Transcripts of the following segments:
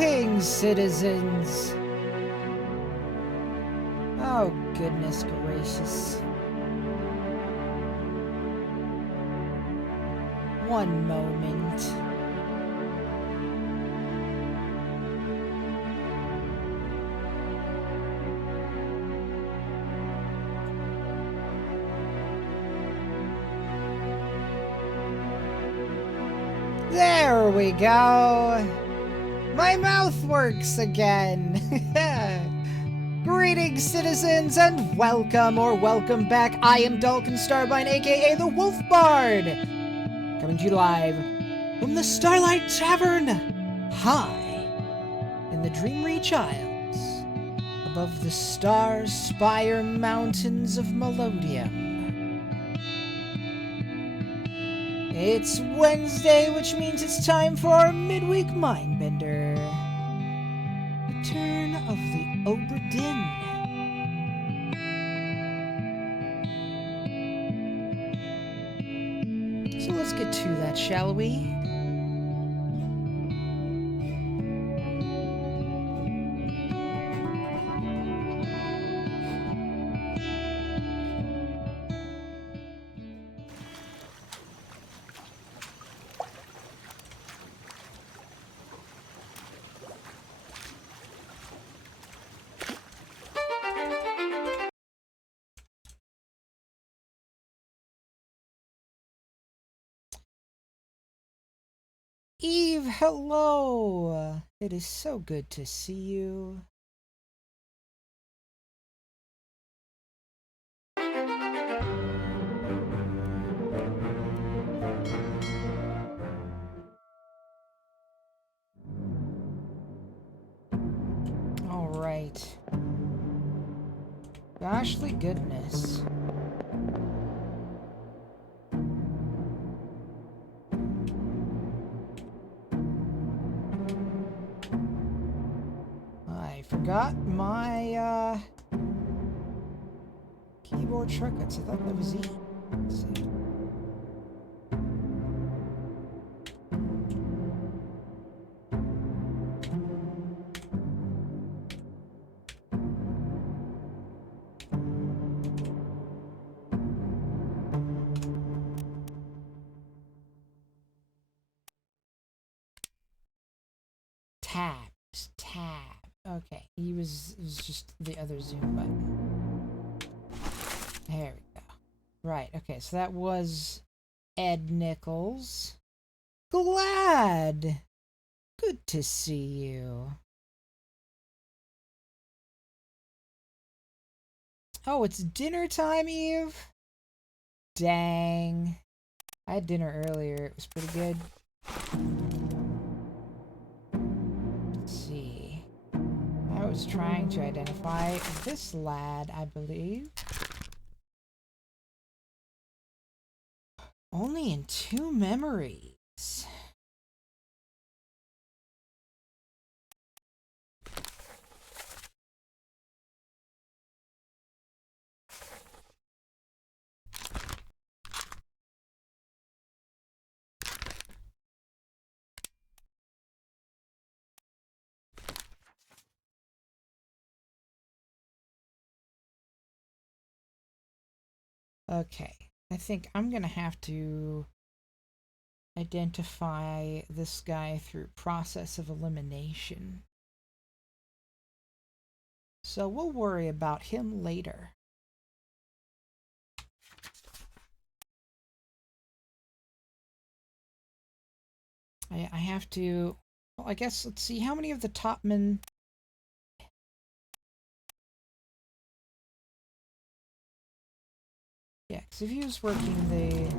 Greetings, citizens! Oh, goodness gracious. One moment. There we go! My mouth works again! Greetings, citizens, and welcome or welcome back. I am Dalkin Starbine, aka the Wolf Bard, coming to you live from the Starlight Tavern, high in the Dreamreach Isles, above the Star Spire Mountains of Melodium. It's Wednesday, which means it's time for our midweek Mindbender. Return of the Obra Dinn. So let's get to that, shall we? Eve, hello! It is so good to see you. Alright. Goshly goodness. I forgot my, keyboard shortcuts. I thought that was E. Let's see. Tab. Okay, it was just the other zoom button. There we go. Right, okay, so that was Ed Nichols. Glad! Good to see you. Oh, it's dinner time, Eve? Dang. I had dinner earlier. It was pretty good. Let's see. I was trying to identify this lad, I believe. Only in 2 memories. Okay, I think I'm gonna have to identify this guy through process of elimination. So we'll worry about him later. I have to, well, I guess, let's see, how many of the top men... Yeah, because if he was working the...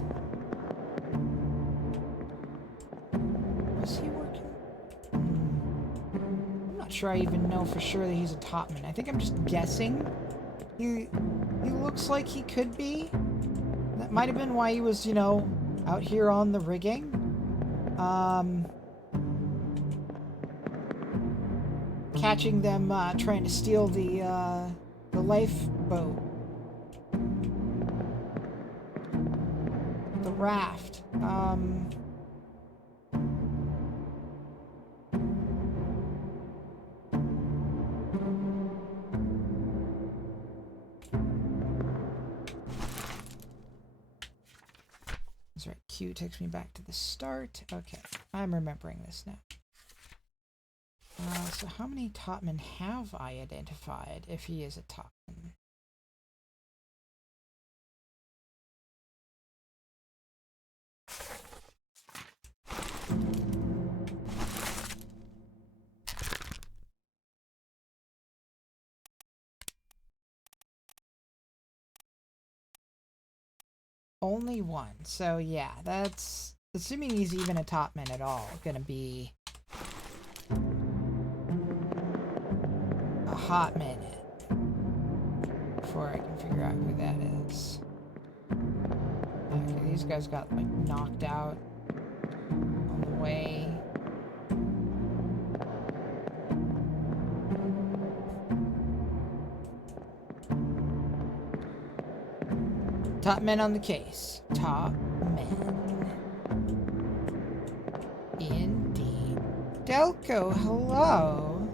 Was he working? I'm not sure I even know for sure that he's a topman. I think I'm just guessing. He looks like he could be. That might have been why he was, you know, out here on the rigging. Catching them trying to steal the lifeboat. The raft. Q takes me back to the start. Okay, I'm remembering this now. So how many topmen have I identified if he is a topman? Only one. So yeah, that's, assuming he's even a topman at all, gonna be a hot minute before I can figure out who that is. Okay, these guys got like knocked out on the way. Top men on the case. Top men. Indeed. Delco, hello.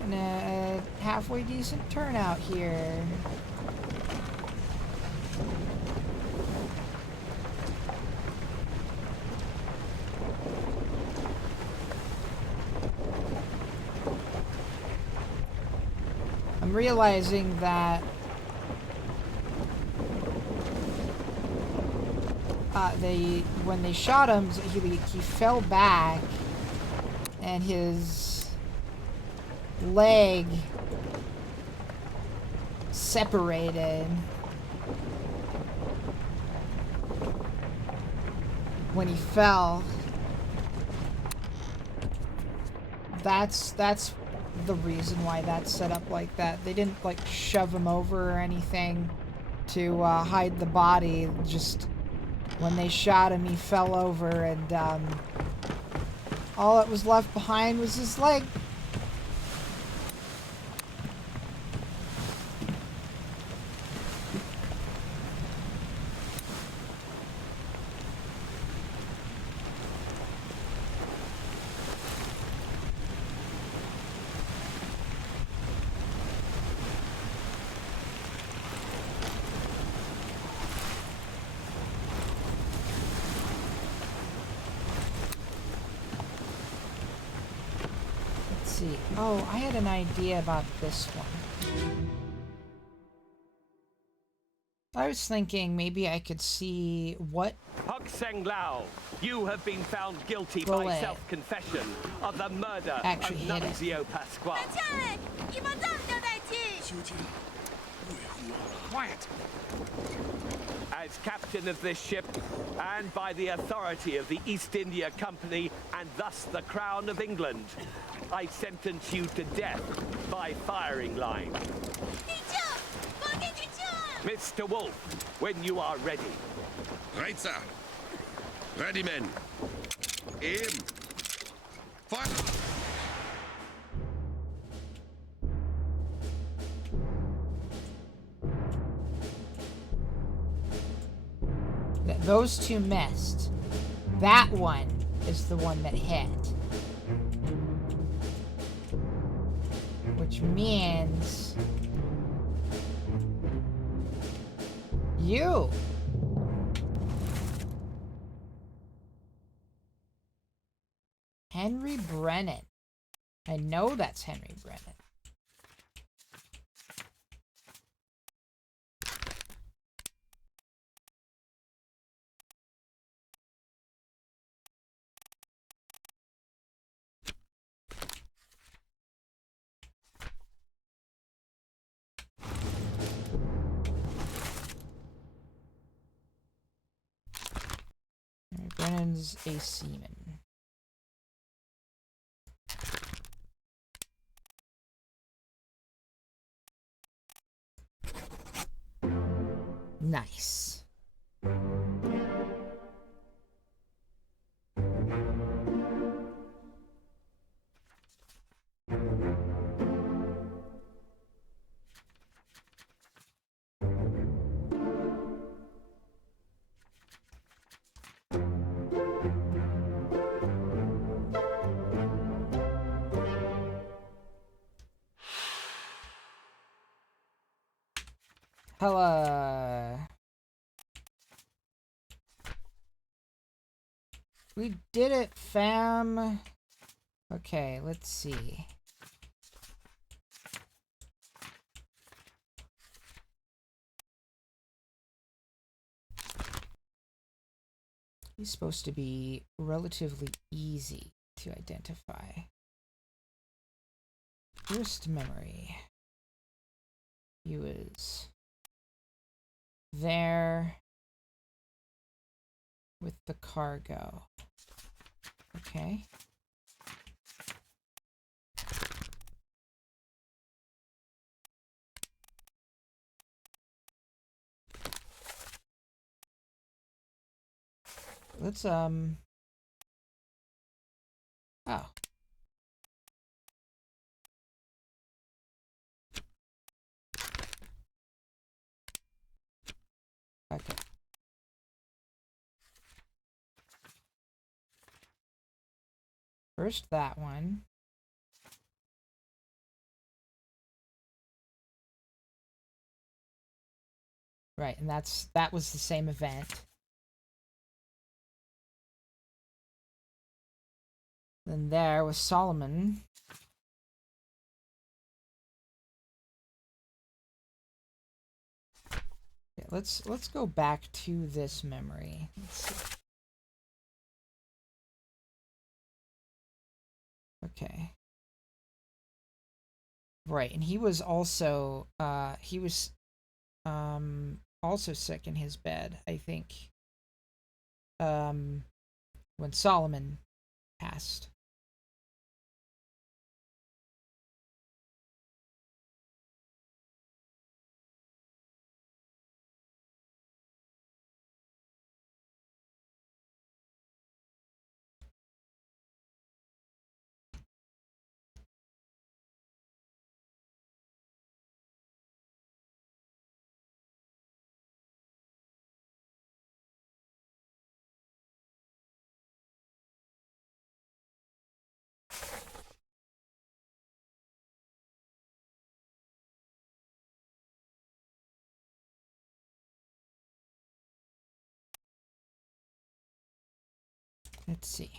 And a halfway decent turnout here. I'm realizing that when they shot him, he fell back and his leg separated when he fell. That's the reason why that's set up like that. They didn't like shove him over or anything to hide the body. Just when they shot him, he fell over, and all that was left behind was his leg. Oh, I had an idea about this one. I was thinking maybe I could see what... Hok Seng Lao, you have been found guilty by self-confession of the murder of Nunzio Pasquale. Quiet! As captain of this ship, and by the authority of the East India Company, and thus the Crown of England, I sentence you to death by firing line. Mr. Wolf, when you are ready. Right, sir. Ready, men. Aim. Fire! Those two missed. That one is the one that hit. Which means... you! Henry Brennan. I know that's Henry Brennan. Brennan's a seaman. Nice. Hella. We did it, fam. Okay, let's see. He's supposed to be relatively easy to identify. First memory. He was there with the cargo. Okay. Let's, oh. Okay. First that one. Right, and that was the same event. Then there was Solomon. Okay, let's go back to this memory. Let's see. Okay. Right, and he was also also sick in his bed, I think. When Solomon passed. Let's see.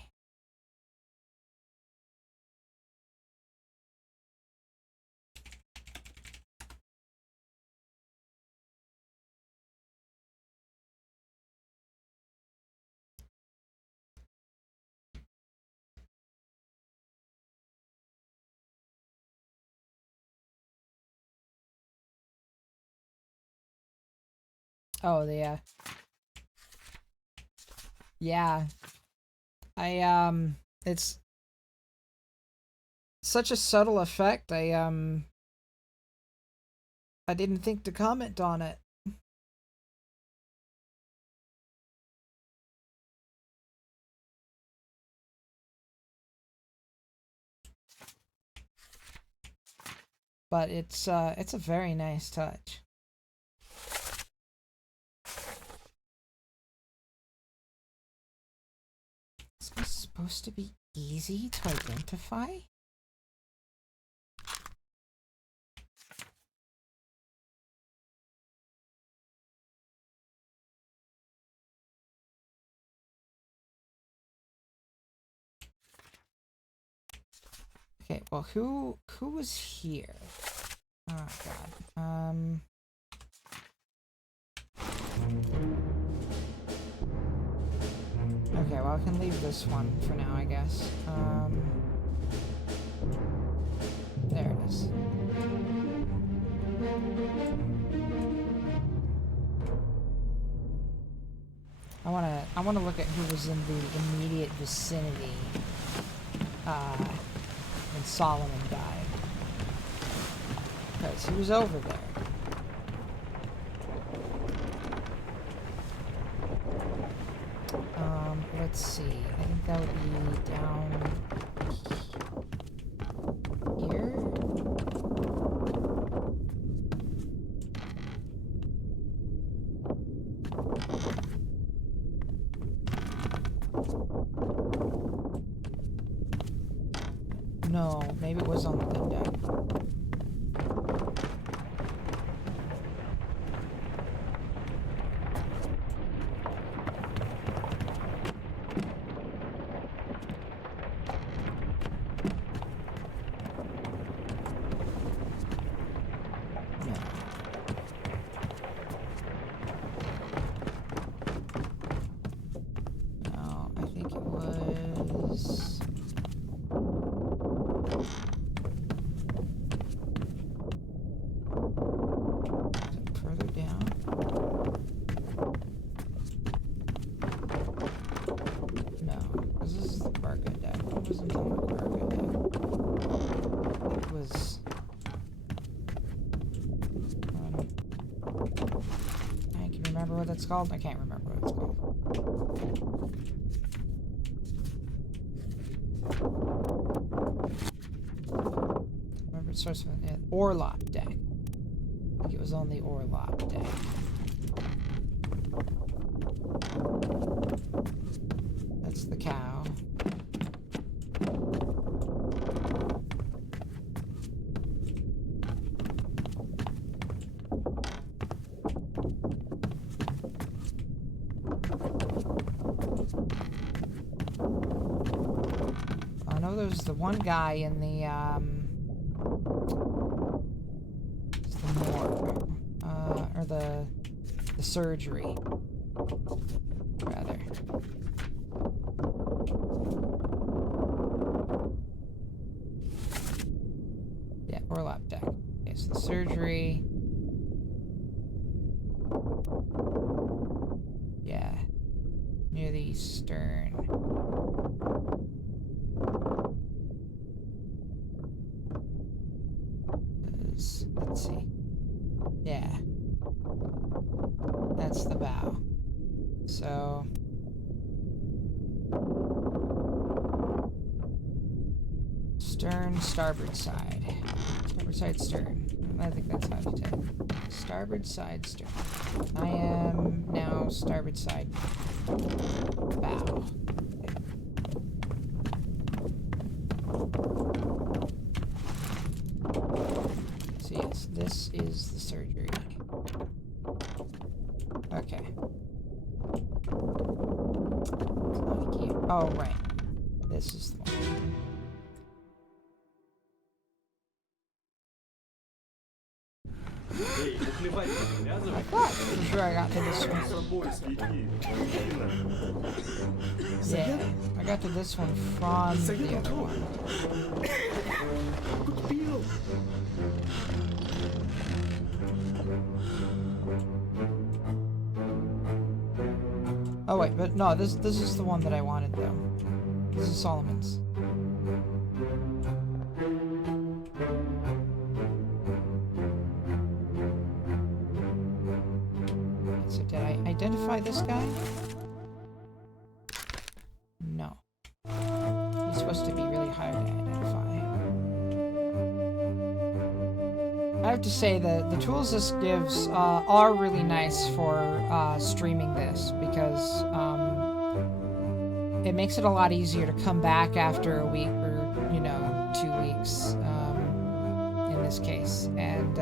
Oh, yeah. It's such a subtle effect. I didn't think to comment on it. But it's a very nice touch. Is this supposed to be easy to identify? Okay, well, who was here? Oh god. Okay, well, I can leave this one for now, I guess. There it is. I wanna look at who was in the immediate vicinity when Solomon died. Because he was over there. Let's see. I think that would be down here. No, maybe it was on the good deck. called? I can't remember what it's called. Remember, it starts with an Orlop deck. I think it was on the Orlop deck. That's the cow. I know there's the one guy in the, it's the morgue, or the surgery, rather. Yeah, Orlop deck. Okay, so the surgery. Yeah, near the stern. Let's see. Yeah. That's the bow. So... stern, starboard side. Starboard side, stern. I think that's how you say it. Starboard side, stern. I am now starboard side bow. So yes, this is the surgery. Okay. Oh, right. This is the one. I thought for sure I got to this one. Yeah, I got to this one from the other one. Oh wait, but no, this is the one that I wanted though. This is Solomon's. So did I identify this guy? No. He's supposed to be really hard to identify. I have to say that the tools this gives are really nice for streaming this because it makes it a lot easier to come back after a week or, you know, 2 weeks in this case and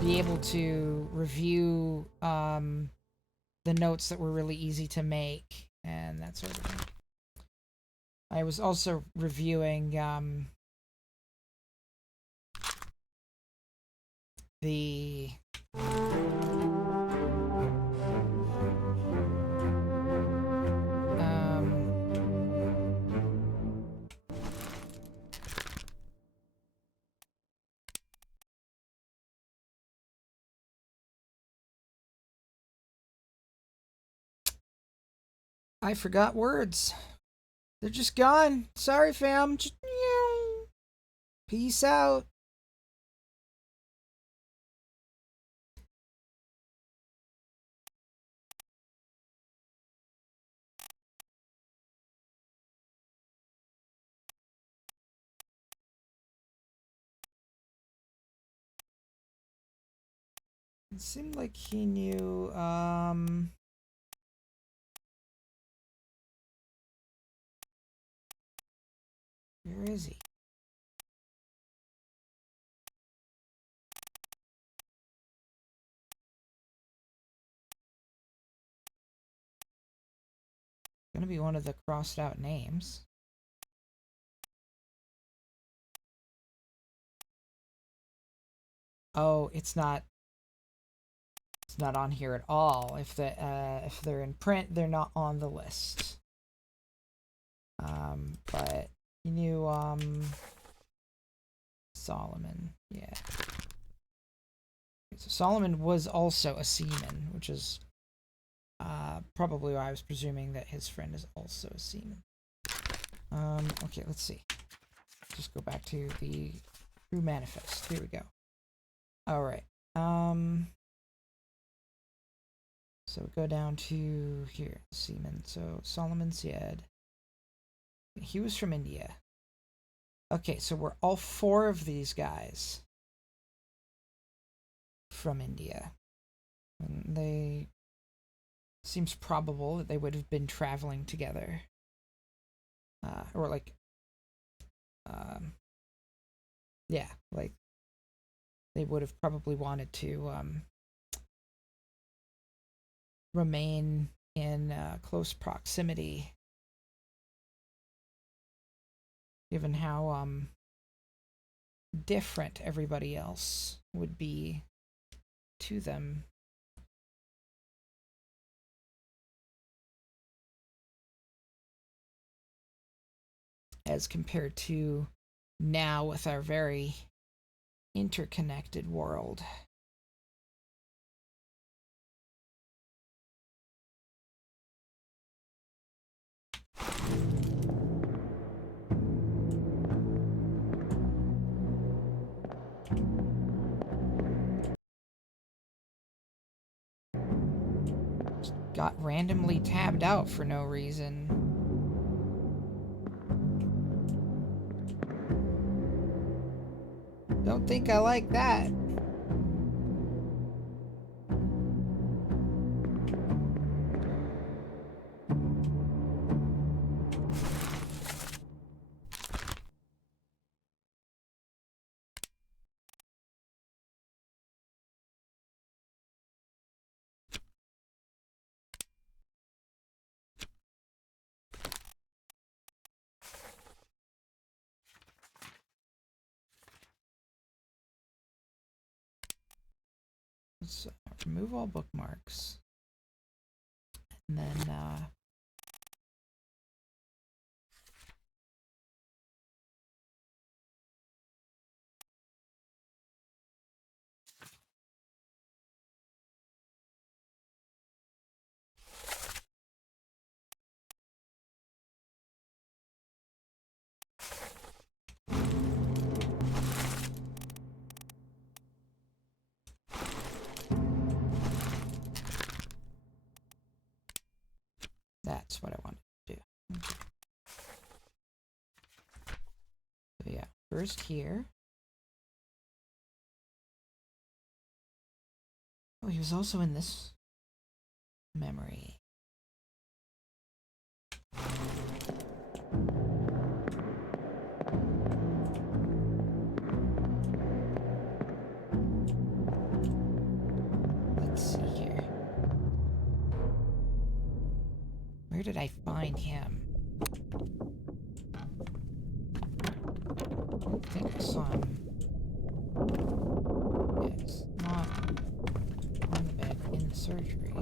be able to review the notes that were really easy to make and that sort of thing. I was also reviewing the I forgot words. They're just gone. Sorry, fam. Just, peace out. It seemed like he knew, where is he? Gonna be one of the crossed out names. Oh, it's not on here at all. If they're in print, they're not on the list. But you knew Solomon, yeah. So Solomon was also a seaman, which is probably why I was presuming that his friend is also a seaman. Okay, let's see. Just go back to the crew manifest. Here we go. All right. So go down to here, Seaman. So Solomon Syed. He was from India. Okay, so we're all 4 of these guys from India. And they seems probable that they would have been traveling together. Or like yeah, like they would have probably wanted to remain in close proximity, given how different everybody else would be to them. As compared to now with our very interconnected world. Got randomly tabbed out for no reason. Don't think I like that. Let's remove all bookmarks. And then that's what I wanted to do. Okay. So yeah, first here. Oh, he was also in this memory. Let's see here. Where did I find him? I don't think I saw him. It's not on the bed in the surgery.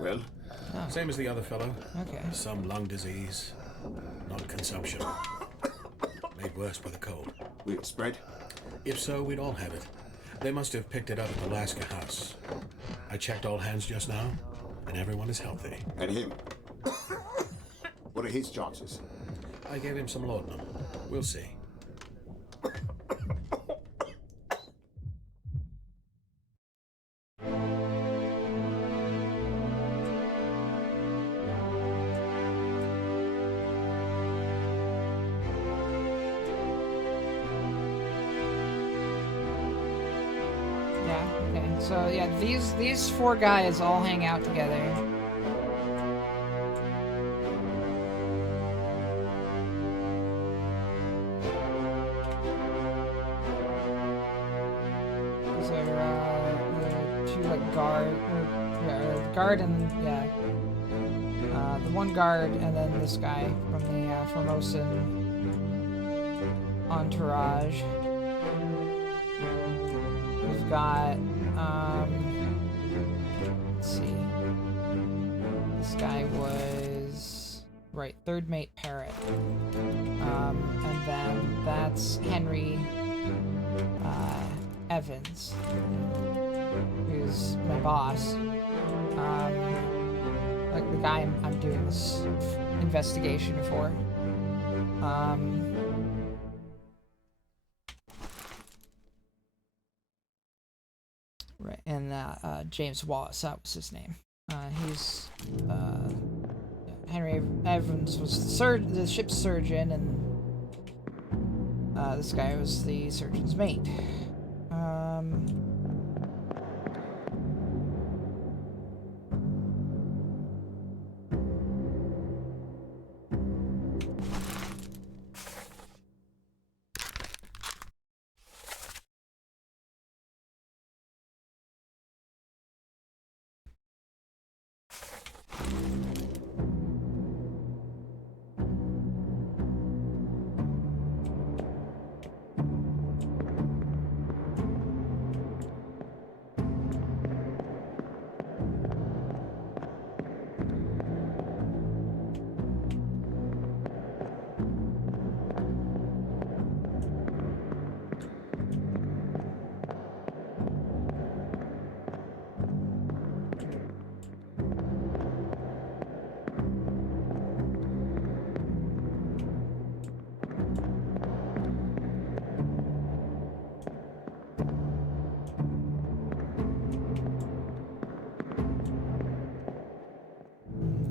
Well? Oh, Same as the other fellow. okay. Some lung disease, not consumption. Made worse by the cold. Will it spread? If so, we'd all have it. They must have picked it up at the Alaska house. I checked all hands just now, and everyone is healthy. And him? What are his chances? I gave him some laudanum. We'll see. Yeah, okay. So yeah, these 4 guys all hang out together. These are the 2 like guard, or guard and yeah, the 1 guard and then this guy from the Formosan entourage. We've got, let's see. This guy was right, third mate Parrot. And then that's Henry Evans, who's my boss. Like the guy I'm doing this investigation for. Right, and James Wallace, that was his name. He's Henry Evans was the ship's surgeon, and this guy was the surgeon's mate.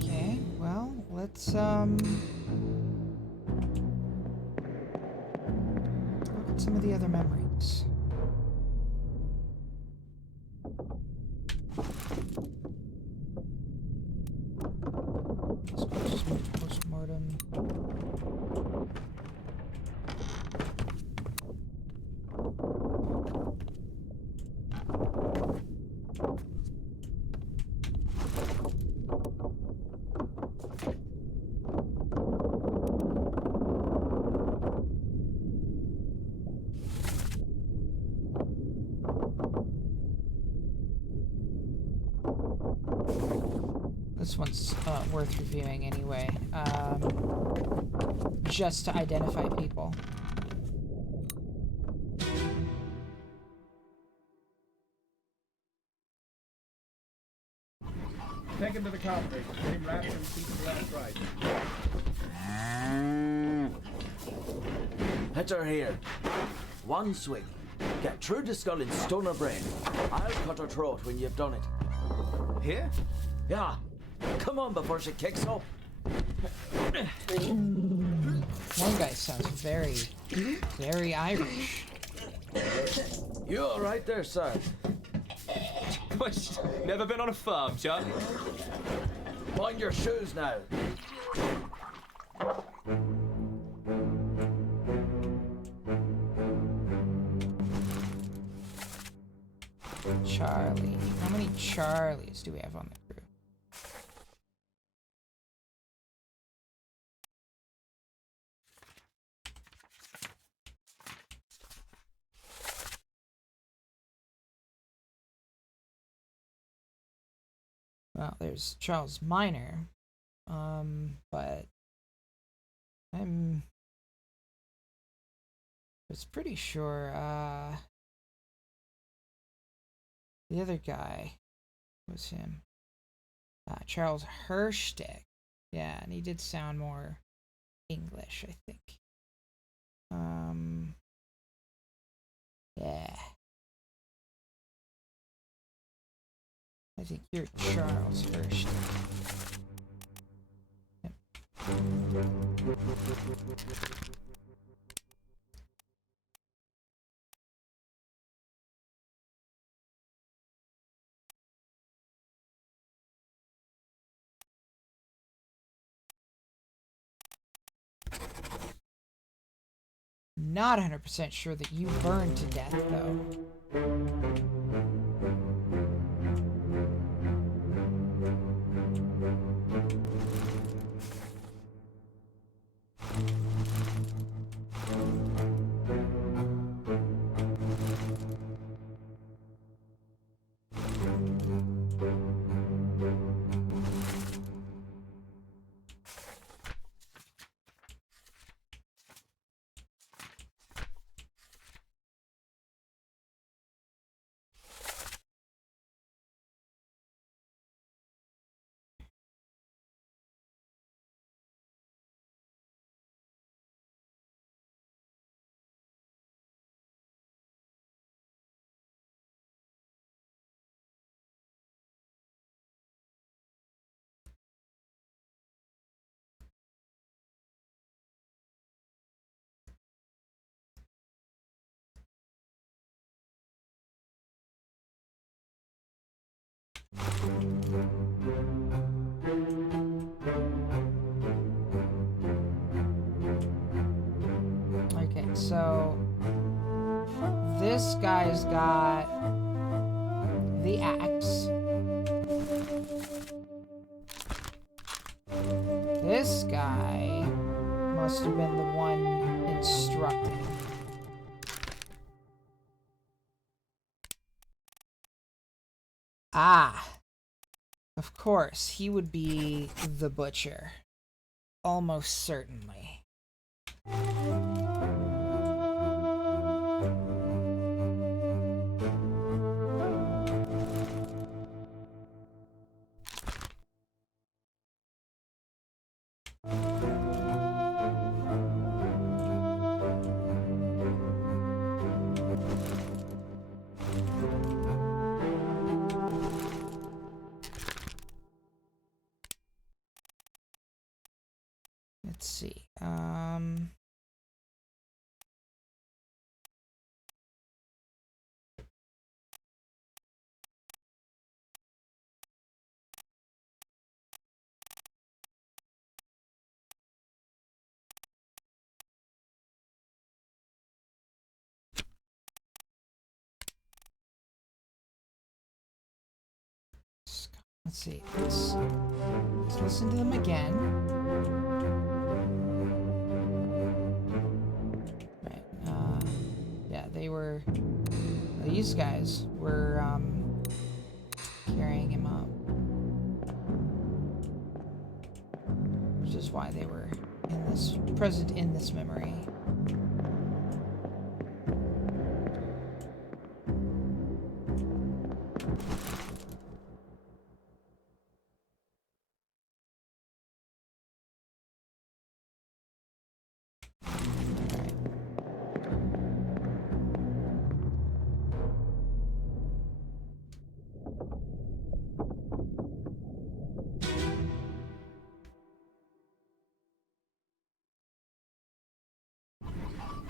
Okay, well, let's look at some of the other memories. Let's go to postmortem. This one's worth reviewing anyway, just to identify people. Take him to the cockpit. Get him wrapped and seat the left right. Hit her here. One swing. Get through the skull in stone or brain. I'll cut her throat when you've done it. Here? Yeah. Come on before she kicks up. One guy sounds very, very Irish. You all right there, sir? Never been on a farm, Chuck? Mind your shoes now. Charlie. How many Charlies do we have on the crew? Well, there's Charles Minor, but I was pretty sure, the other guy was him. Charles Hirschstick. Yeah, and he did sound more English, I think. Yeah. I think you're Charles Hirschstick. Yep. Not 100% sure that you burned to death, though. Okay, so this guy's got the axe. This guy must have been the one instructing. Ah, of course, he would be the butcher. Almost certainly. Let's see. Let's see. Let's listen to them again. Right. Yeah, they were. These guys were carrying him up, which is why they were present in this memory.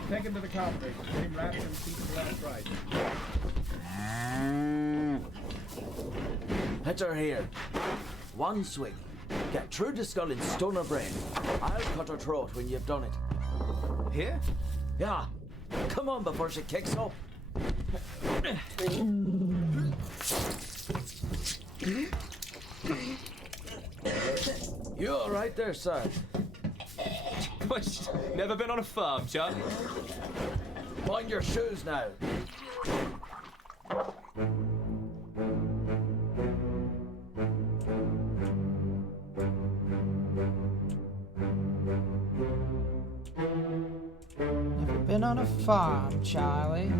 Take him to the company. Get him wrapped in seat the last right. Hit her here. One swing. Get through the skull in stone or brain. I'll cut her throat when you've done it. Here? Yeah. Come on before she kicks up. You all right there, sir? Never been on a farm, Chuck? Mind your shoes now. Never been on a farm, Charlie.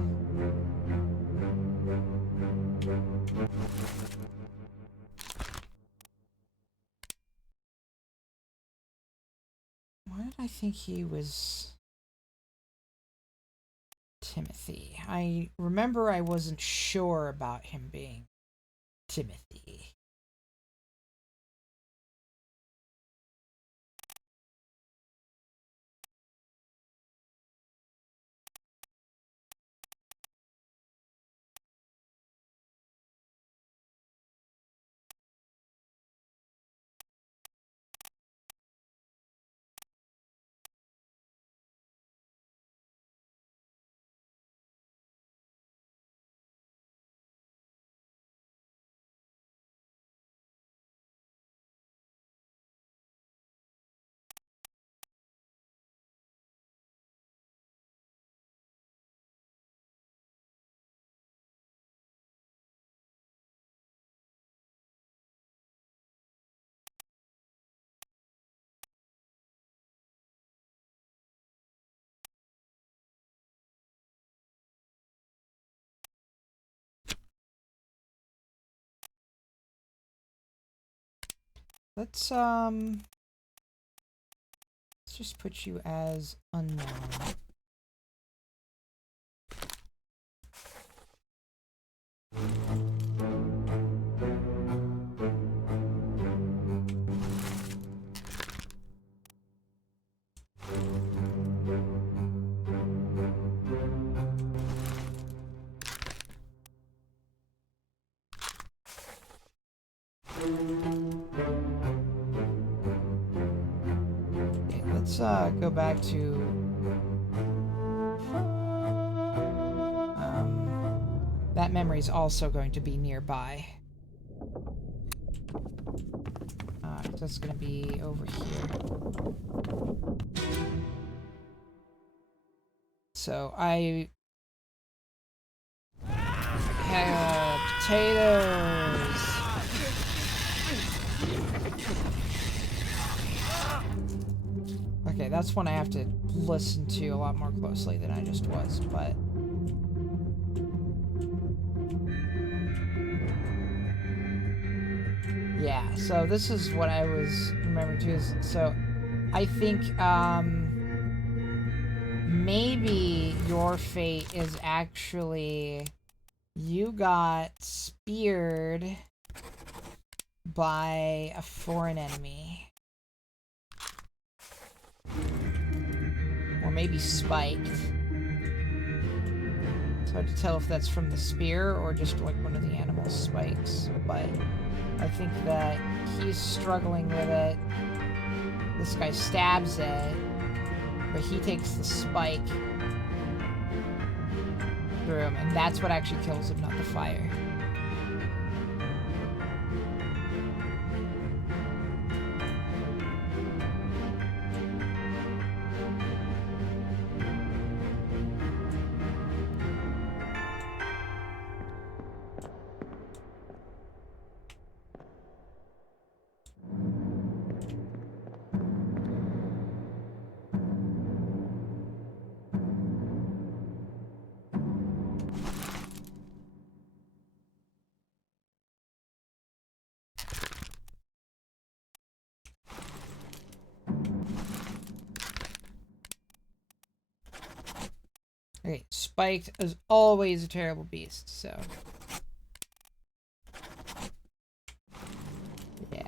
Why did I think he was Timothy? I remember I wasn't sure about him being Timothy. Let's just put you as unknown. go back to that memory is also going to be nearby. That's going to be over here. So I have potatoes. Okay, that's one I have to listen to a lot more closely than I just was, but yeah, so this is what I was remembering too. So I think maybe your fate is actually you got speared by a foreign enemy. Or maybe spiked. It's hard to tell if that's from the spear or just like one of the animal's spikes, but I think that he's struggling with it. This guy stabs it, but he takes the spike through him, and that's what actually kills him, not the fire. Okay, spiked is always a terrible beast, so yeah.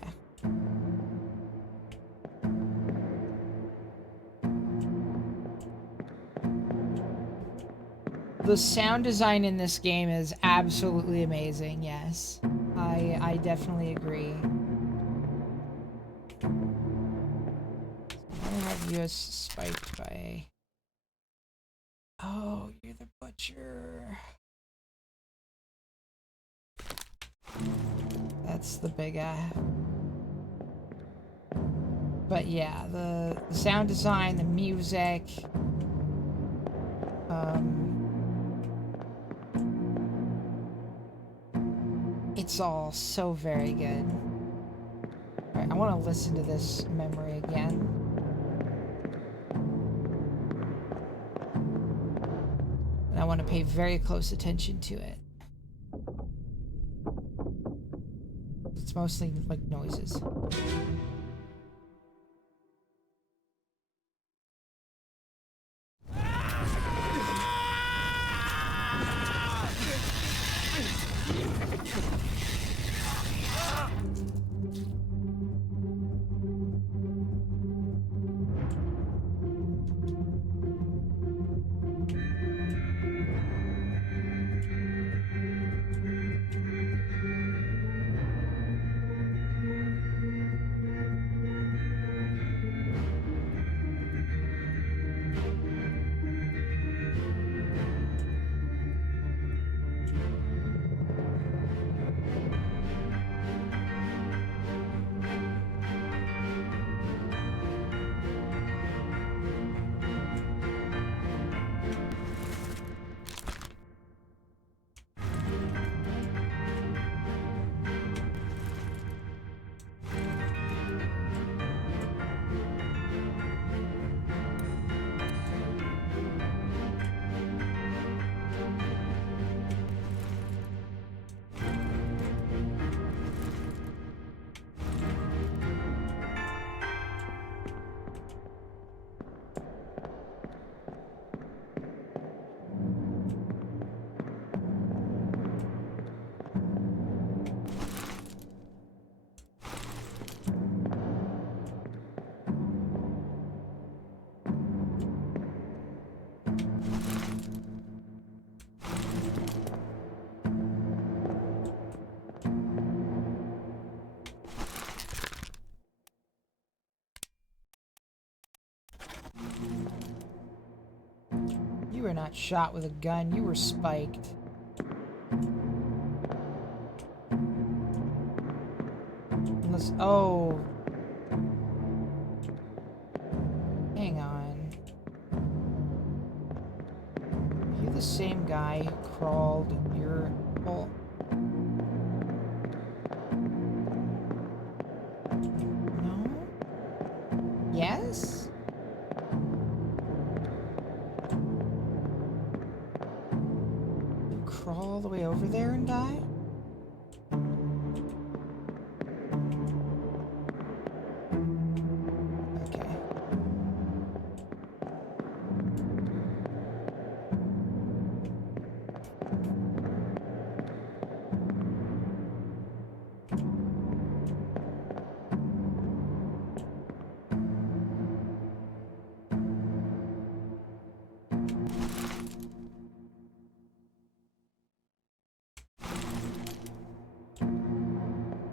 The sound design in this game is absolutely amazing, yes. I definitely agree. I have you as spiked by... Oh, you're the butcher. That's the big eye. But yeah, the sound design, the music, it's all so very good. Alright, I want to listen to this memory again. And I want to pay very close attention to it. It's mostly like noises. You were not shot with a gun, you were spiked. Unless, oh. Hang on. You're the same guy who crawled your hole. No? Yes? You crawl all the way over there and die? Okay.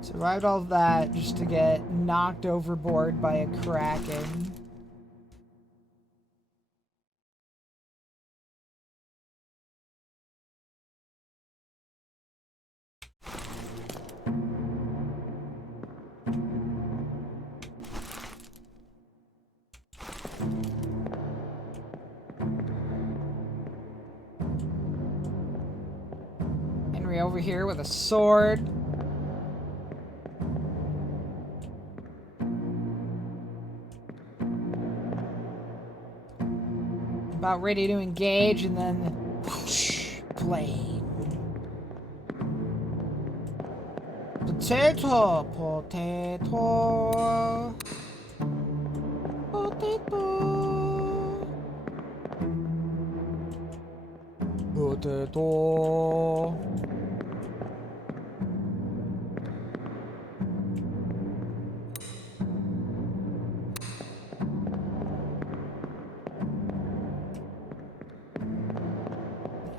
Survived all that just to get knocked overboard by a kraken. Henry over here with a sword. About ready to engage, and then whoosh, plane. Potato, potato, potato, potato.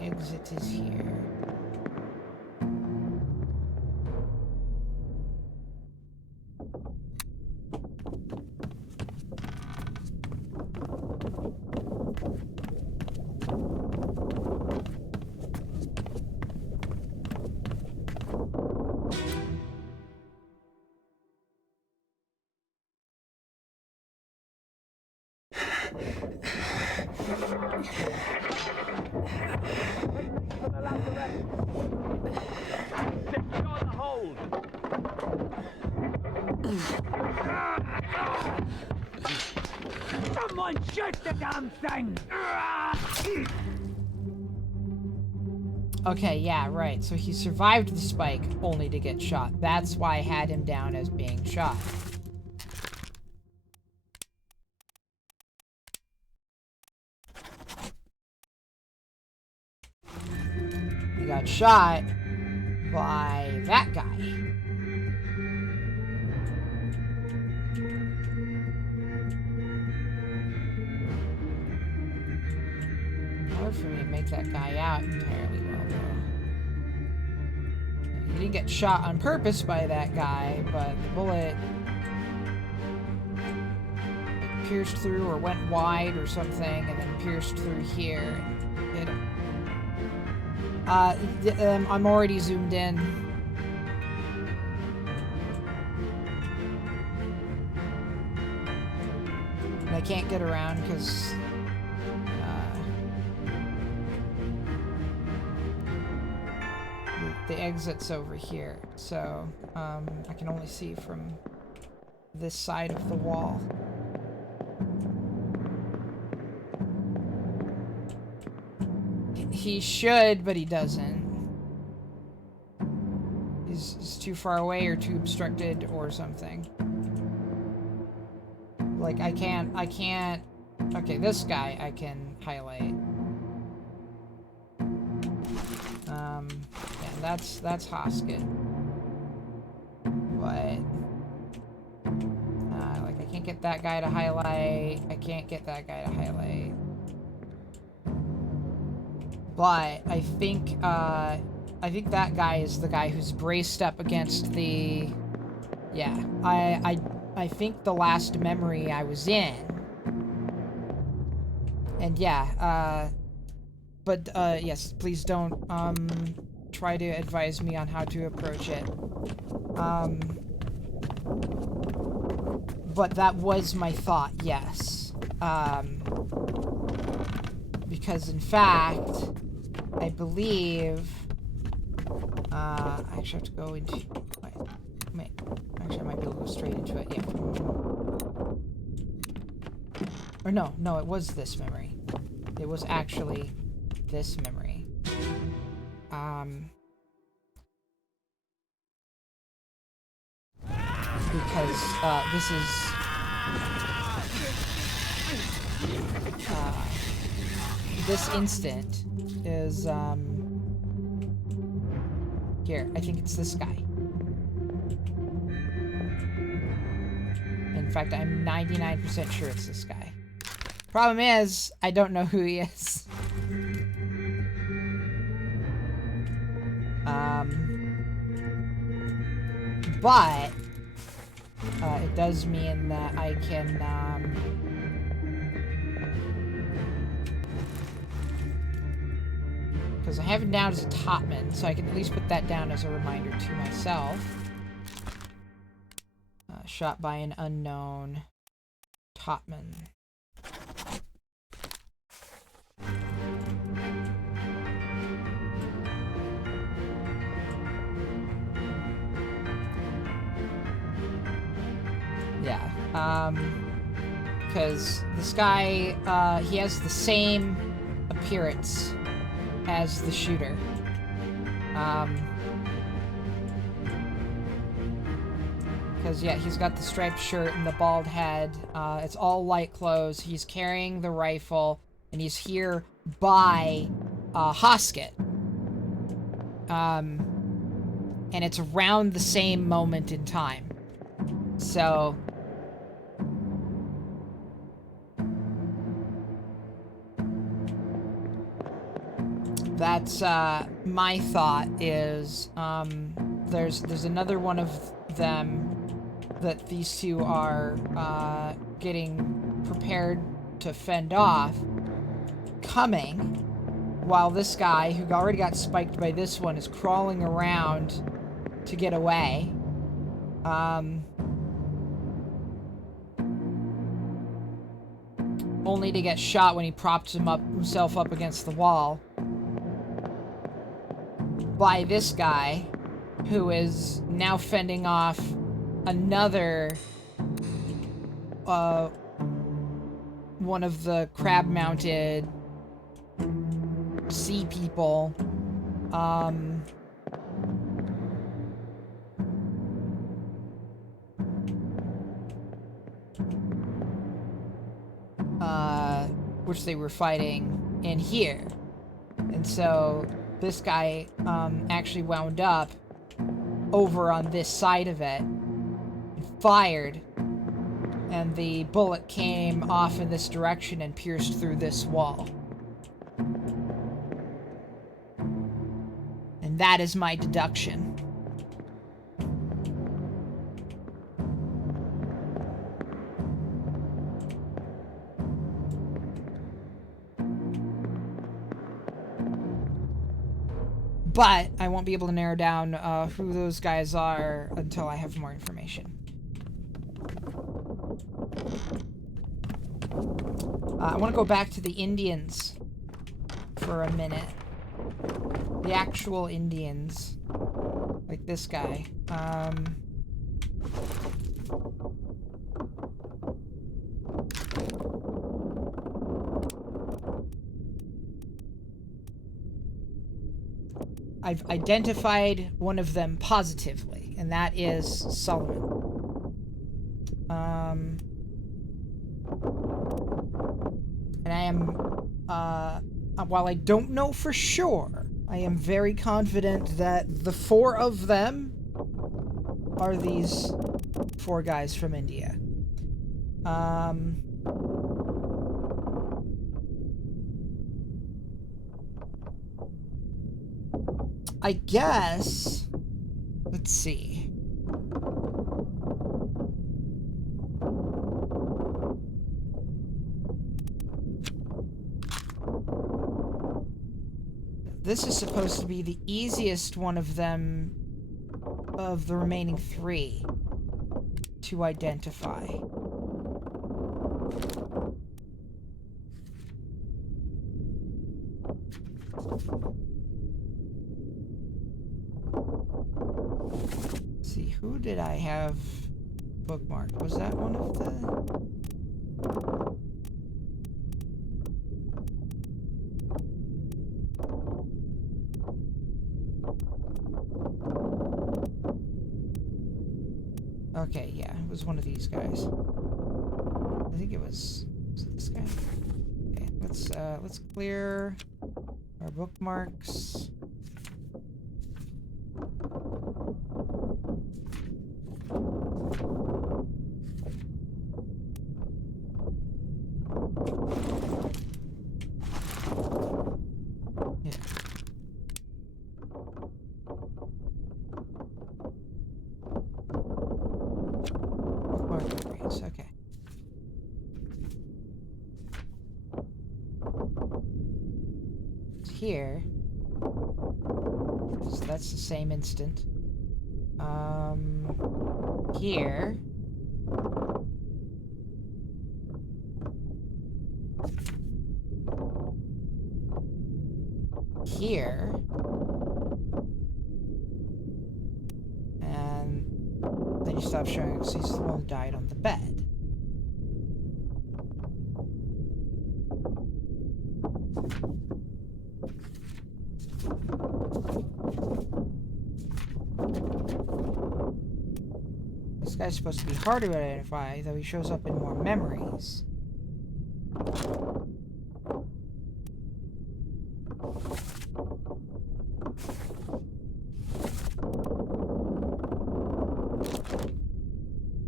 Exit is here. Secure the hold. Someone shoot the damn thing! Okay, yeah, right. So he survived the spike only to get shot. That's why I had him down as being shot. He got shot by that guy. Hard for me to make that guy out entirely well, though. He didn't get shot on purpose by that guy, but the bullet pierced through or went wide or something, and then pierced through here and hit him. I'm already zoomed in. And I can't get around because the exit's over here, so I can only see from this side of the wall. He should, but he doesn't. He's too far away or too obstructed or something. Like, I can't... Okay, this guy I can highlight. Yeah, that's Hoskett. But... like, I can't get that guy to highlight. I can't get that guy to highlight. But I think that guy is the guy who's braced up against the... Yeah, I think the last memory I was in. And yeah, But, yes, please don't, try to advise me on how to approach it. But that was my thought, yes. Because, in fact, I believe... I actually have to go into... Wait. Actually, I might be able to go straight into it, yeah. Or no, it was this memory. It was actually this memory. Because, this is... this instant is, here, I think it's this guy. In fact, I'm 99% sure it's this guy. Problem is, I don't know who he is. But it does mean that I can, because I have him down as a topman, so I can at least put that down as a reminder to myself. Shot by an unknown topman. Yeah, because this guy, he has the same appearance as the shooter. Because, yeah, he's got the striped shirt and the bald head. It's all light clothes. He's carrying the rifle, and he's here by Hosket. And it's around the same moment in time. So... that's, my thought is, there's another one of them that these two are, getting prepared to fend off, coming, while this guy, who already got spiked by this one, is crawling around to get away. Only to get shot when he props himself up against the wall by this guy, who is now fending off another, one of the crab-mounted sea people, which they were fighting in here. And so this guy, actually wound up over on this side of it, and fired, and the bullet came off in this direction and pierced through this wall. And that is my deduction. But I won't be able to narrow down who those guys are until I have more information. I want to go back to the Indians for a minute. The actual Indians. Like this guy. I've identified one of them positively, and that is Solomon. And I am, while I don't know for sure, I am very confident that the four of them are these four guys from India. I guess... let's see. this is supposed to be the easiest one of them, of the remaining 3, to identify. Let's see, who did I have bookmarked? Was that one of the... Okay, yeah, it was one of these guys. I think it was it this guy? Okay, let's clear our bookmarks. Yeah. Bookmark upgrades, okay. Here. So that's the same instant. Here. Here. And then you stop showing because he's the one who died on the bed. This guy's supposed to be harder to identify, though he shows up in more memories.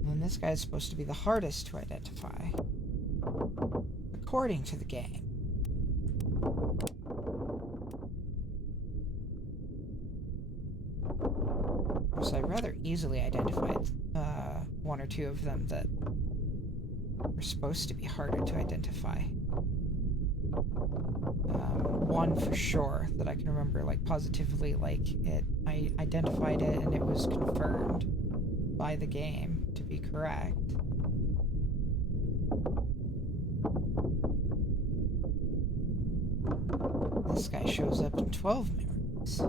And this guy's supposed to be the hardest to identify, according to the game. So I rather easily identified one or two of them that were supposed to be harder to identify. One for sure that I can remember, like, positively, like, I identified it and it was confirmed by the game to be correct. This guy shows up in 12 memories.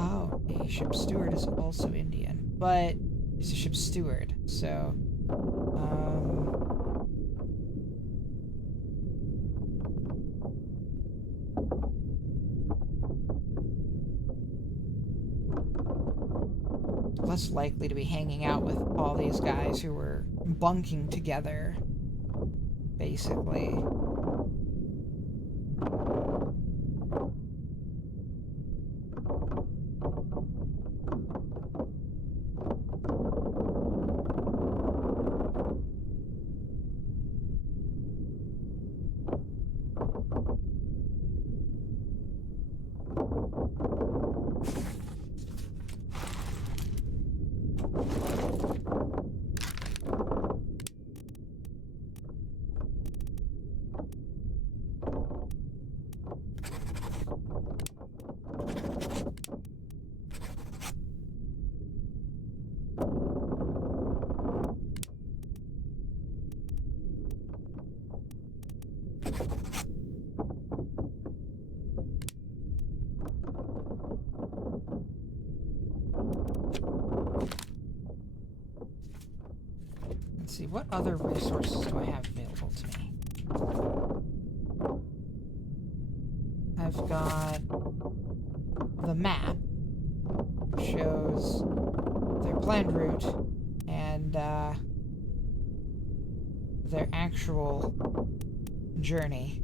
Oh, a ship steward is also Indian, but he's a ship steward, so, less likely to be hanging out with all these guys who were bunking together, basically. Let's see, what other resources do I have available to me? I've got the map, which shows their planned route and and their actual journey.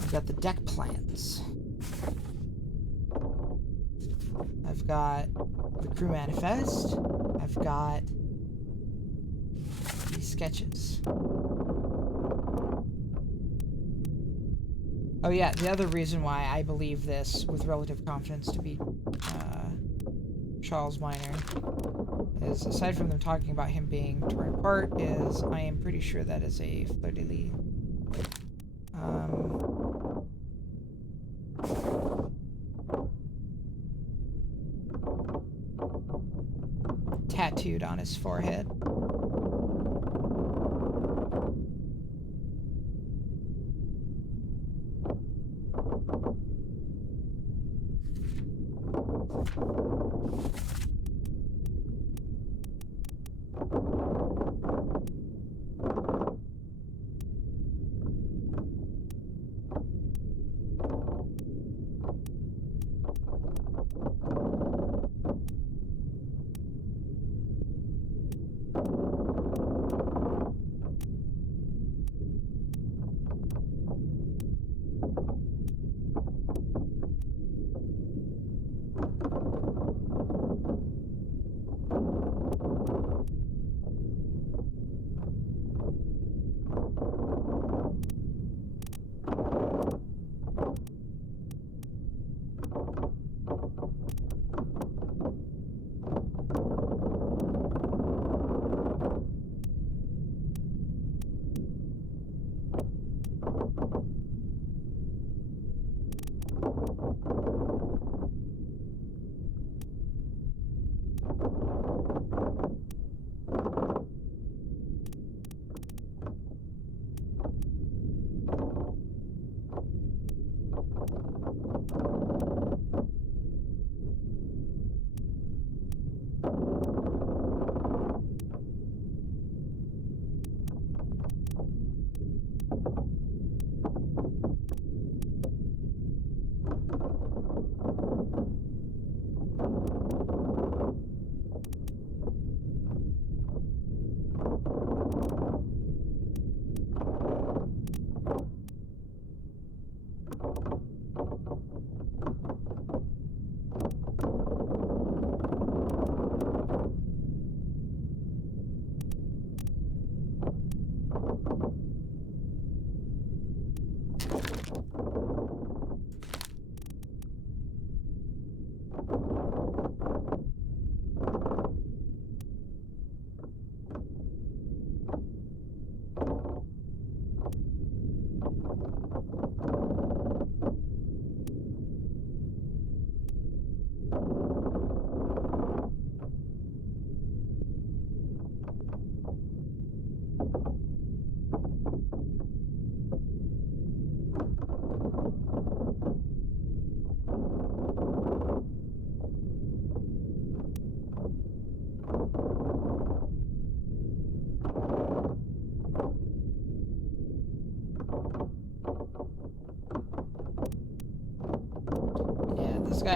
I've got the deck plans. I've got the crew manifest. I've got these sketches. Oh yeah, the other reason why I believe this with relative confidence to be Charles Minor is, aside from them talking about him being torn apart, is I am pretty sure that is a fleur-de-lis. Tattooed on his forehead.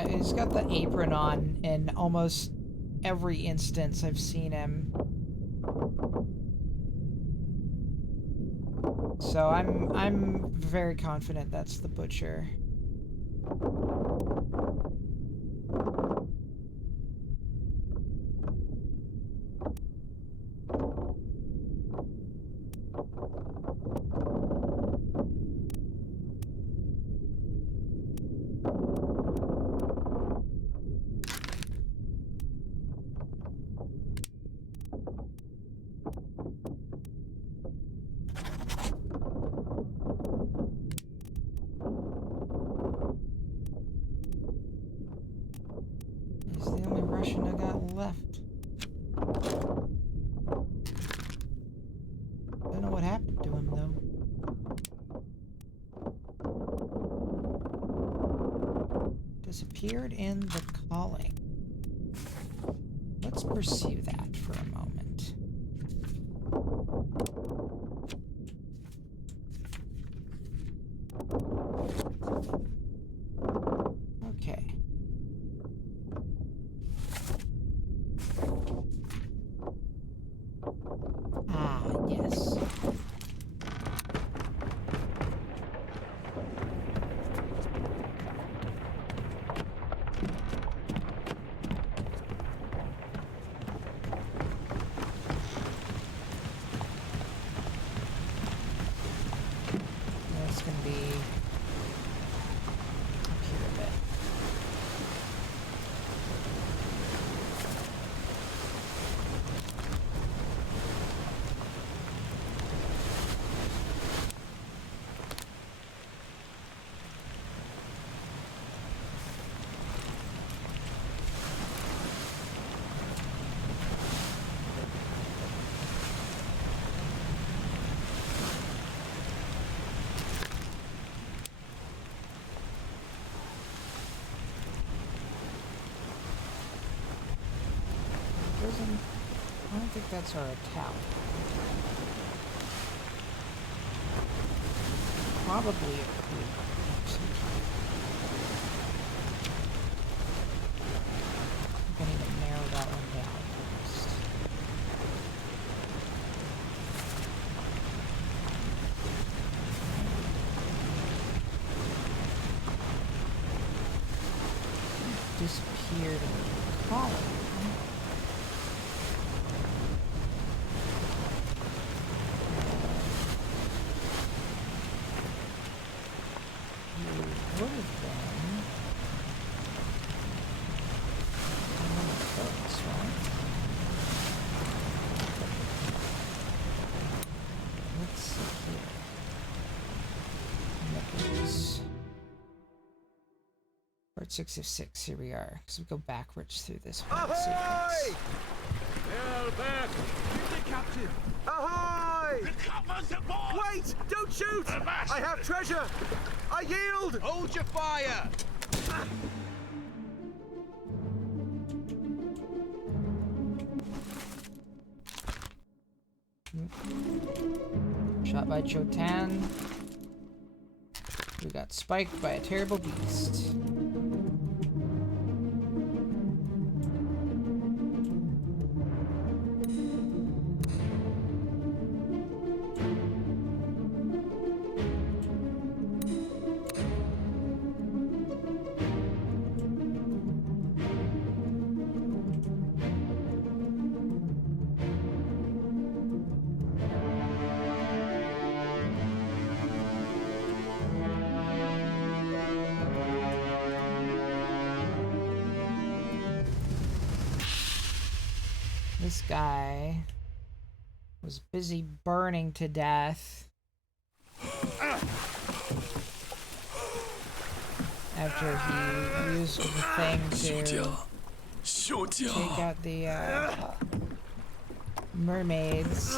He's got the apron on in almost every instance I've seen him. So I'm very confident that's the butcher. He's the only Russian I got left. Don't know what happened to him though. Disappeared in the calling. Let's pursue that for a moment. gonna be up here a bit. I don't think that's our attack. Probably it could. I need to narrow that one down first. Disappeared in the column. Part 6 of 6, here we are. So we go backwards through this whole sequence. Hail back! The captain! Ahoy! The coppers aboard! Wait! Don't shoot! I have treasure! I yield! Hold your fire! Shot by Chotan. We got spiked by a terrible beast. This guy was busy burning to death after he used the thing to take out the mermaids.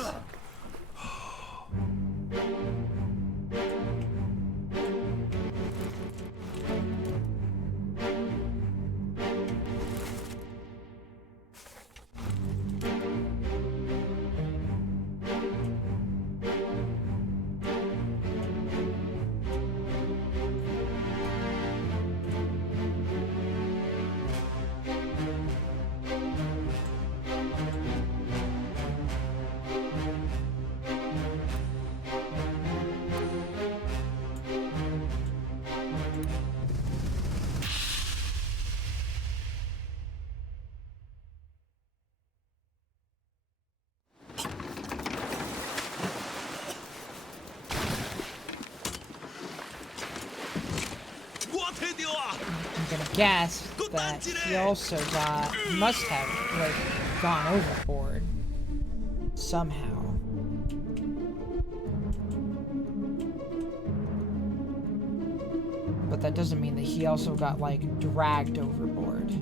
I'm gonna guess that he also must have, like, gone overboard somehow. But that doesn't mean that he also got, like, dragged overboard.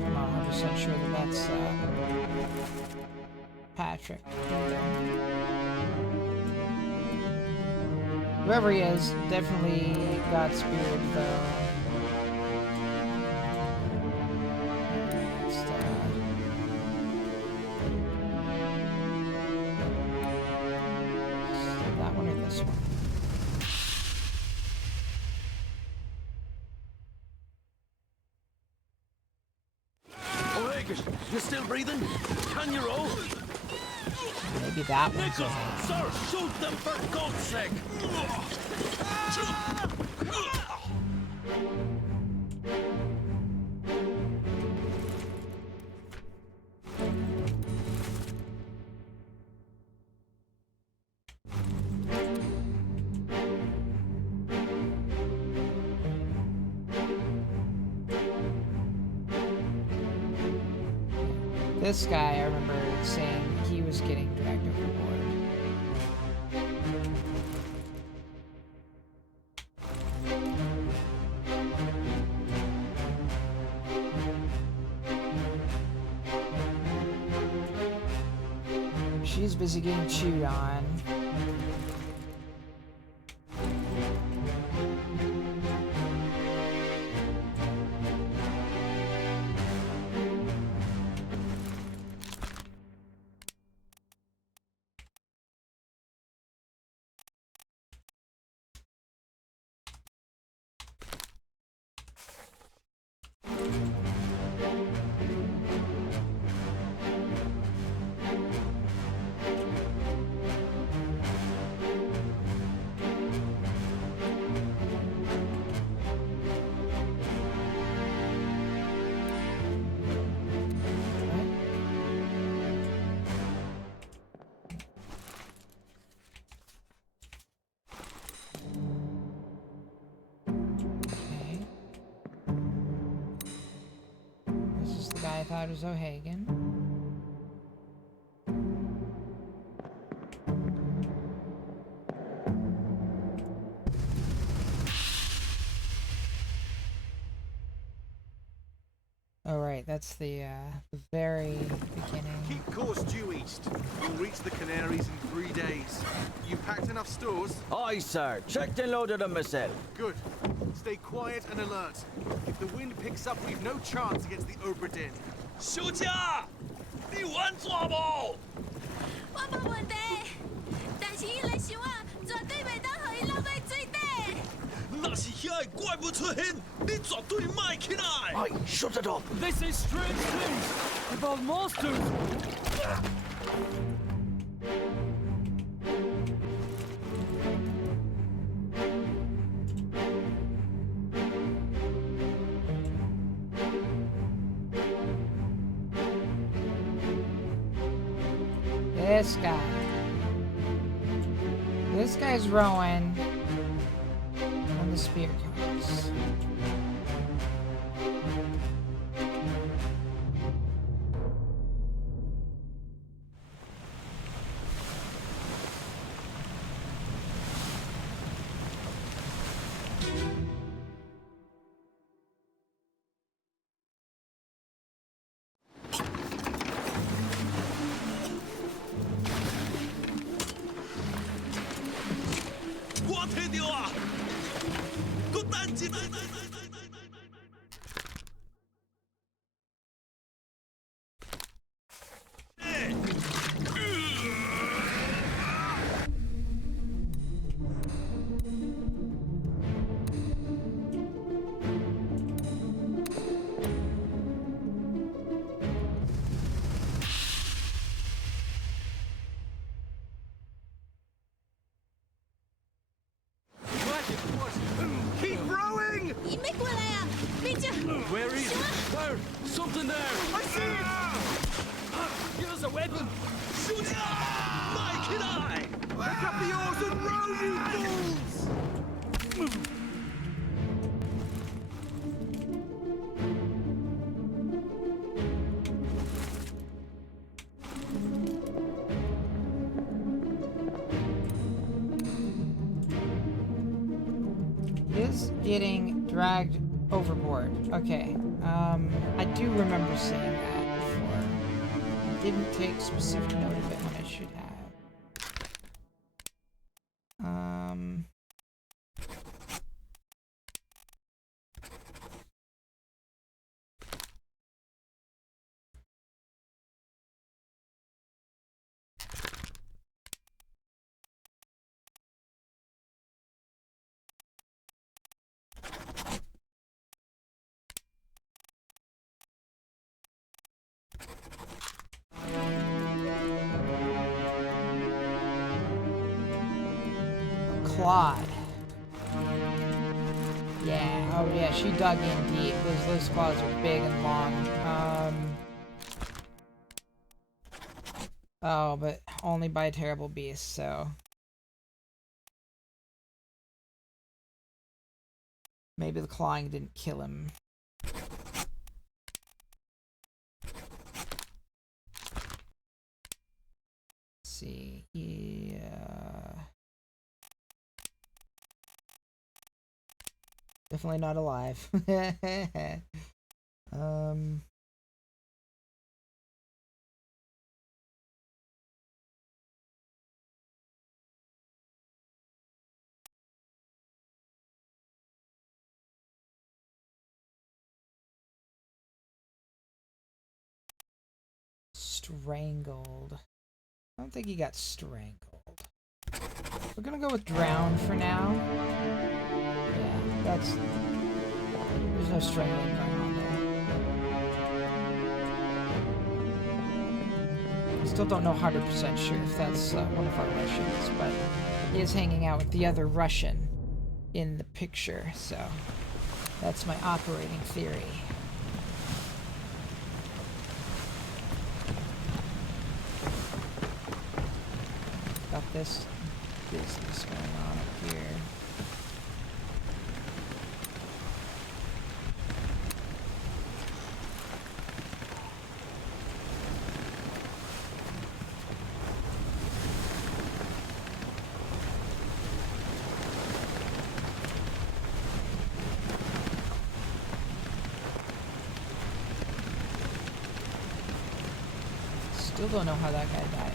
I'm not 100% sure that that's Patrick either. Whoever he is, definitely Godspeed though. Next, that one or this one? You still breathing? Can you roll? Maybe that one's a Sir, shoot them for God's sake! This guy, I remember saying he was getting dragged overboard. She's busy getting chewed on. I thought it was O'Hagan. Oh right, that's the very beginning. Keep course due east. You'll reach the Canaries in 3 days. You packed enough stores? Aye, sir. Checked and loaded them myself. Good. Stay quiet and alert. If the wind picks up, we've no chance against the Obra Dinn. 休假，你玩抓不？我冇问题，但是伊来想啊，绝对袂当互伊落去水底。那是遐个怪物出现，你绝对卖起来。Aye, shut it up. This is strange things about monsters. This guy. This guy's rowing when the spear comes. Keep rowing! Where is it? There! Something there! I see it! Give us a weapon! 休假，卖起来！ Pick up the oars and row, you fools! He is getting dragged overboard. Okay. I do remember seeing that before. I didn't take specific note of it when I should have. clawed. Yeah, oh yeah, she dug in deep. Those claws are big and long. Oh, but only by a terrible beast, so... Maybe the clawing didn't kill him. Let's see, yeah... Definitely not alive. Strangled. I don't think he got strangled. We're gonna go with drowned for now. Yeah, that's... There's no strangling going on there. I still don't know 100% sure if that's one of our Russians, but he is hanging out with the other Russian in the picture, so that's my operating theory. Got this business going on up here. Still don't know how that guy died.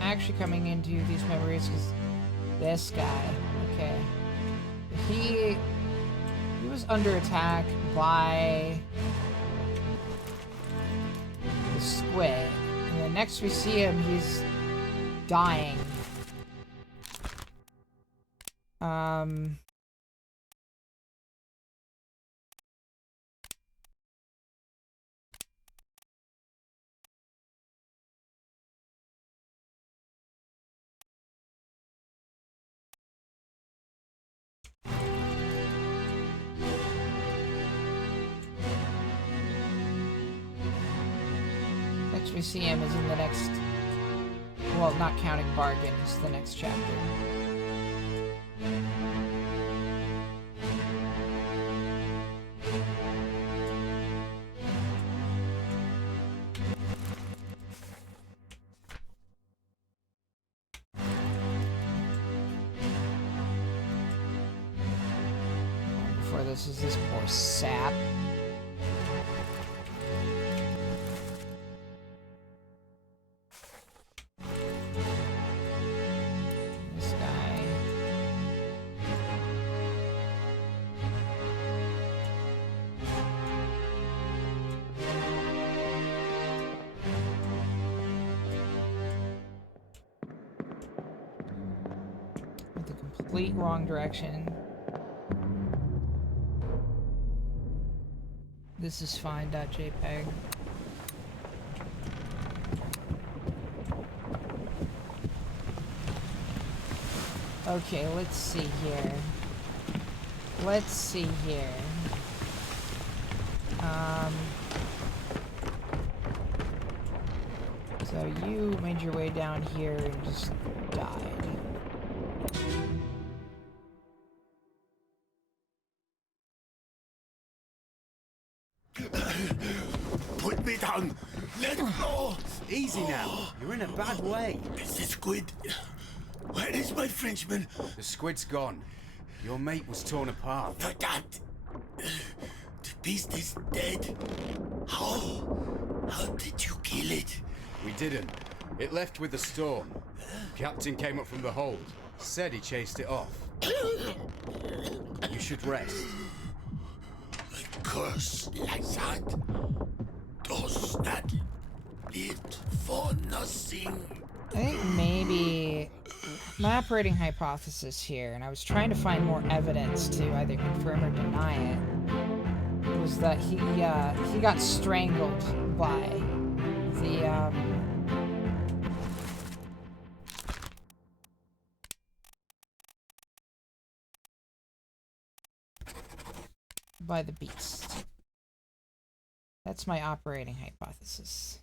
Actually coming into these memories because this guy, okay, he was under attack by the squid, and then next we see him, he's dying. We see him is in the next, well, not counting bargains, the next chapter. Before this is this poor sap. Complete wrong direction. This is fine.jpg. Okay, let's see here. Let's see here. So you made your way down here and just died. Put me down. Let go. Easy now. You're in a bad way. It's the squid. Where is my Frenchman? The squid's gone. Your mate was torn apart. The that. The beast is dead. How? How did you kill it? We didn't. It left with the storm. Captain came up from the hold. Said he chased it off. You should rest. A curse like that does not live for nothing. I think maybe my operating hypothesis here, and I was trying to find more evidence to either confirm or deny it, was that he got strangled by the beast. That's my operating hypothesis.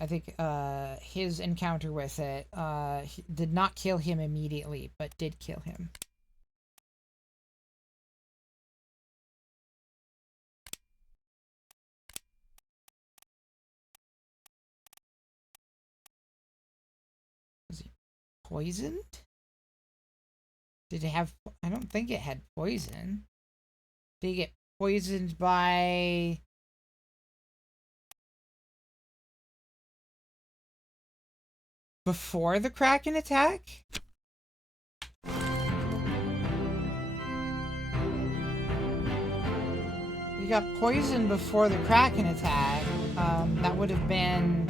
I think his encounter with it did not kill him immediately, but did kill him. Was he poisoned? Did it have... I don't think it had poison. Did he get poisoned by... before the Kraken attack? He got poisoned before the Kraken attack. That would have been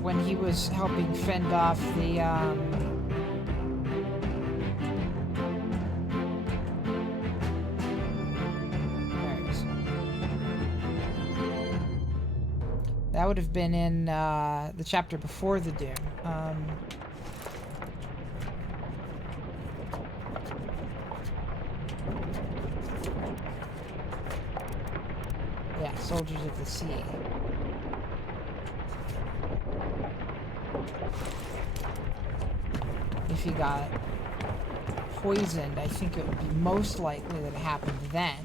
when he was helping fend off the that would have been in the chapter before the Doom. Yeah, Soldiers of the Sea. If he got poisoned, I think it would be most likely that it happened then.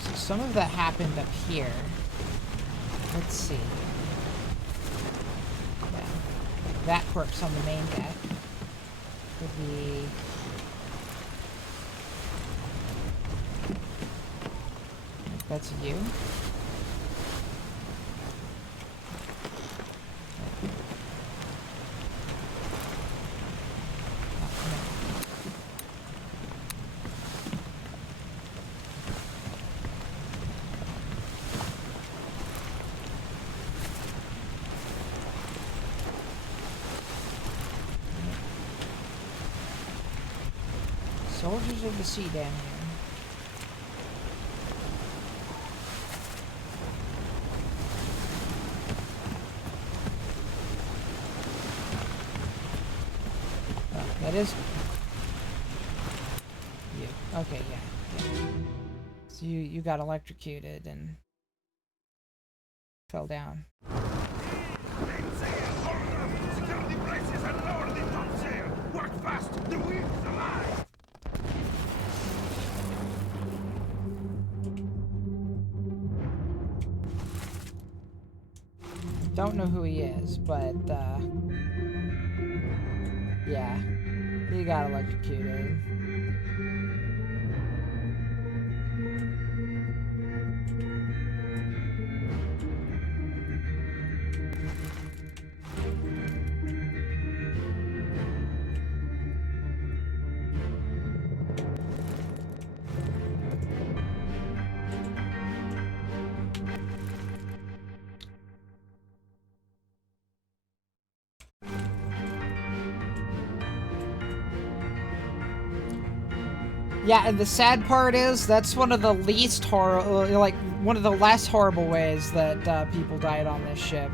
So some of that happened up here. Let's see. Yeah. That corpse on the main deck would be... That's you. Soldiers of the Sea down here. That is you. Okay, yeah. So you got electrocuted and fell down. Work fast! The wind's alive! Don't know who he is, but yeah, he got electrocuted. Yeah, and the sad part is that's one of the least like one of the less horrible ways that people died on this ship.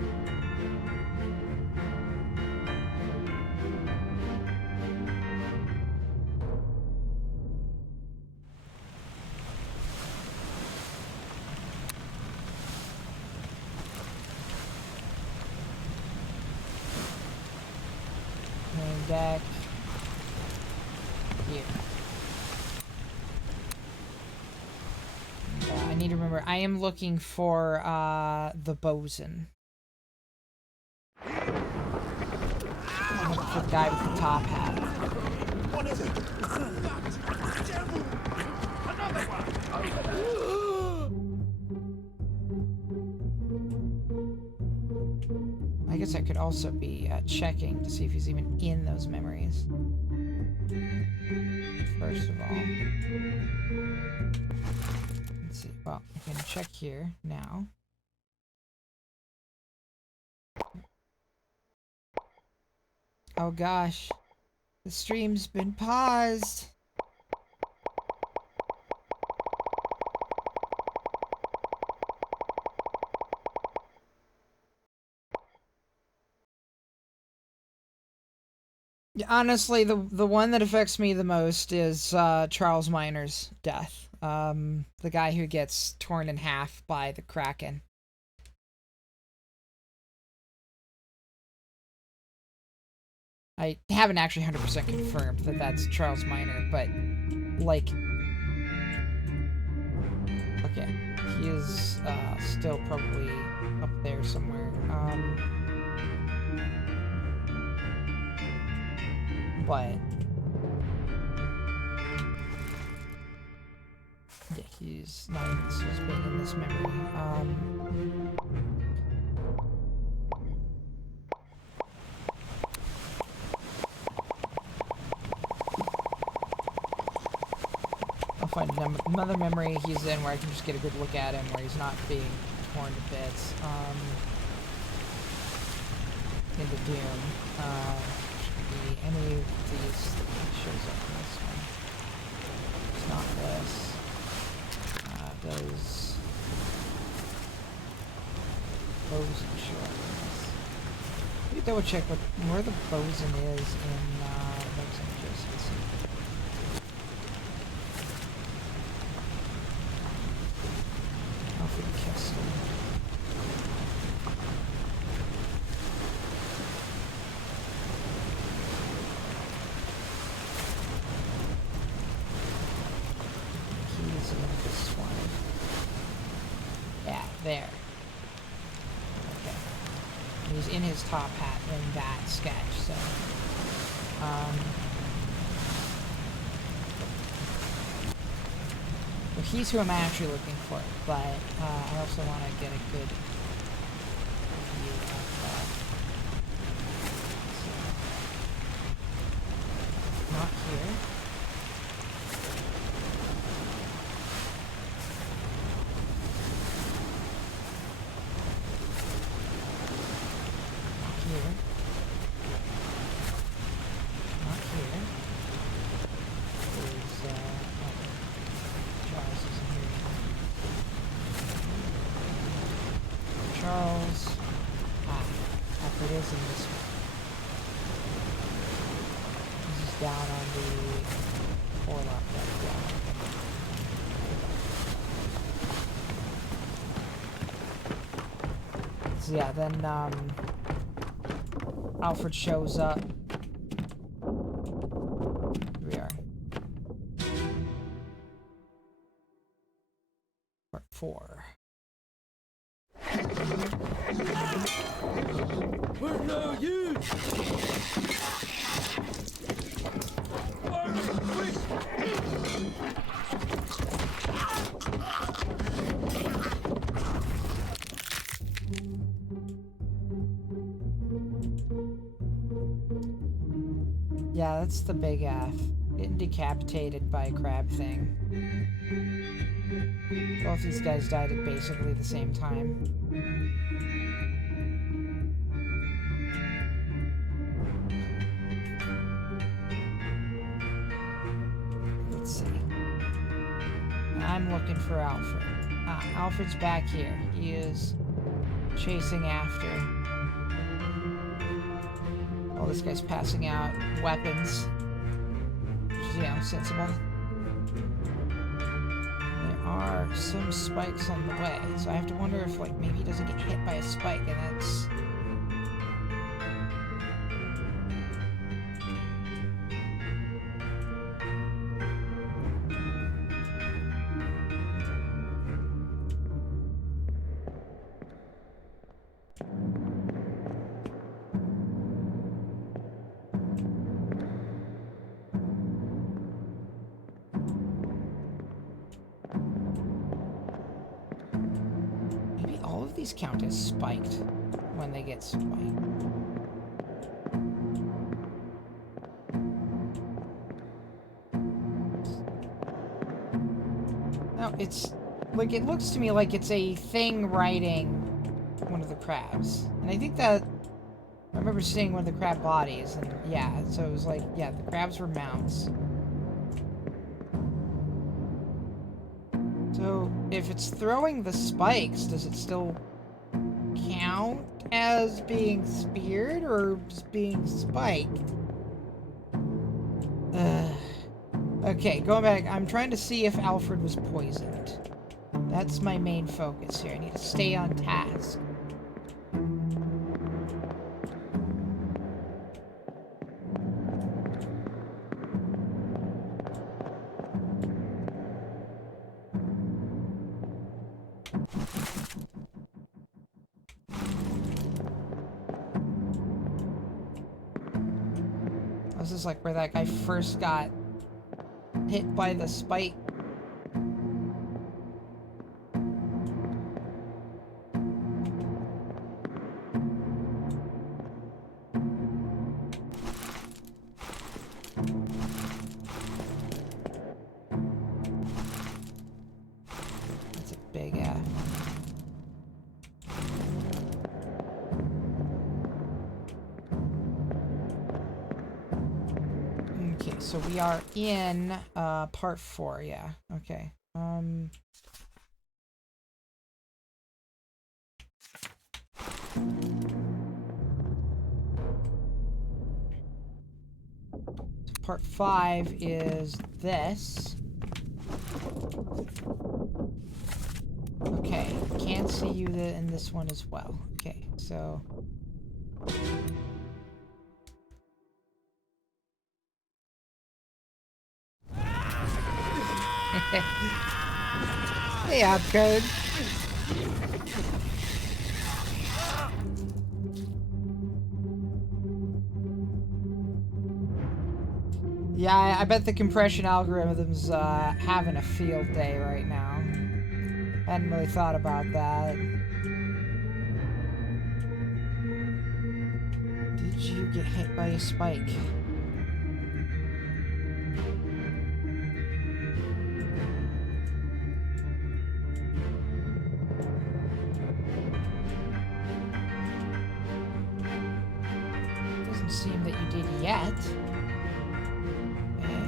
Main deck. Here. I need to remember, I am looking for the bosun. I'm looking for the guy with the top hat. What is it? Another one! I guess I could also be checking to see if he's even in those memories. First of all. Let's see. Well, I can check here now. Oh gosh. The stream's been paused. Yeah, honestly, the one that affects me the most is Charles Miner's death. The guy who gets torn in half by the Kraken. I haven't actually 100% confirmed that that's Charles Miner, but, like... Okay, he is still probably up there somewhere. But... yeah, he's not even supposed to be in this memory. I'll find another memory he's in where I can just get a good look at him, where he's not being torn to bits. Into Doom. Should be any of these that shows up in this one. It's not this. Does bosun show up in this? Let me double check where the bosun is in those images. Let's see. Alfred Kessler. He's in this one. Yeah, there. Okay. He's in his top hat in that sketch, so... well, he's who I'm actually looking for, but I also want to get a good view of that. So, not here. Not here. Not here. There's, Charles isn't here either. Charles. Alfred is in this one. This is down on the forelock deck. So yeah, then Alfred shows up. Here we are. Part 4. Where are you? Yeah, that's the big F. Getting decapitated by a crab thing. Both these guys died at basically the same time. Let's see. I'm looking for Alfred. Ah, Alfred's back here. He is chasing after. Oh, this guy's passing out weapons. Which is, you know, sensible. There are some spikes on the way, so I have to wonder if, like, maybe he doesn't get hit by a spike, and that's... Maybe all of these count as spiked when they get spiked. No, it's... like, it looks to me like it's a thing riding one of the crabs. And I think that... I remember seeing one of the crab bodies, and yeah, so it was like, yeah, the crabs were mounts. So, if it's throwing the spikes, does it still count as being speared, or just being spiked? Okay, going back, I'm trying to see if Alfred was poisoned. That's my main focus here. I need to stay on task. This is like where that guy first got hit by the spike. That's a big ass. Okay, so we are in part 4, yeah. Okay. So part 5 is this. Okay, can't see you in this one as well. Okay, so hey, Upcode. Yeah, I bet the compression algorithm's having a field day right now. Hadn't really thought about that. Did you get hit by a spike? Doesn't seem that you did yet. Okay.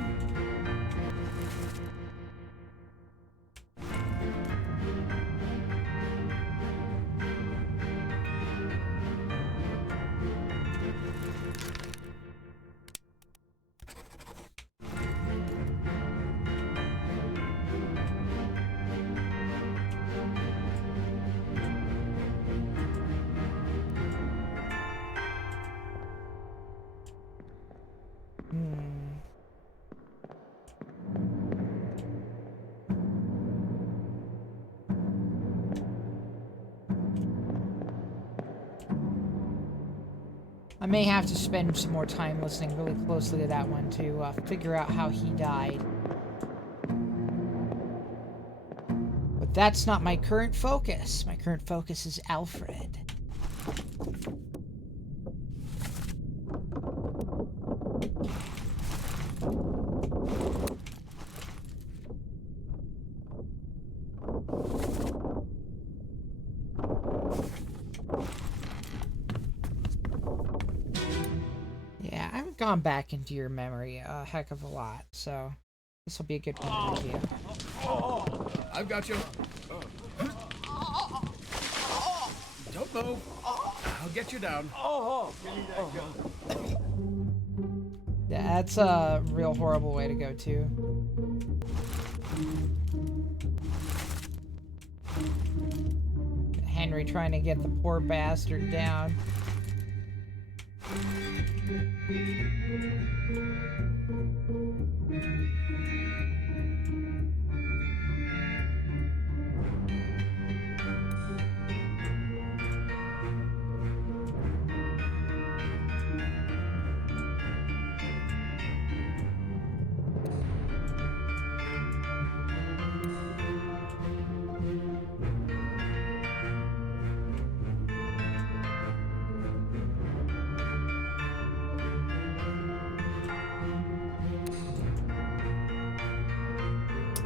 I may have to spend some more time listening really closely to that one to figure out how he died. But that's not my current focus. My current focus is Alfred. Yeah, I haven't gone back into your memory a heck of a lot, so this will be a good one to review. I've got you. Don't move. I'll get you down. Yeah, that's a real horrible way to go, too. Henry trying to get the poor bastard down.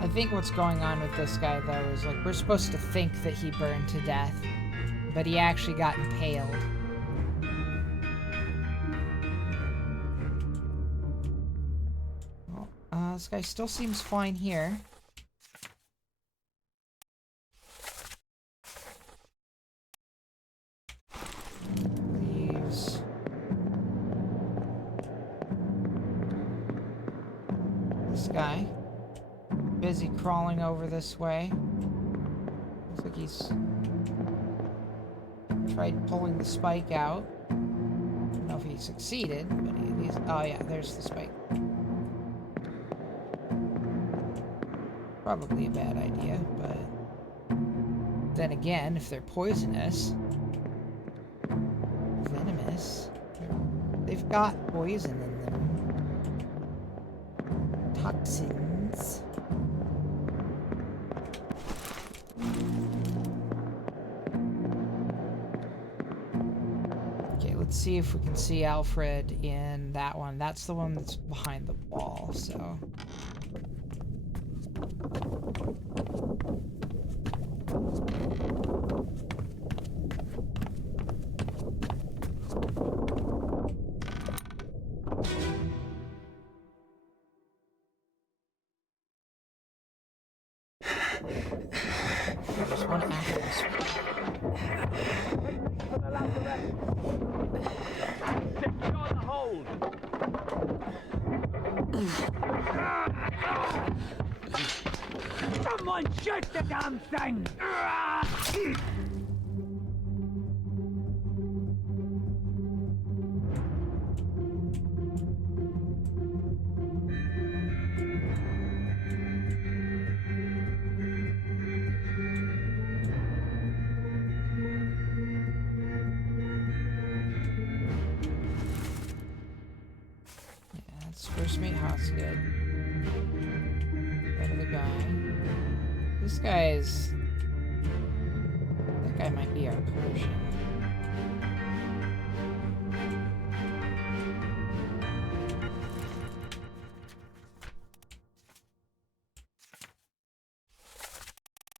I think what's going on with this guy, though, is like we're supposed to think that he burned to death, but he actually got impaled. Well, this guy still seems fine here. Leaves. This guy. Busy crawling over this way. Looks like he's tried pulling the spike out. I don't know if he succeeded, but he's... Oh yeah, there's the spike. Probably a bad idea, but... Then again, if they're poisonous... Venomous... They've got poison in them. Toxins... Let's see if we can see Alfred in that one. That's the one that's behind the wall, so... There's one after this one. Secure the hold! Someone shoot the damn thing! First mate Hosgood. That other guy. This guy is... That guy might be our Persian.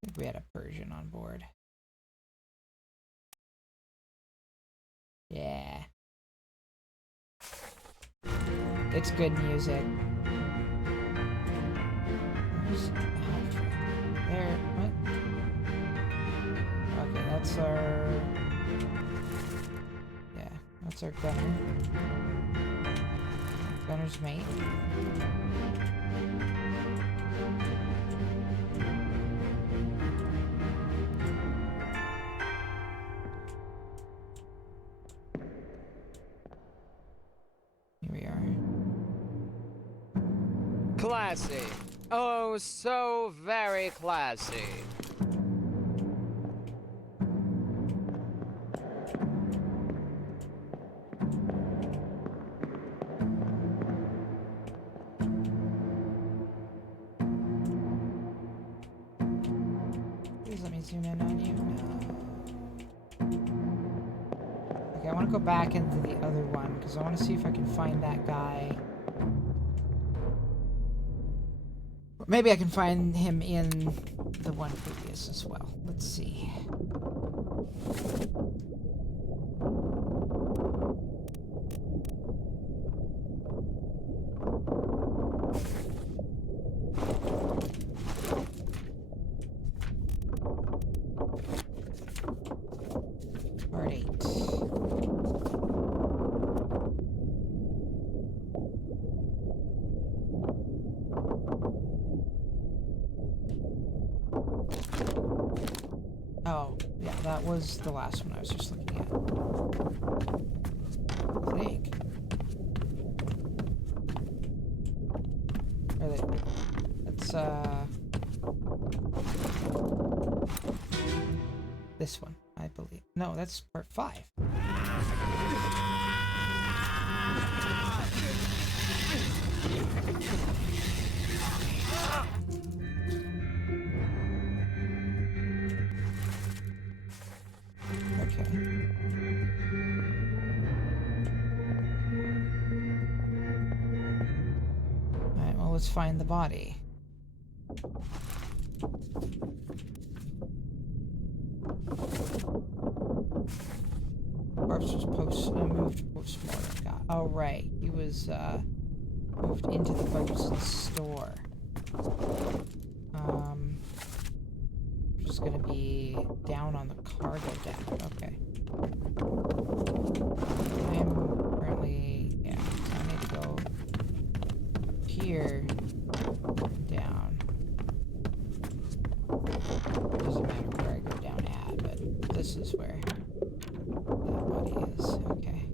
I think we had a Persian on board. Yeah. It's good music. Where's Alfred? There. What? Okay, that's our... Yeah, that's our gunner. Gunner's mate. Here we are. Classy. Oh, so very classy. Please let me zoom in on you. No. Okay, I want to go back into the other one because I want to see if I can find that guy. Maybe I can find him in the one previous as well. Let's see. Oh, yeah, that was the last one I was just looking at. I think. Or that's, this one, I believe. No, that's part 5. Okay. Alright, well, let's find the body. Corpse was moved post-mortem. Oh, right. He was, moved into the Ferguson store. Which is gonna be down on the cargo deck. Okay. I'm currently, yeah, so I need to go here, down. Doesn't matter where I go down at, but this is where that body is. Okay.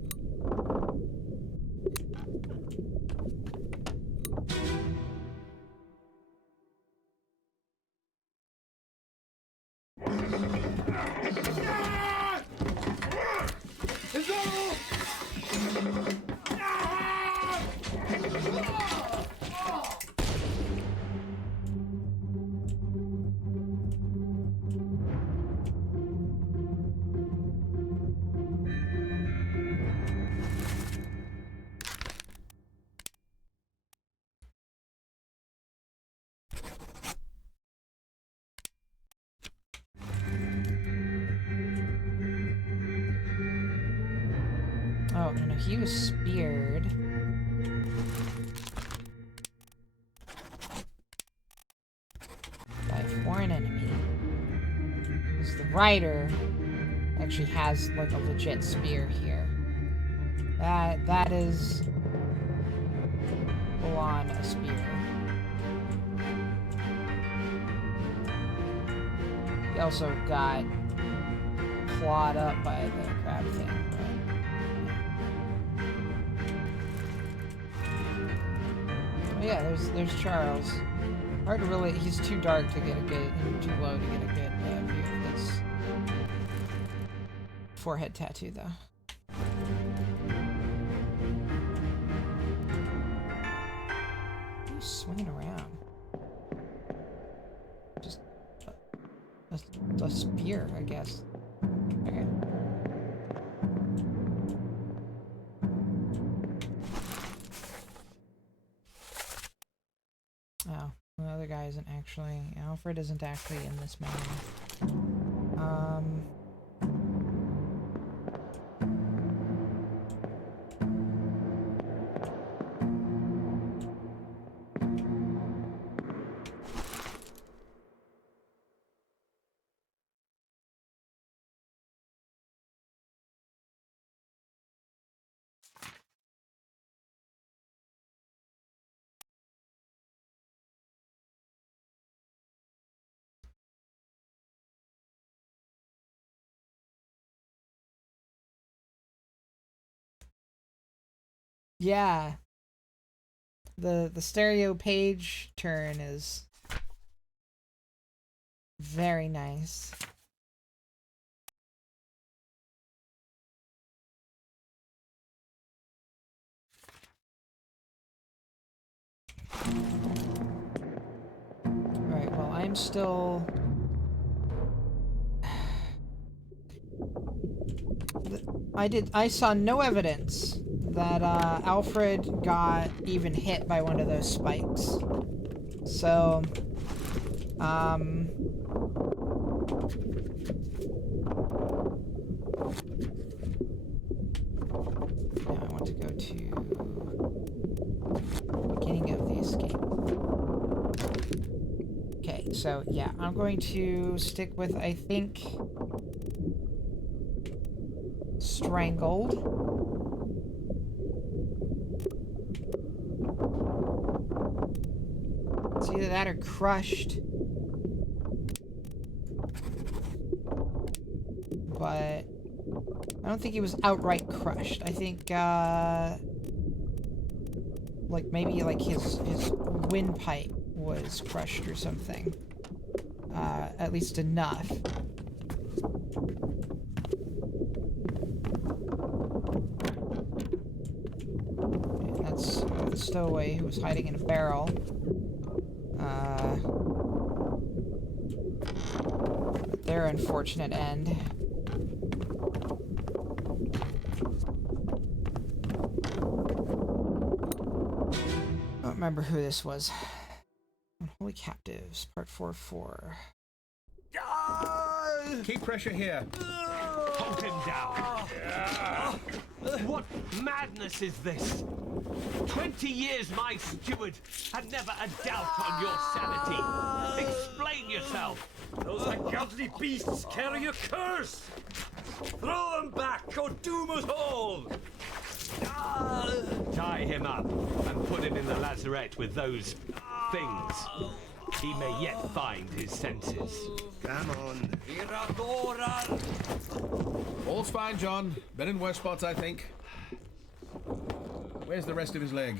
Oh, no, he was speared. By a foreign enemy. Because the rider actually has, like, a legit spear here. That is full on a spear. He also got clawed up by the crab thing. Yeah, there's Charles. Hard to really, he's too dark to get a good, too low to get a good view of his forehead tattoo, though. Who's swinging around? Just a spear, I guess. Okay. Oh, the other guy isn't actually... Alfred isn't actually in this menu. Yeah. The stereo page turn is very nice. Alright, well, I'm still... I saw no evidence that Alfred got even hit by one of those spikes. So, I want to go to the beginning of the escape. Okay, so yeah, I'm going to stick with, I think, strangled. It's either that or crushed. but I don't think he was outright crushed. I think, like, maybe, like, his windpipe was crushed or something. At least enough. And that's the stowaway who was hiding in a barrel. Their unfortunate end. I don't remember who this was. Unholy Captives, Part 4-4. Keep pressure here. Hold him down. What madness is this? 20 years my steward had never a doubt on your sanity. Explain yourself. Those ungodly beasts carry a curse! Throw them back or doom us all! Tie him up and put him in the lazarette with those things. He may yet find his senses. Come on. All's fine, John. Been in worse spots, I think. Where's the rest of his leg?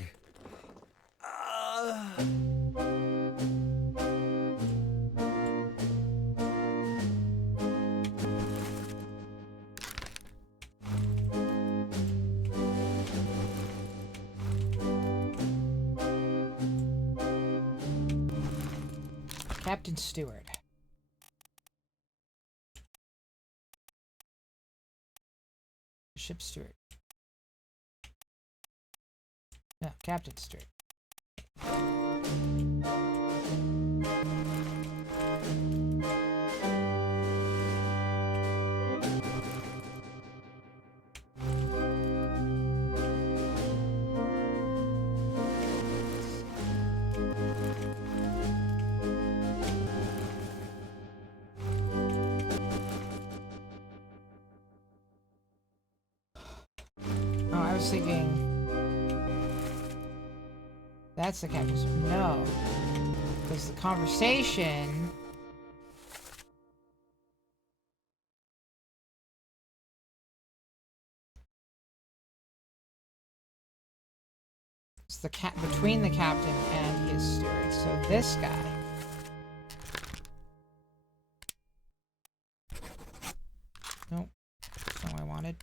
Captain Stewart. Ship steward. No, Captain Stewart. I was thinking that's the captain's. No, because the conversation. It's the between the captain and his steward. So this guy. Nope, that's not what I wanted.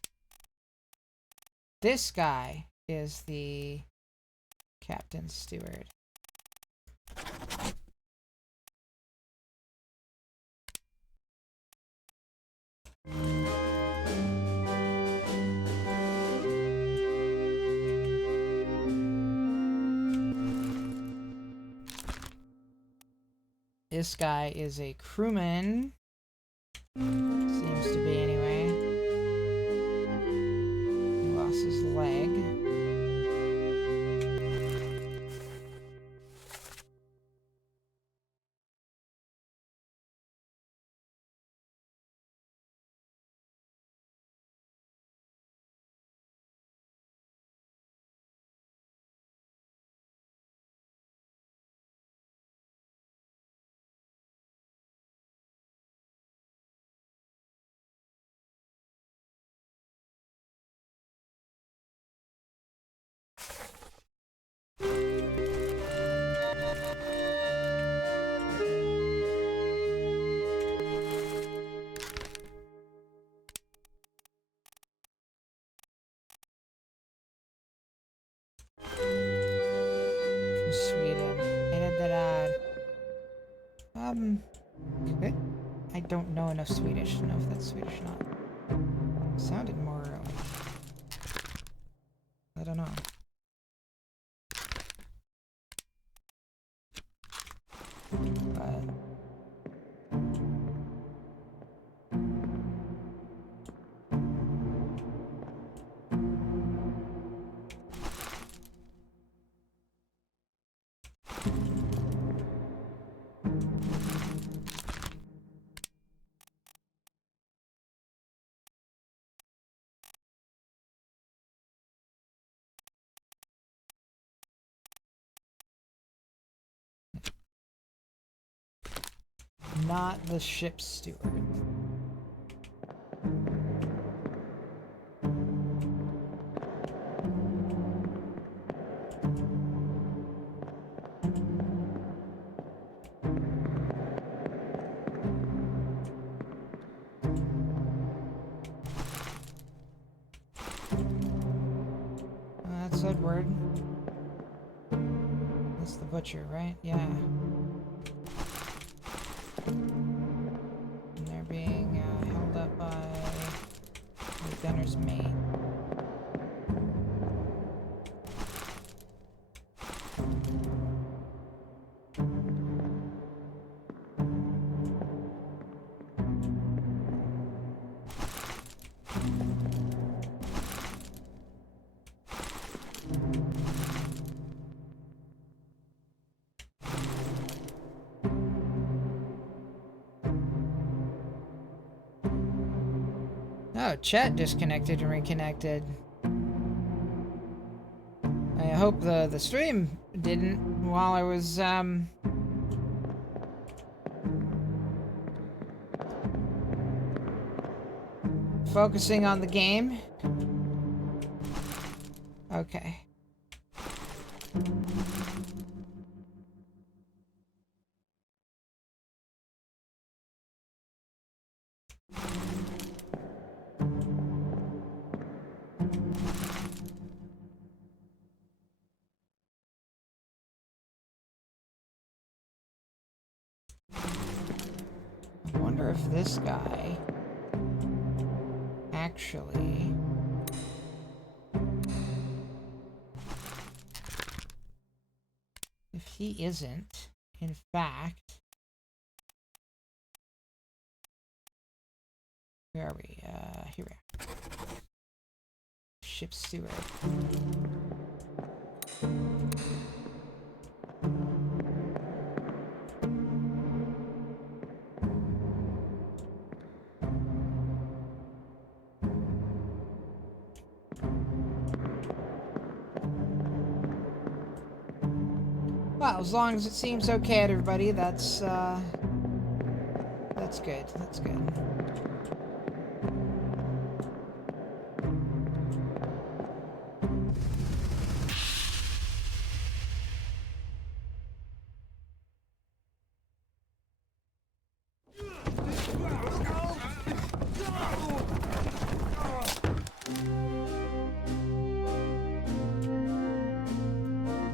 This guy is the captain's steward. This guy is a crewman. Seems to be anyway. Lost his leg. Sweden. I don't know enough Swedish to know if that's Swedish or not. Sounded more like, I don't know. But not the ship's steward. What's Edward? That's the butcher, right? Yeah. And they're being held up by the gunner's mate. Oh, chat disconnected and reconnected. I hope the stream didn't while I was focusing on the game. Okay. I wonder if this guy actually if he isn't, in fact, where are we? Here we are. Ship steward. Well, as long as it seems okay to everybody, that's good. That's good.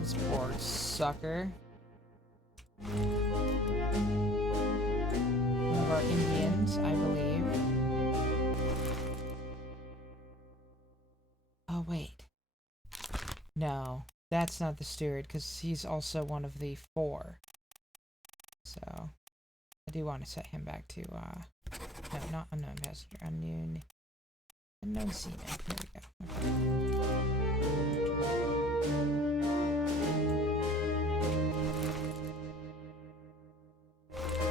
This poor sucker. One of our Indians, I believe. Oh, wait. No, that's not the steward, because he's also one of the 4. So, I do want to set him back to, no, not unknown passenger, unknown seaman. Here we go.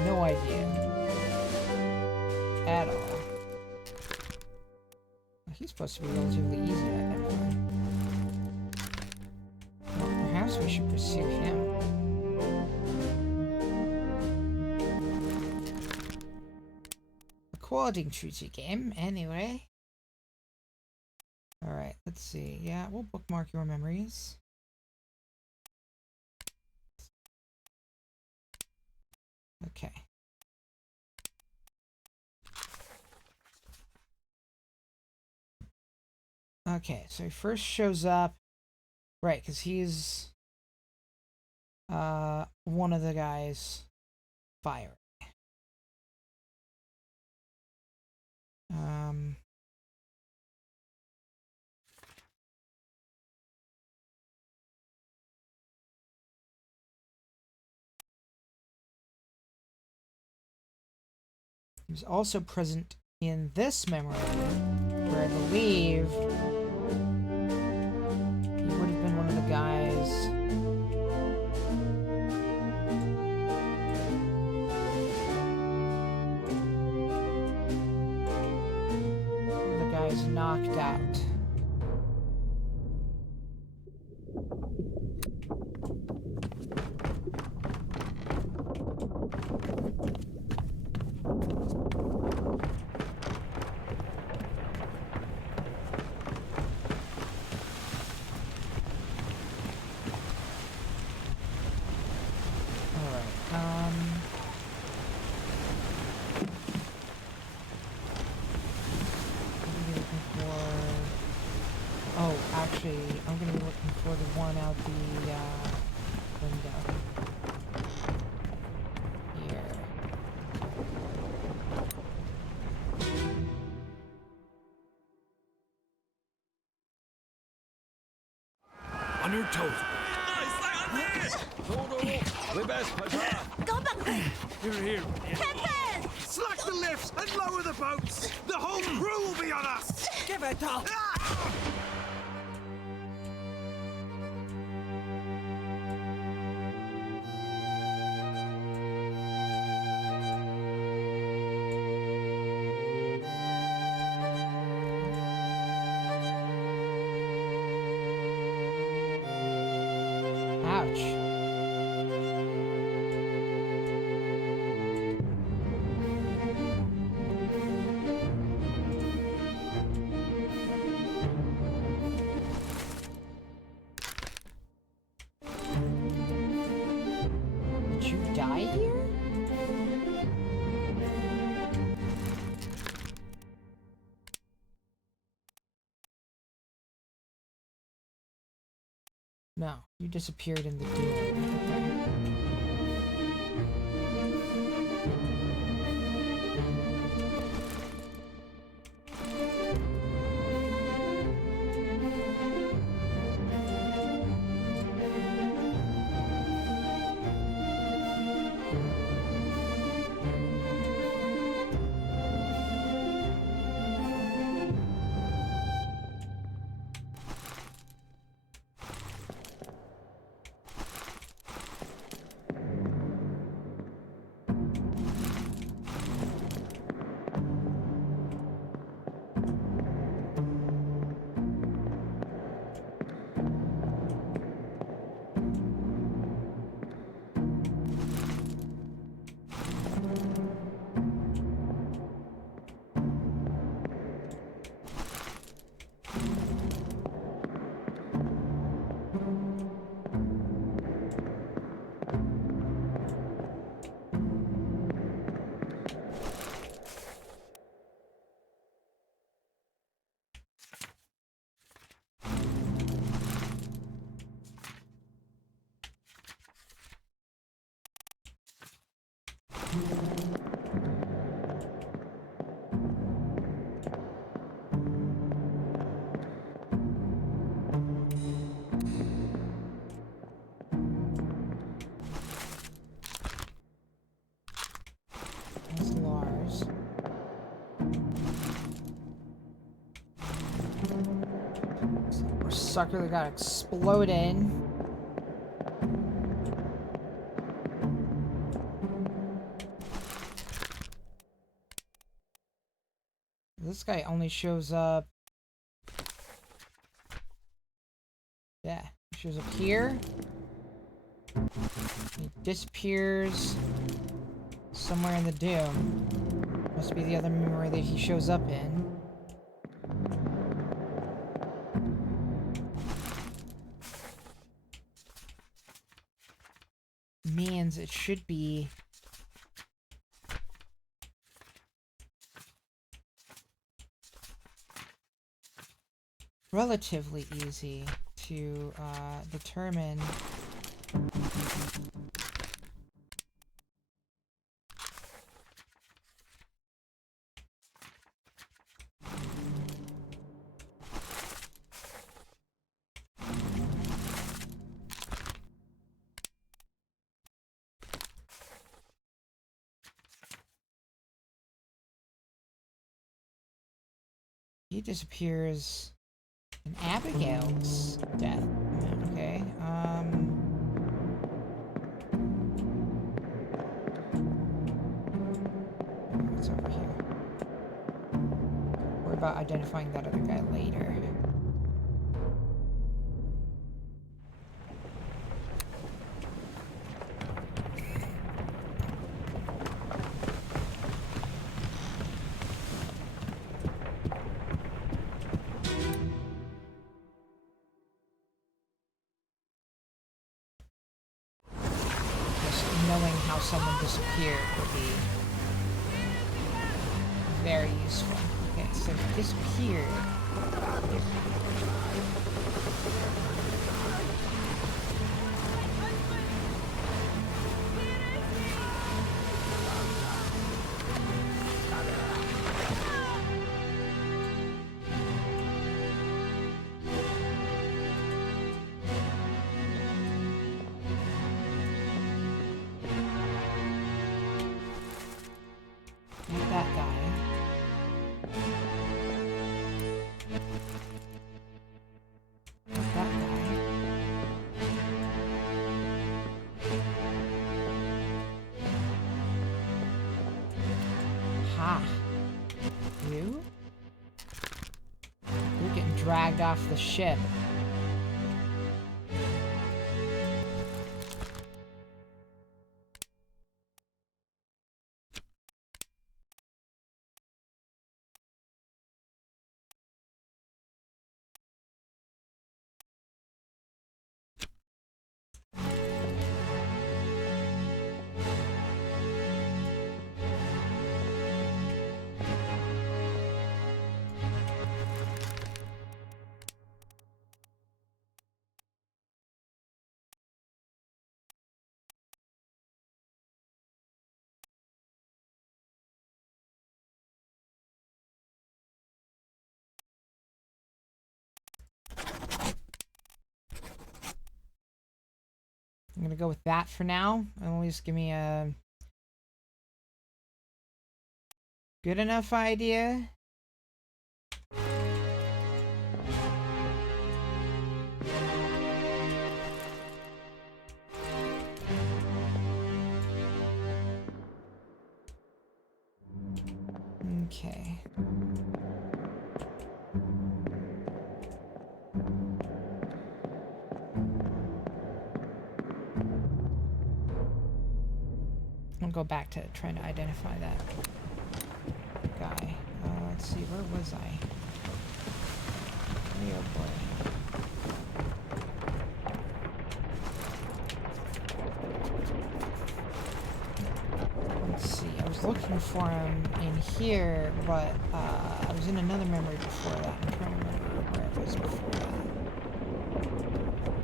No idea. At all. He's supposed to be relatively easy to identify. Well, perhaps we should pursue him. According to the game, anyway. Alright, let's see. Yeah, we'll bookmark your memories. Okay. Okay, so he first shows up, right, because he's one of the guys firing. He was also present in this memory, where I believe he would have been one of the guys. One of the guys knocked out. her toes. We best prepare. Go back. Here. Captain! Slack the lifts and lower the boats! The whole crew will be on us! Give it up. Ouch. Did you die here? No, you disappeared in the dune. That's Lars. Poor sucker that got exploded. This guy only shows up. Yeah, he shows up here. He disappears somewhere in the dune. Must be the other memory that he shows up in. Means it should be relatively easy to determine he disappears in Abigail's death. Okay, what's over here? Worry about identifying that other guy later. Knowing how someone disappeared would be very useful. Okay, so he disappeared. Ah. You? You're getting dragged off the ship. I'm gonna go with that for now. At least give me a good enough idea. Okay. I'll go back to trying to identify that guy. Let's see, where was I? Oh boy. Let's see, I was looking for him in here, but I was in another memory before that. I'm trying to remember where it was before that.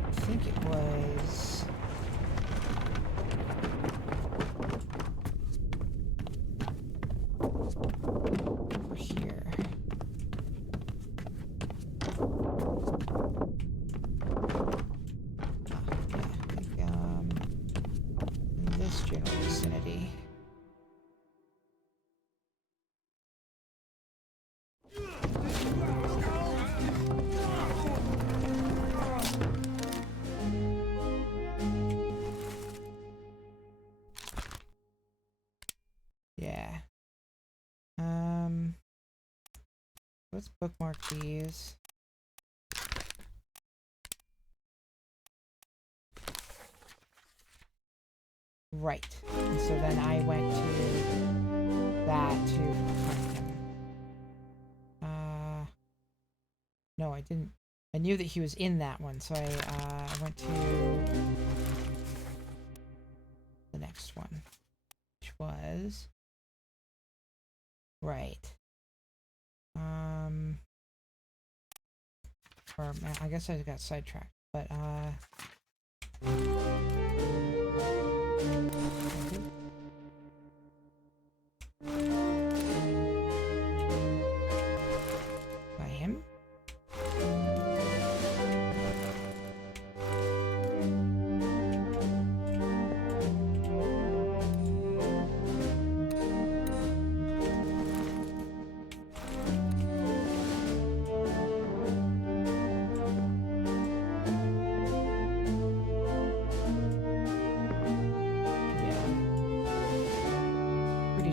I think it was... over here. Yeah, I think, in this general vicinity. Yeah. Let's bookmark these. Right. And so then I went to that to find him. No, I didn't. I knew that he was in that one, so I went to the next one, which was right. Or I guess I got sidetracked, but by him.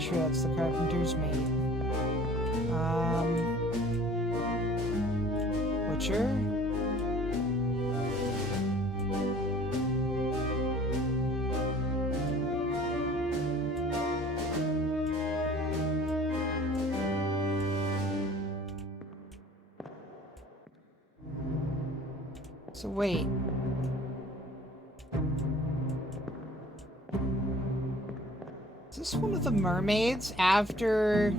Sure that's the carpenter's mate. Butcher? So wait. Is this one of the mermaids after...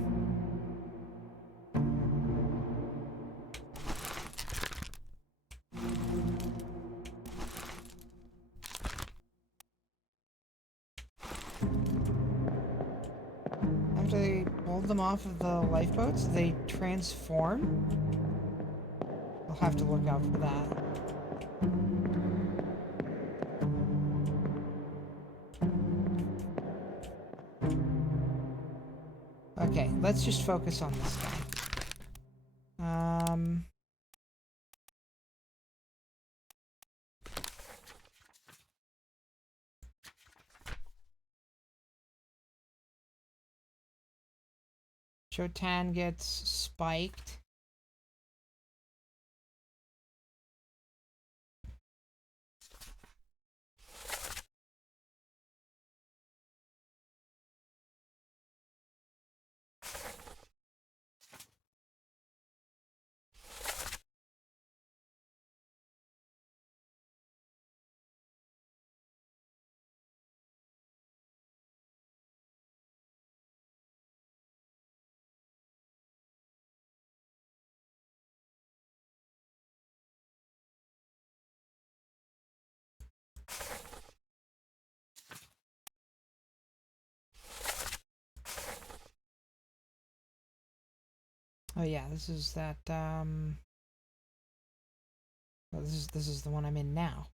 after they pulled them off of the lifeboats, they transform? I'll have to look out for that. Okay, let's just focus on this guy. Chotan gets spiked. Oh yeah, this is that, well, this is the one I'm in now.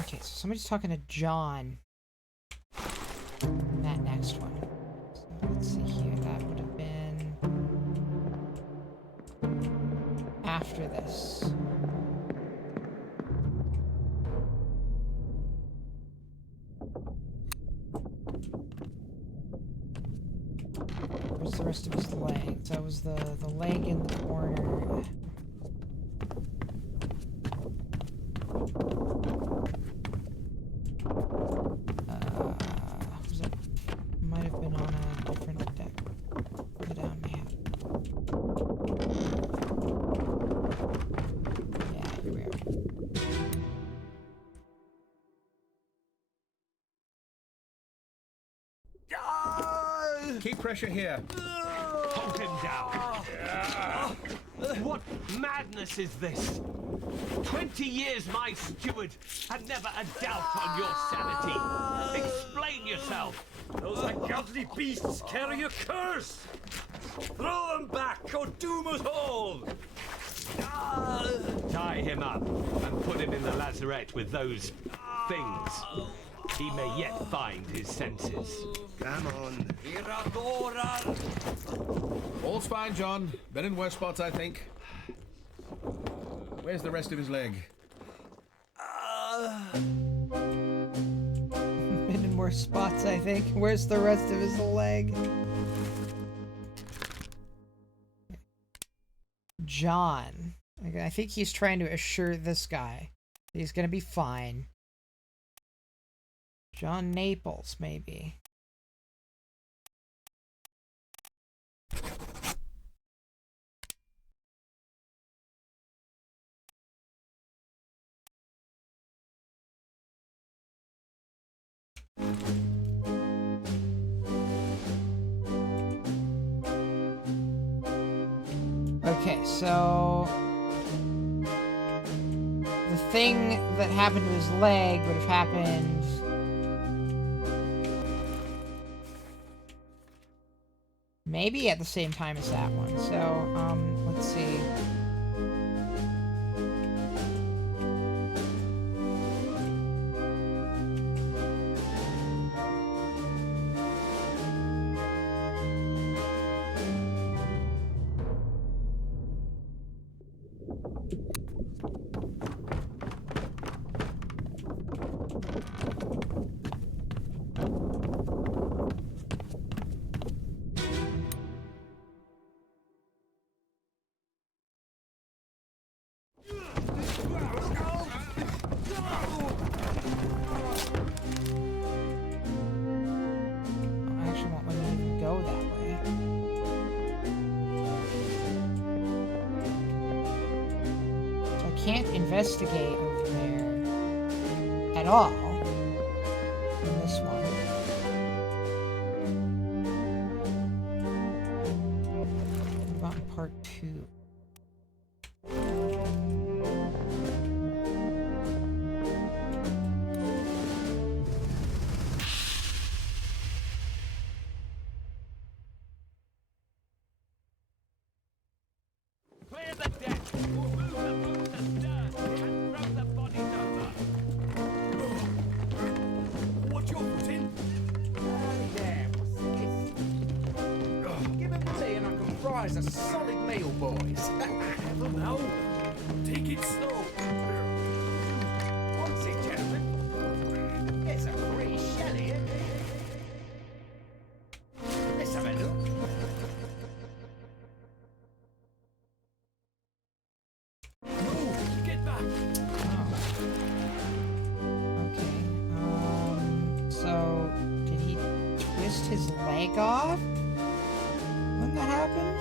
Okay, so somebody's talking to John in that next one. So let's see here. That would have been after this. Where's the rest of his legs? That was the leg in the corner. Might have been on a different deck. Further down, man. Yeah, here we are. Keep pressure here. Hold him down. What madness is this? 20 years my steward, and never a doubt on your sanity. Explain yourself. Those ungodly beasts carry a curse! Throw them back or doom us all! Tie him up and put him in the lazarette with those things. He may yet find his senses. Come on. All's fine, John. Been in worse spots, I think. Where's the rest of his leg? Been in worse spots, I think. Where's the rest of his leg? John. I think he's trying to assure this guy that he's gonna be fine. John Naples, maybe. Okay, so the thing that happened to his leg would have happened maybe at the same time as that one. So, let's see. Investigate over there at all in this one. What about in part 2? a solid meal, boys. Now, take it slow. What's it, gentlemen? It's a free shelly. Let's have a look. Move, get back. Okay. So did he twist his leg off when that happened?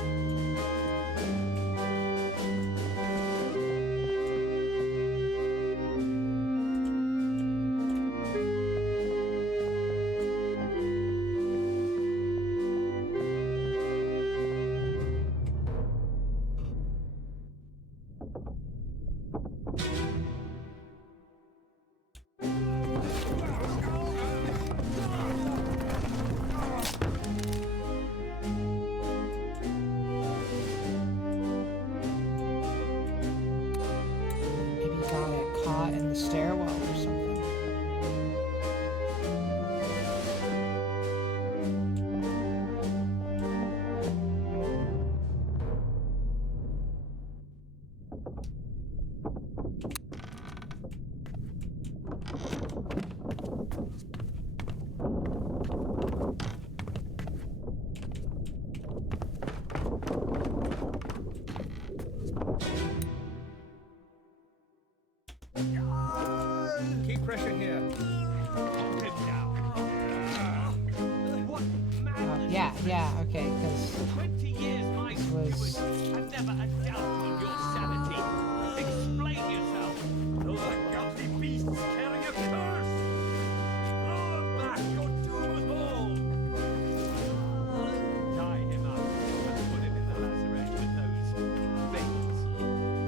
Maybe he got it caught in the stairwell or something. Keep pressure here. Yeah, okay, because 20 years my this was... and never a doubt on your sanity. Explain yourself. Those ungodly beasts carry a curse. Throw them back or doom us all. Tie him up and put him in the lazaret with those things.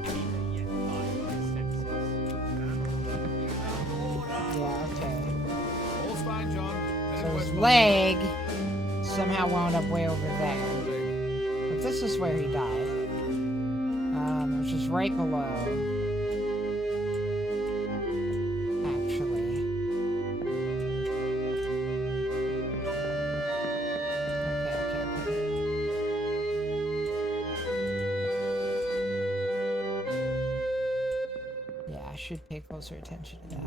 He may yet find his senses. Yeah, okay. All's fine, John. So his leg somehow wound up way over there. But this is where he died. Which is right below. Actually. Okay. Yeah, I should pay closer attention to that.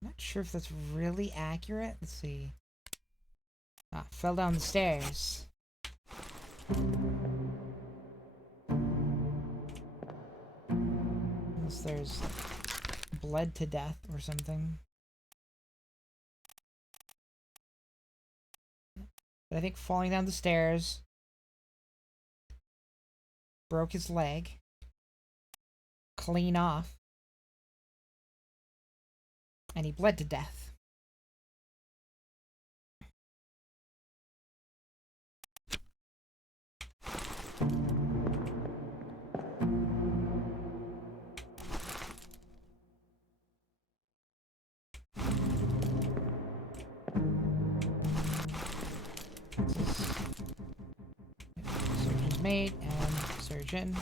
Not sure if that's really accurate. Let's see. Ah, fell down the stairs. Unless there's bled to death or something. But I think falling down the stairs broke his leg clean off. And he bled to death. Surgeon's mate and surgeon.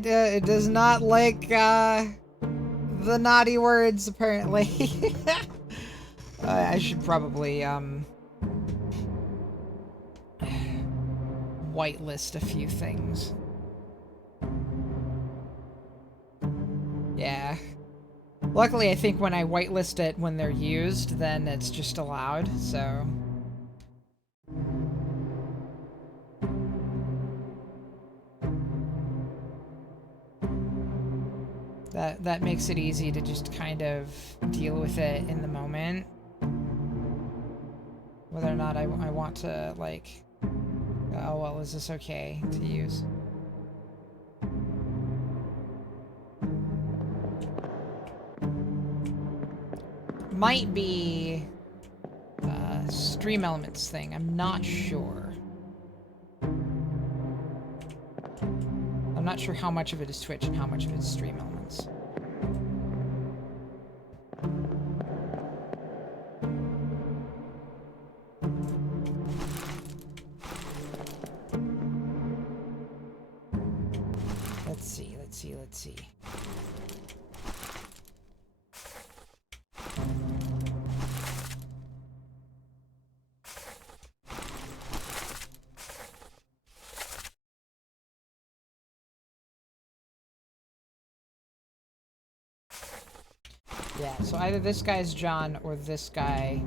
It does not like the naughty words, apparently. I should probably whitelist a few things. Yeah. Luckily, I think when I whitelist it when they're used, then it's just allowed, so... That makes it easy to just kind of deal with it in the moment. whether or not I want to, like... Oh, well, is this okay to use? Might be... Stream Elements thing. I'm not sure. I'm not sure how much of it is Twitch and how much of it is Stream Elements. Let's see. Yeah, so either this guy's John or this guy...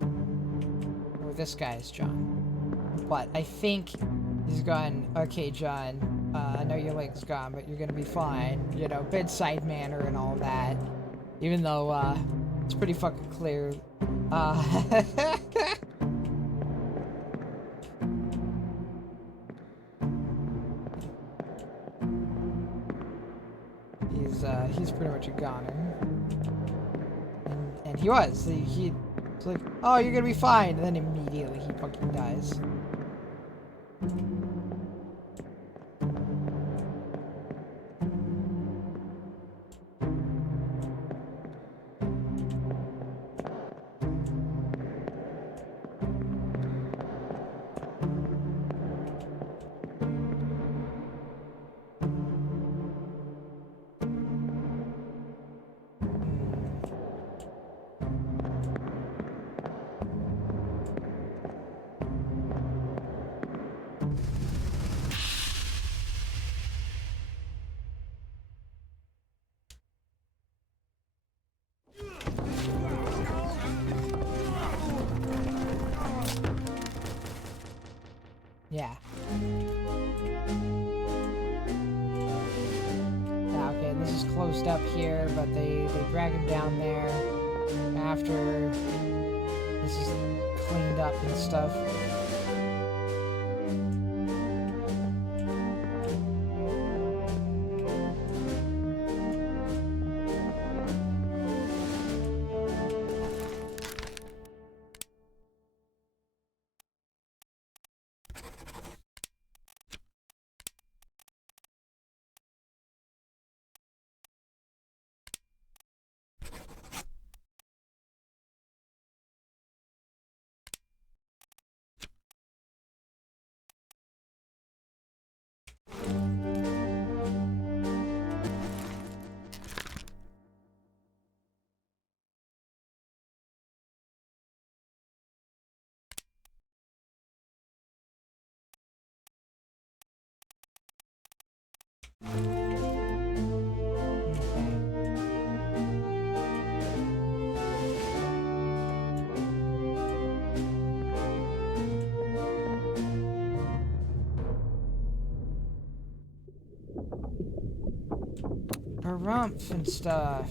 Or this guy's John. But I think he's gone, okay, John, I know your leg's gone, but you're gonna be fine. You know, bedside manner and all that. Even though, it's pretty fucking clear. He's pretty much a goner. And he was. He's like, oh, you're gonna be fine. And then immediately he fucking dies. Yeah. Yeah, okay, this is closed up here, but they drag him down there after this is cleaned up and stuff. Harumph and stuff.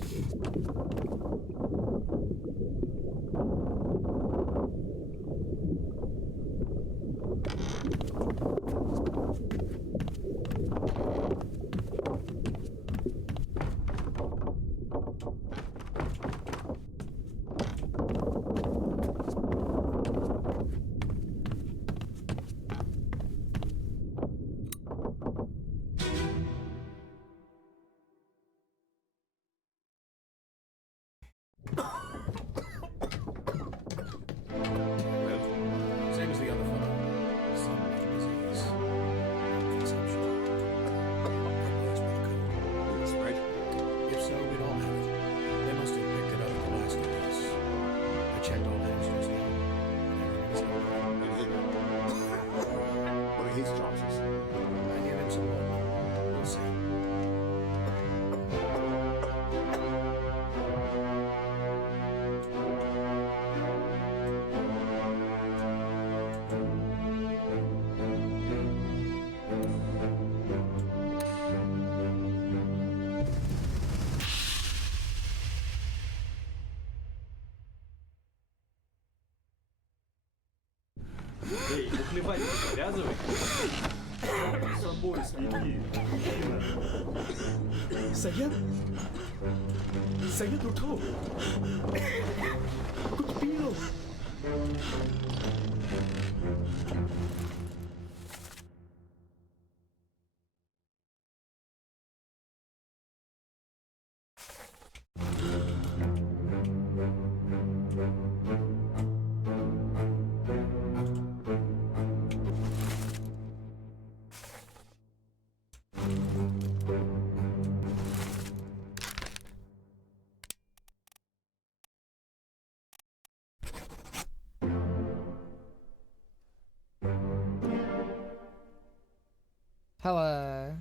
Same as the other fellow. Some disease. Consumption. That's what the code. Will it spread? If so, we'd all have it. They must have picked it up at the last house. I checked all hands just now. And everything's okay. And him? What are his chances? I give him some more. We'll see. Давай, привязывай. С собой следи. Saya tuh tahu. Aku tuh bilang. Hello.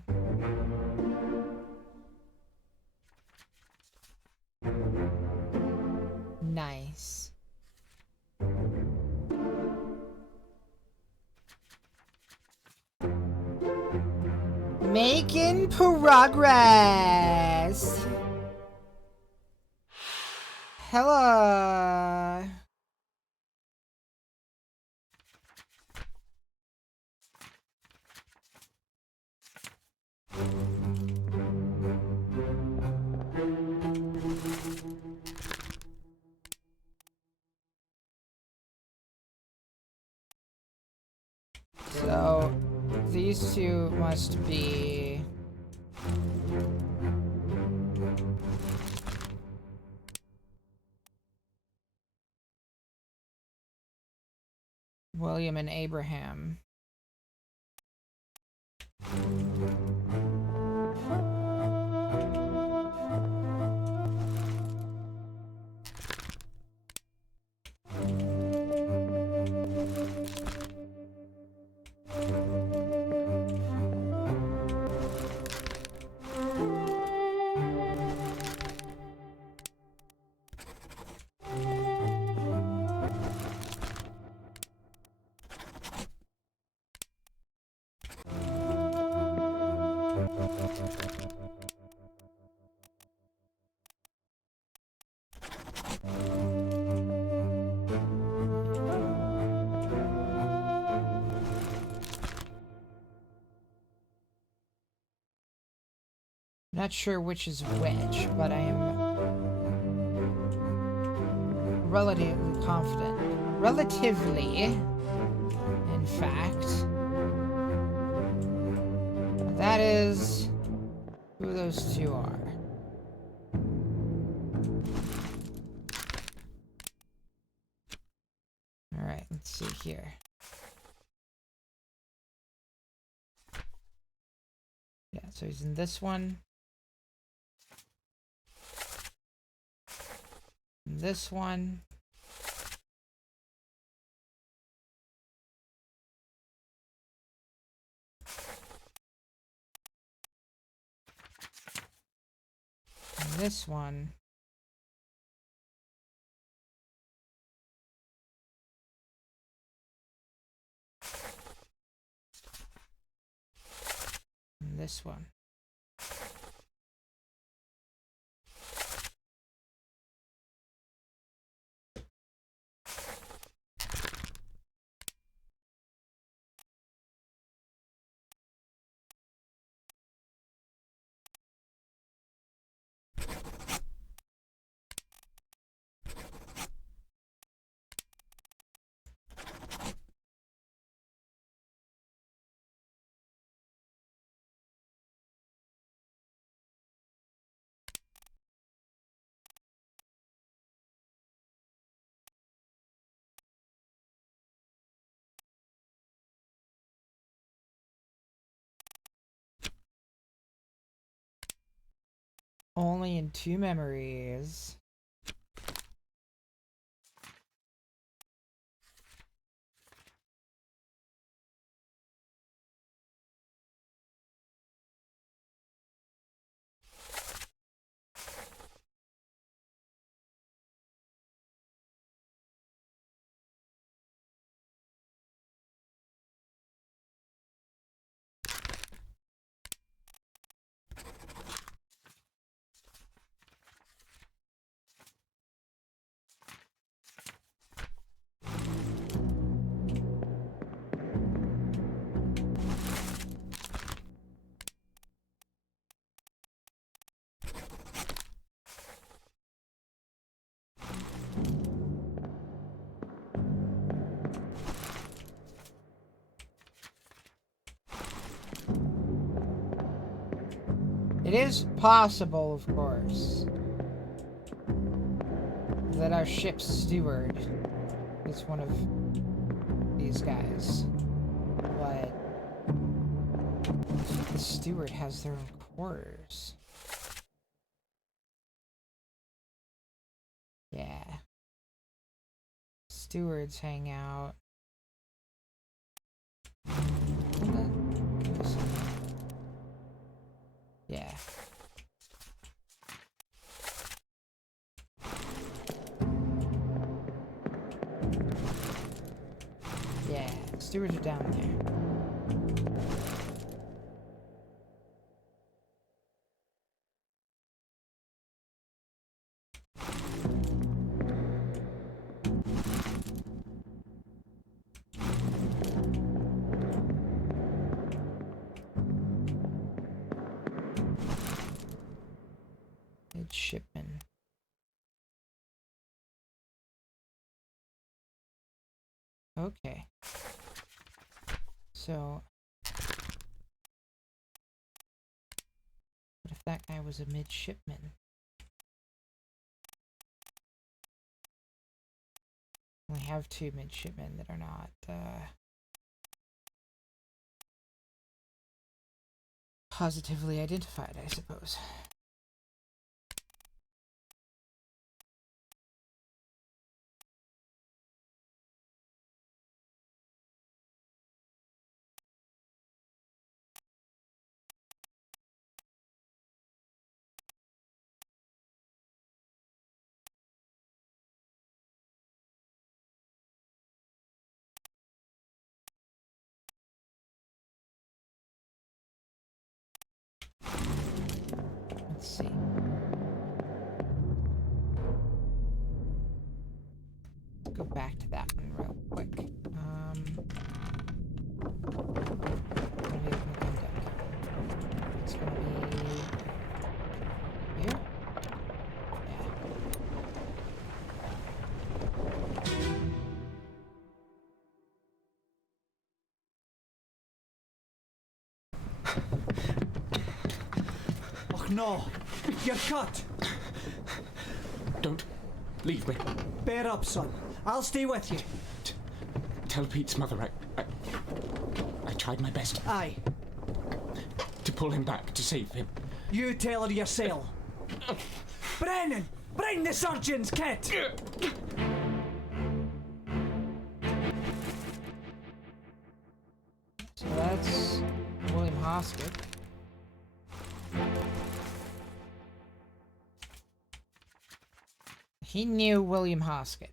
Nice. Making progress. Hello. So, these two must be... William and Abraham. Not sure which is which, but I am relatively confident. Relatively, in fact. That is who those two are. Alright, let's see here. Yeah, so he's in this one. This one. And this one. And this one. Only in 2 memories. It is possible, of course, that our ship's steward is one of these guys. But the steward has their own quarters. Yeah. Stewards hang out. Yeah. Yeah, stewards are down there. Midshipman. Okay. So, what if that guy was a midshipman? We have 2 midshipmen that are not, positively identified, I suppose. Let's see. Let's go back to that one real quick. Maybe open the deck. It's gonna be here. Oh no! You're cut! Don't leave me. Bear up, son. I'll stay with you. Tell Pete's mother I tried my best. Aye. To pull him back, to save him. You tell her yourself. Brennan! Bring the surgeon's kit! So that's William Hoskett. He knew William Hoskett.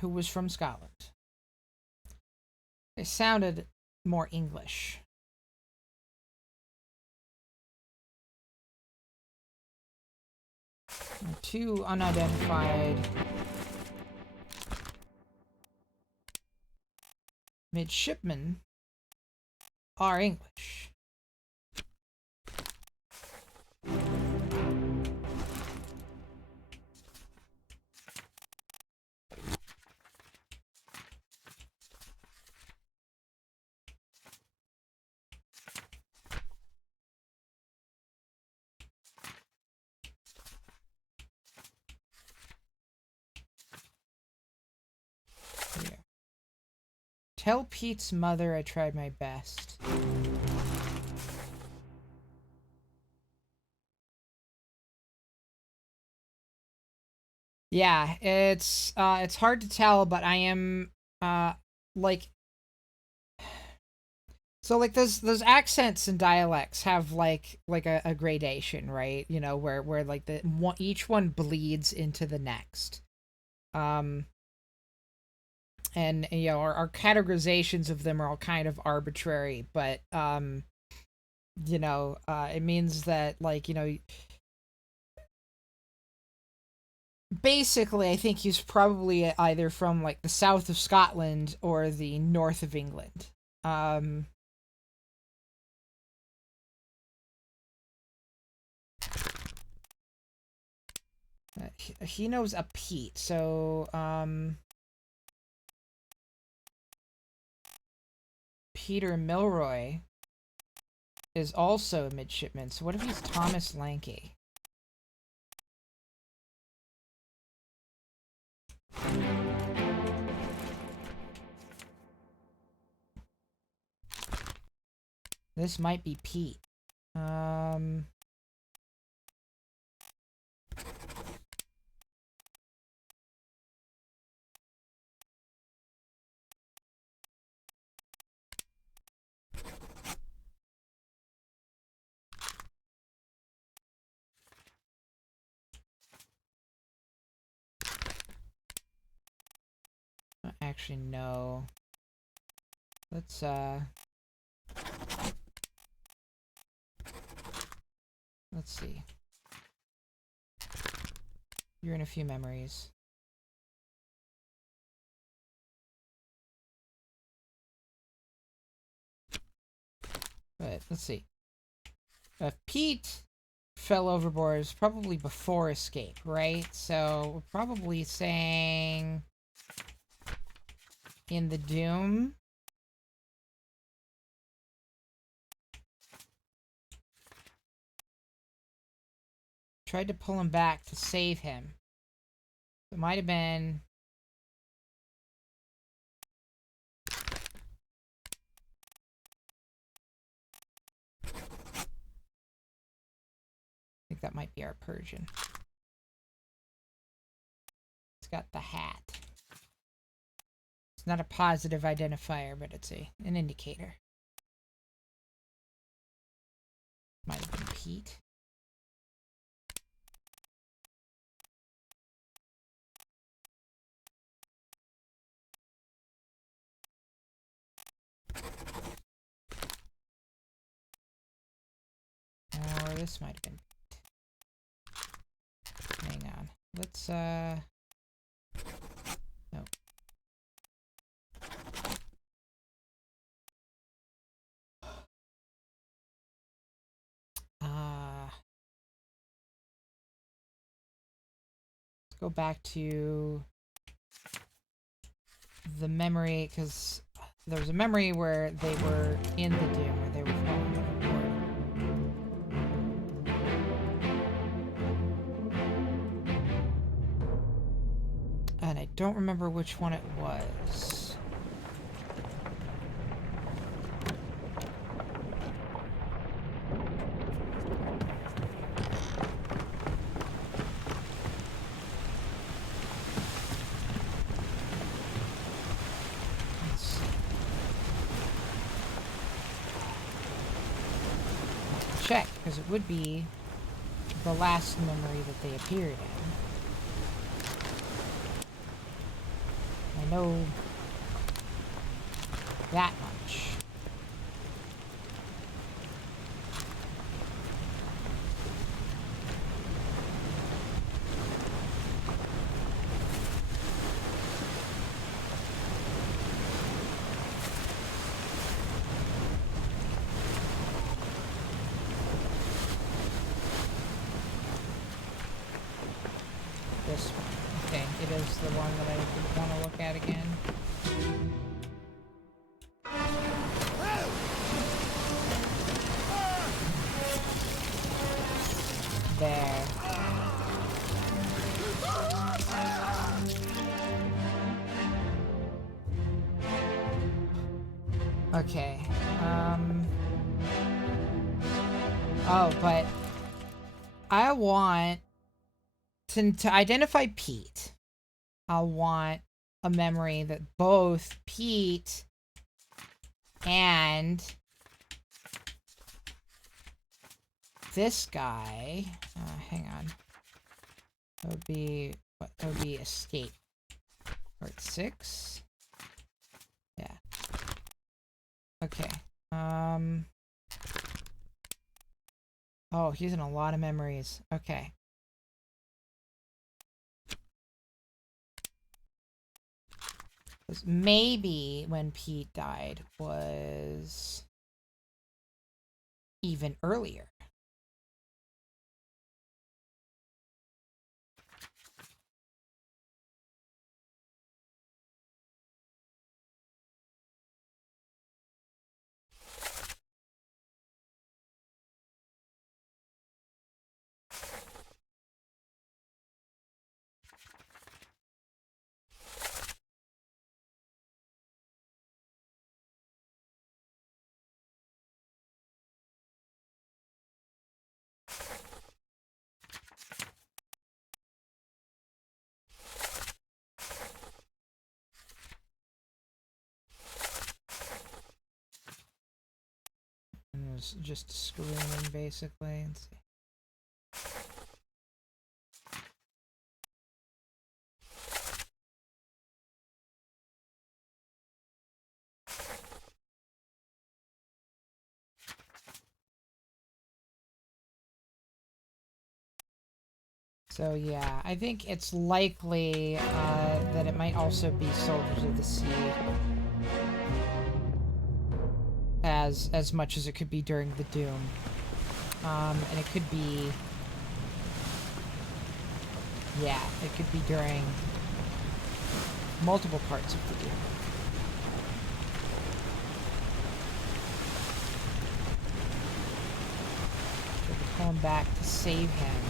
Who was from Scotland. They sounded more English. And 2 unidentified midshipmen are English. Tell Pete's mother I tried my best. Yeah, it's hard to tell, but I am like, so like those accents and dialects have like a gradation, right? You know, where like each one bleeds into the next. And you know, our categorizations of them are all kind of arbitrary, but you know, it means that, like, you know, basically I think he's probably either from like the south of Scotland or the north of England. He knows a Pete, so, Peter Milroy is also a midshipman, so what if he's Thomas Lanke? This might be Pete. Actually, no. Let's see. You're in a few memories. But let's see. If Pete fell overboard, it's probably before escape, right? So we're probably saying in the Doom. Tried to pull him back to save him. It might have been... I think that might be our Persian. It's got the hat. It's not a positive identifier, but it's an indicator. Might have been Pete. Or this might have been Pete. Hang on. Let's, no. Let's go back to the memory, because there was a memory where they were in the Doom, where they were falling overboard. And I don't remember which one it was. Let's see. Check, because it would be the last memory that they appeared in. I know that much. This one. Okay, it is the one that I would want to look at again. There. Okay. Oh, but I want to identify Pete. I want a memory that both Pete and this guy, hang on, that would be, what, that would be escape. Part 6? Yeah. Okay. Oh, he's in a lot of memories. Okay. Maybe when Pete died was even earlier. was just screaming, basically. Let's see. So yeah, I think it's likely that it might also be Soldiers of the Sea, as much as it could be during the Doom, and it could be, yeah, it could be during multiple parts of the Doom. So they're pulling back to save him.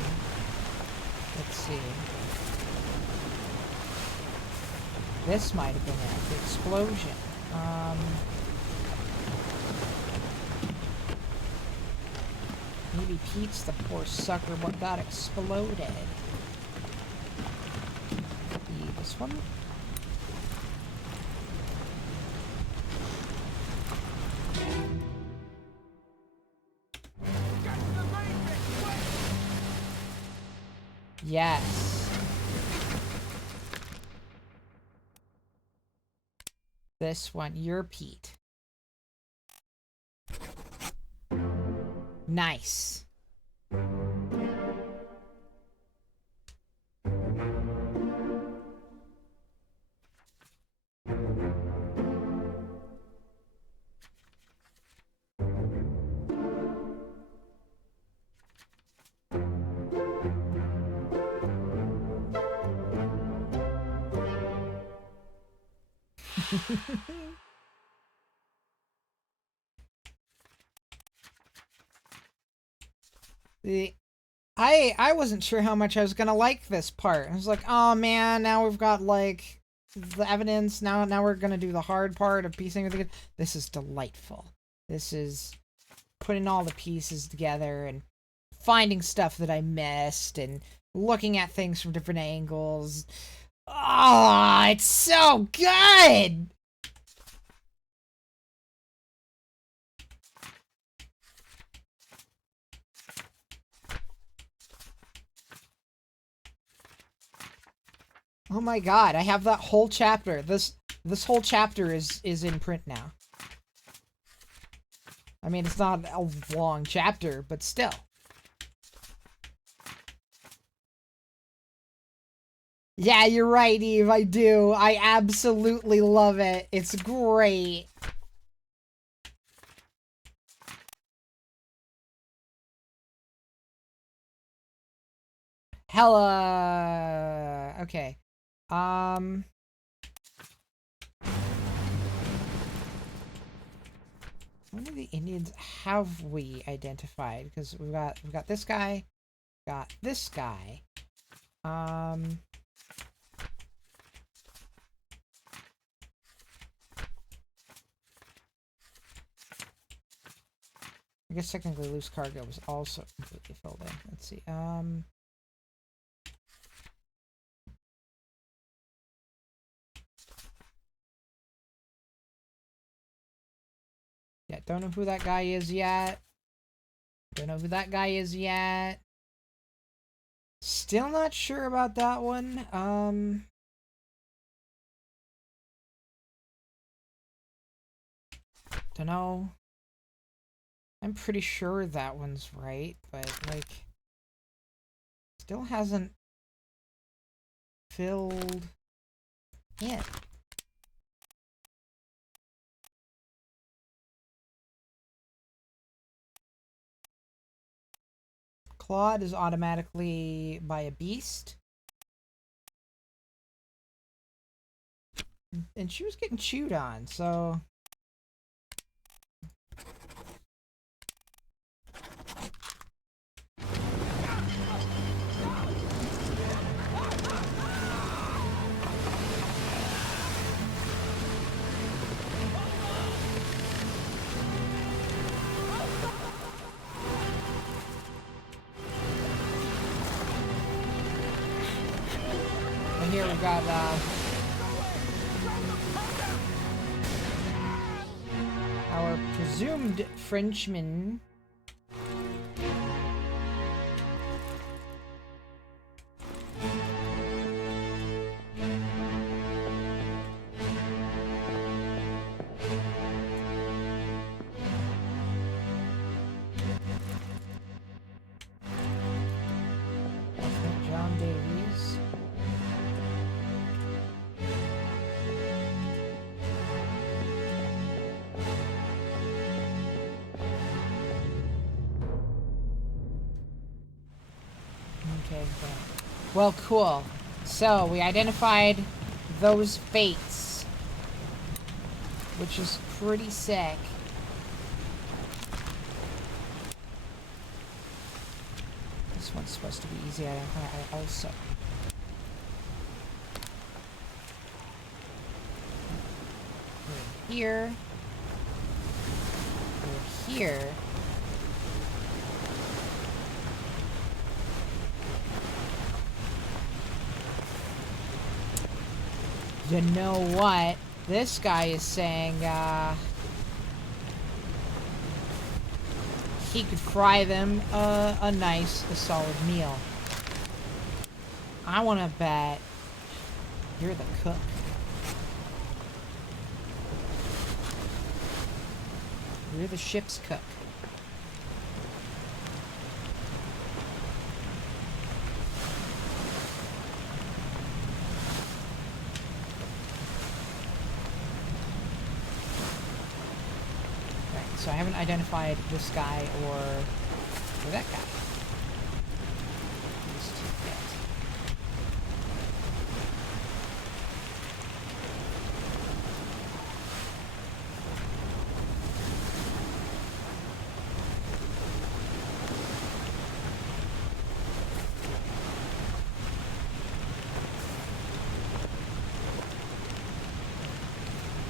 Let's see. This might have been it. The explosion. Maybe Pete's the poor sucker what got exploded. This one? Yes. This one, you're Pete. Nice. I wasn't sure how much I was gonna like this part. I was like, oh man, now we've got like the evidence. Now we're gonna do the hard part of piecing everything. This is delightful. This is putting all the pieces together and finding stuff that I missed and looking at things from different angles. Oh, it's so good! Oh my god, I have that whole chapter. This whole chapter is in print now. I mean, it's not a long chapter, but still. Yeah, you're right, Eve, I do. I absolutely love it. It's great. Hella... Okay. One of the Indians have we identified? Because we've got this guy, got this guy. I guess technically loose cargo was also completely filled in. Let's see. Yeah, don't know who that guy is yet. Don't know who that guy is yet. Still not sure about that one. Don't know. I'm pretty sure that one's right, but like still hasn't filled in. Claude is automatically by a beast. And she was getting chewed on, so... Here we've got our presumed Frenchman. John Davies. Okay, well, cool. So, we identified those fates, which is pretty sick. This one's supposed to be easy. I also... We're here. We're here. You know what? This guy is saying, he could fry them a solid meal. I want to bet you're the cook. You're the ship's cook. So I haven't identified this guy or that guy. These two yet.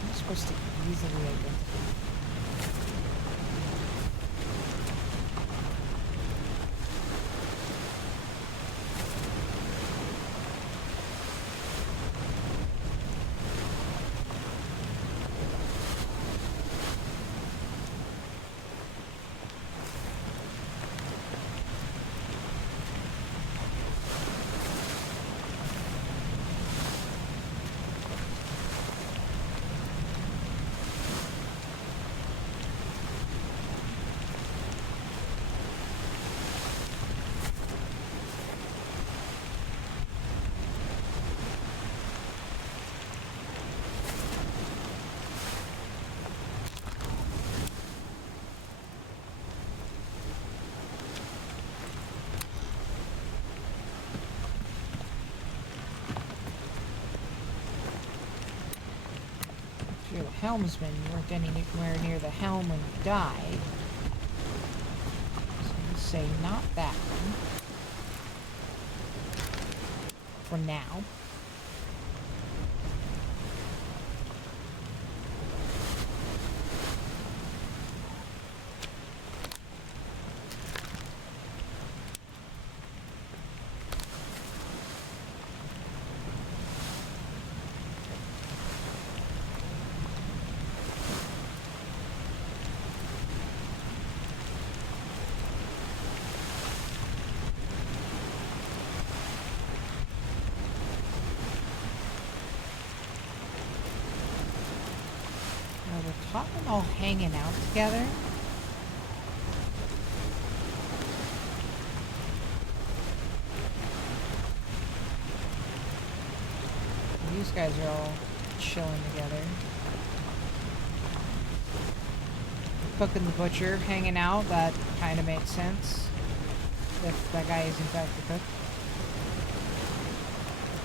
I'm supposed to easily identify. You're the helmsman. You weren't anywhere near the helm when you died. So I'm gonna say not that one. For now. Tottenham all hanging out together. These guys are all chilling together. Cook and the Butcher hanging out, that kind of makes sense. If that guy is in fact the cook.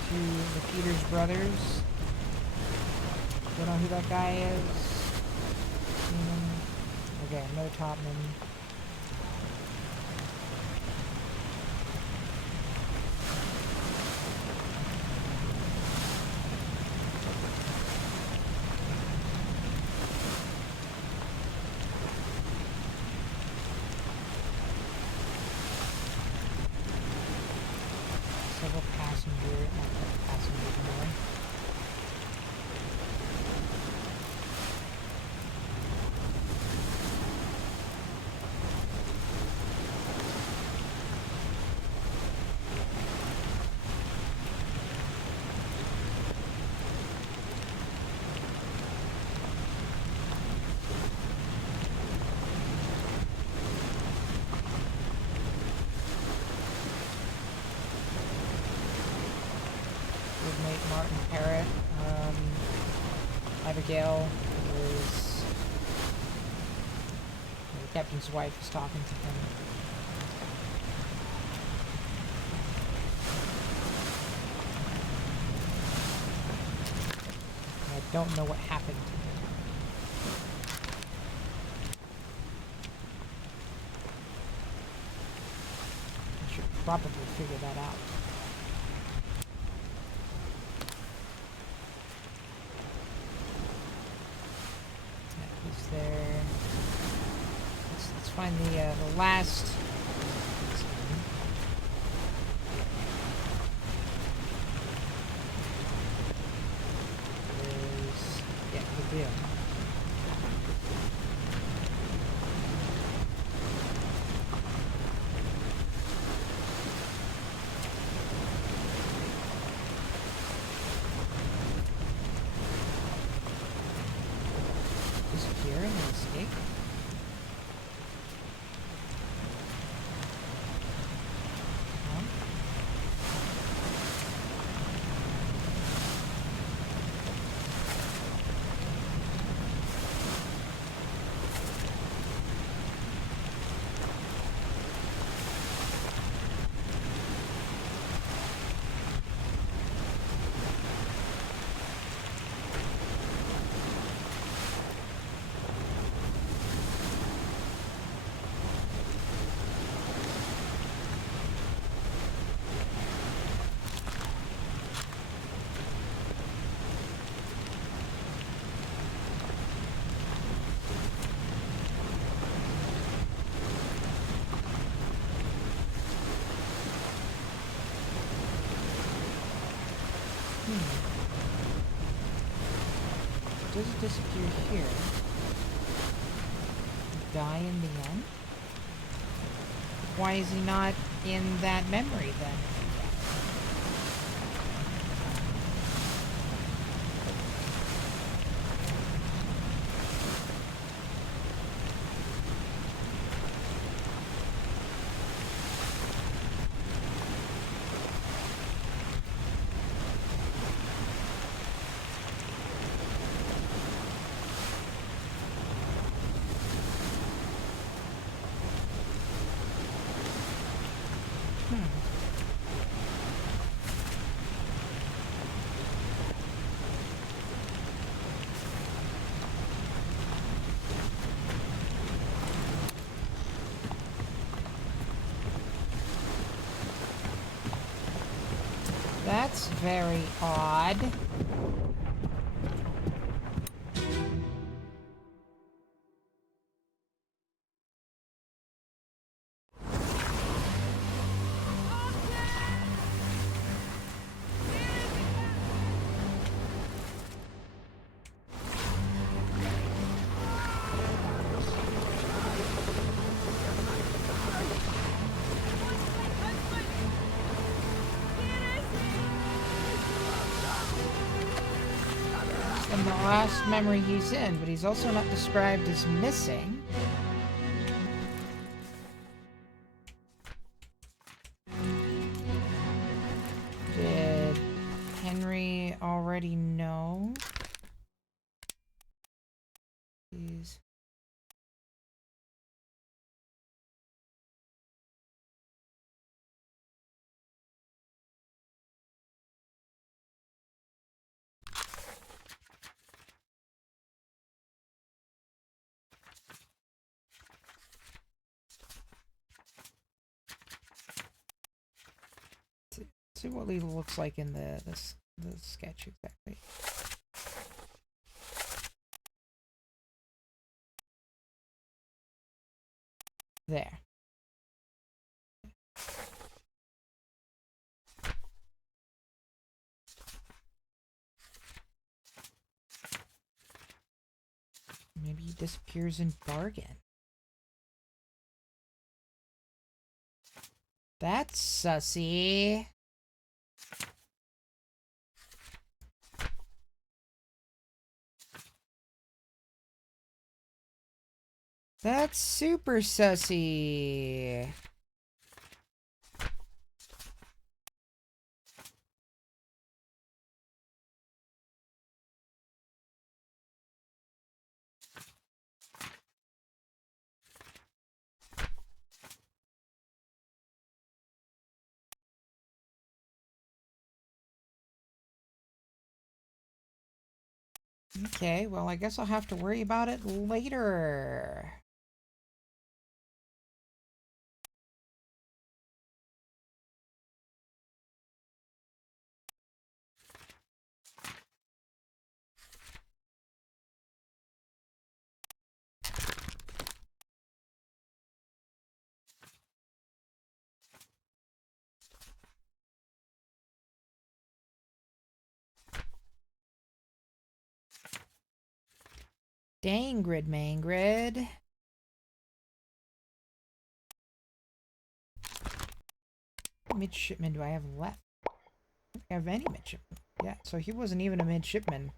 To the Peters brothers. Don't know who that guy is. Okay, another Topman. Several passengers anyway. Abigail is... The captain's wife is talking to him. I don't know what happened to him. I should probably figure that out. Is there? Let's find the last. Yeah, the deal. Disappear and then escape. Does it disappear here? Die in the end? Why is he not in that memory then? That's very odd. The last memory he's in, but he's also not described as missing. Did Henry already know? He's... See what Lila looks like in the sketch exactly. There. Maybe he disappears in Bargain. That's sussy. That's super sussy. Okay, well, I guess I'll have to worry about it later. Dang, Grid Mangrid. How many midshipmen do I have left? I don't think I have any midshipmen. Yeah, so he wasn't even a midshipman.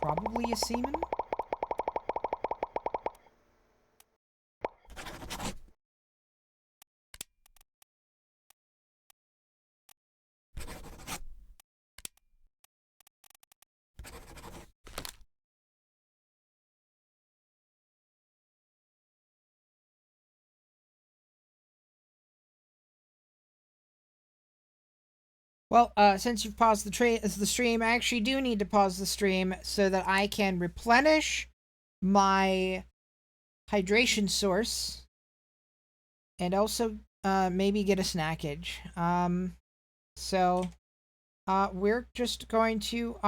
Probably a seaman? Well, since you've paused the stream, I actually do need to pause the stream so that I can replenish my hydration source and also maybe get a snackage. So we're just going to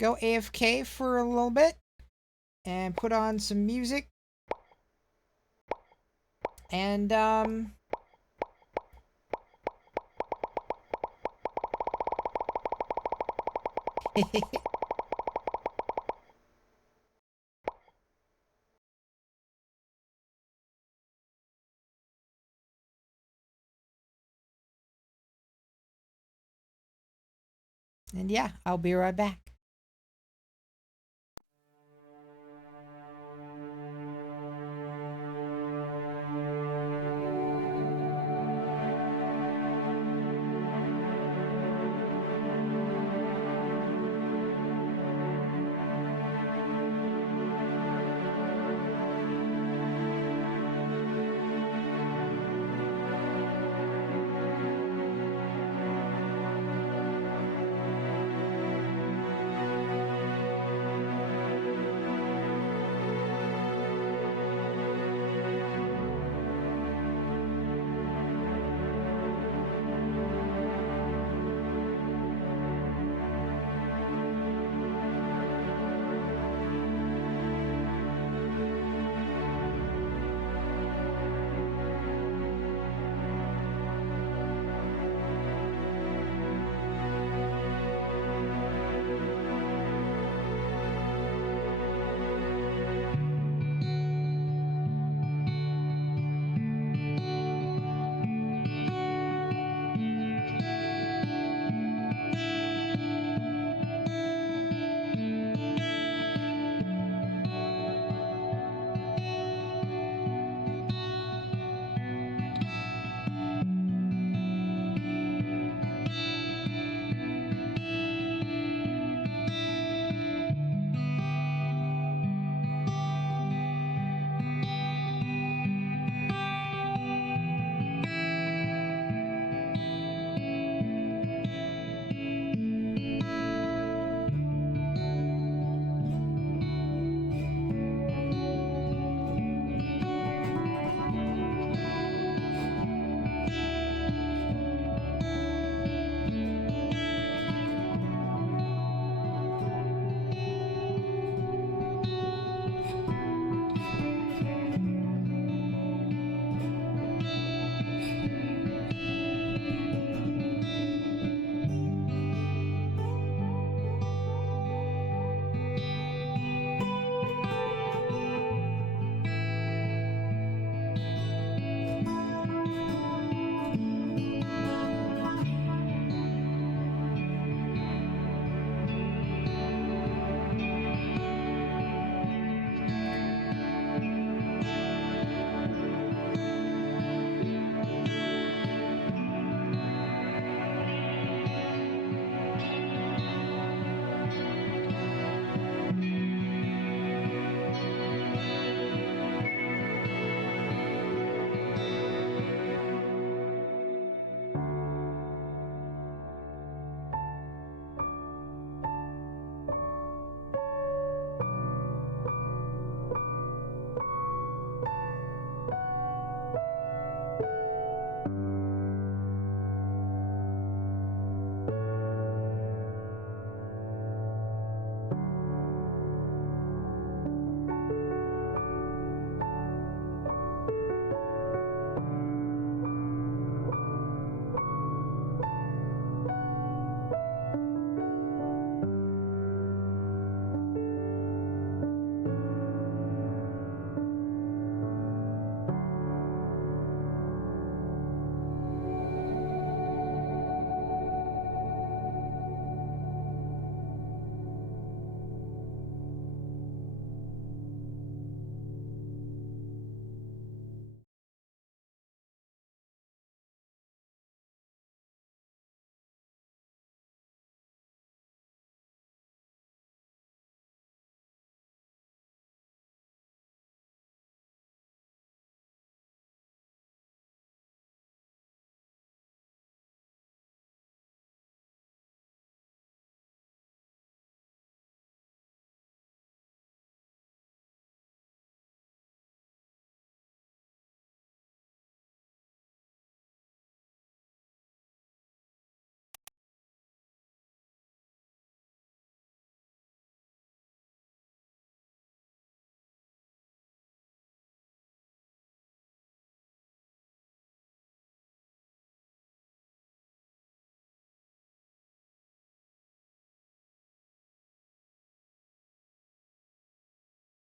go AFK for a little bit and put on some music and and yeah, I'll be right back.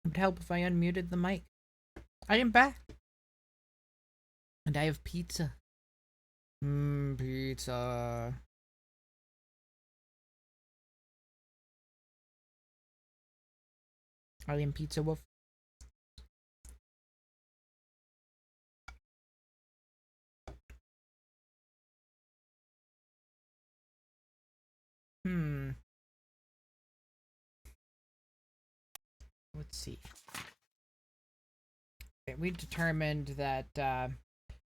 It would help if I unmuted the mic. I am back. And I have pizza. Pizza. I am Pizza Wolf. Let's see. Okay, we determined that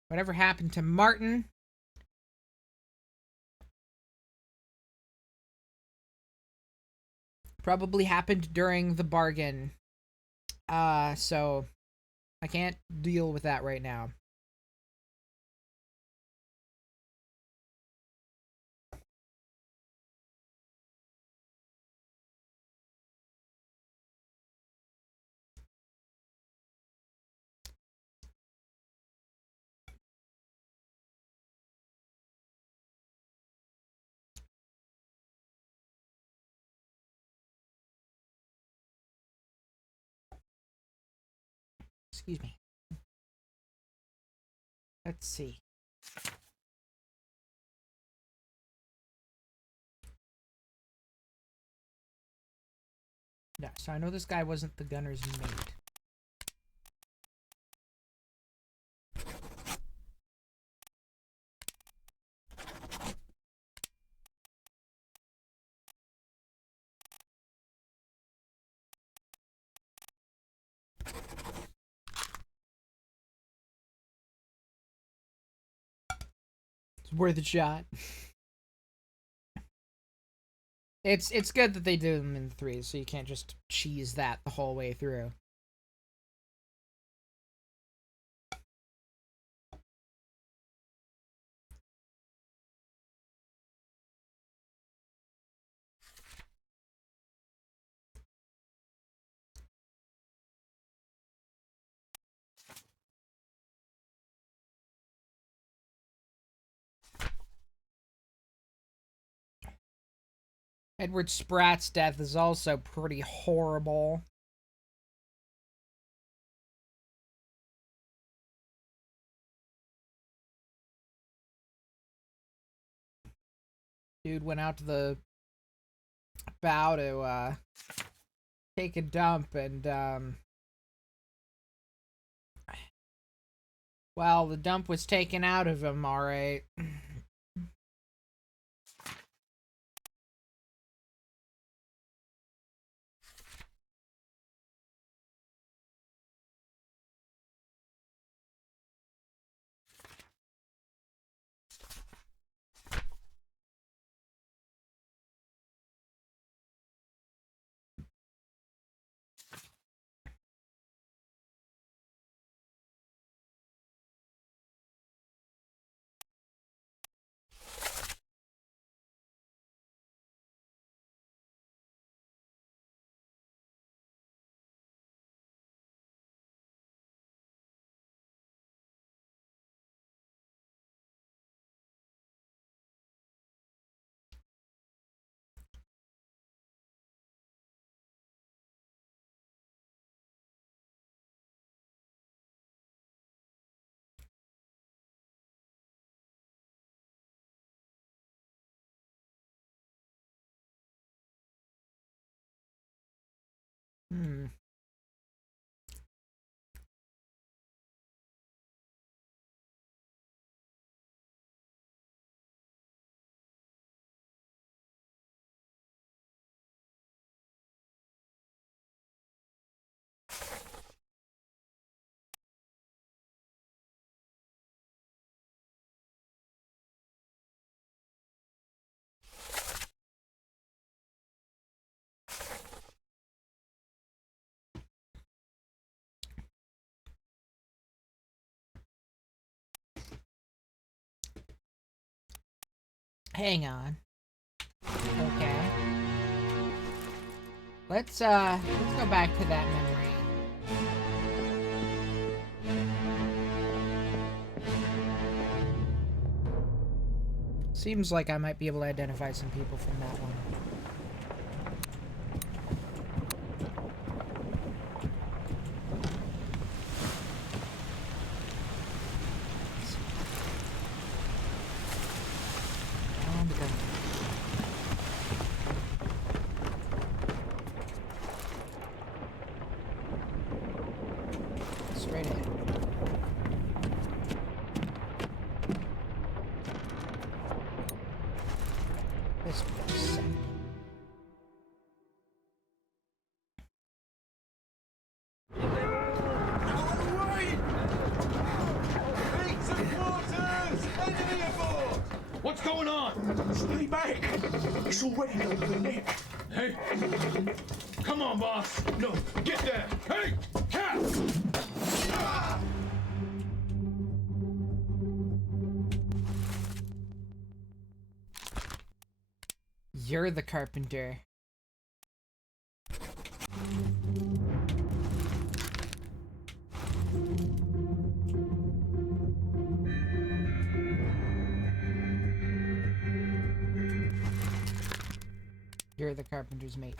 whatever happened to Martin probably happened during the bargain. So I can't deal with that right now. Excuse me. Let's see. Yeah, so I know this guy wasn't the gunner's mate. It's worth a shot. It's good that they do them in threes, so you can't just cheese that the whole way through. Edward Spratt's death is also pretty horrible. Dude went out to the bow to take a dump, and well, the dump was taken out of him, alright. Hang on. Okay. Let's go back to that memory. Seems like I might be able to identify some people from that one. Stay back! It's already done the neck. Hey! Come on, boss! No, get there! Hey! Cat! Ah! You're the carpenter. You're the carpenter's mate.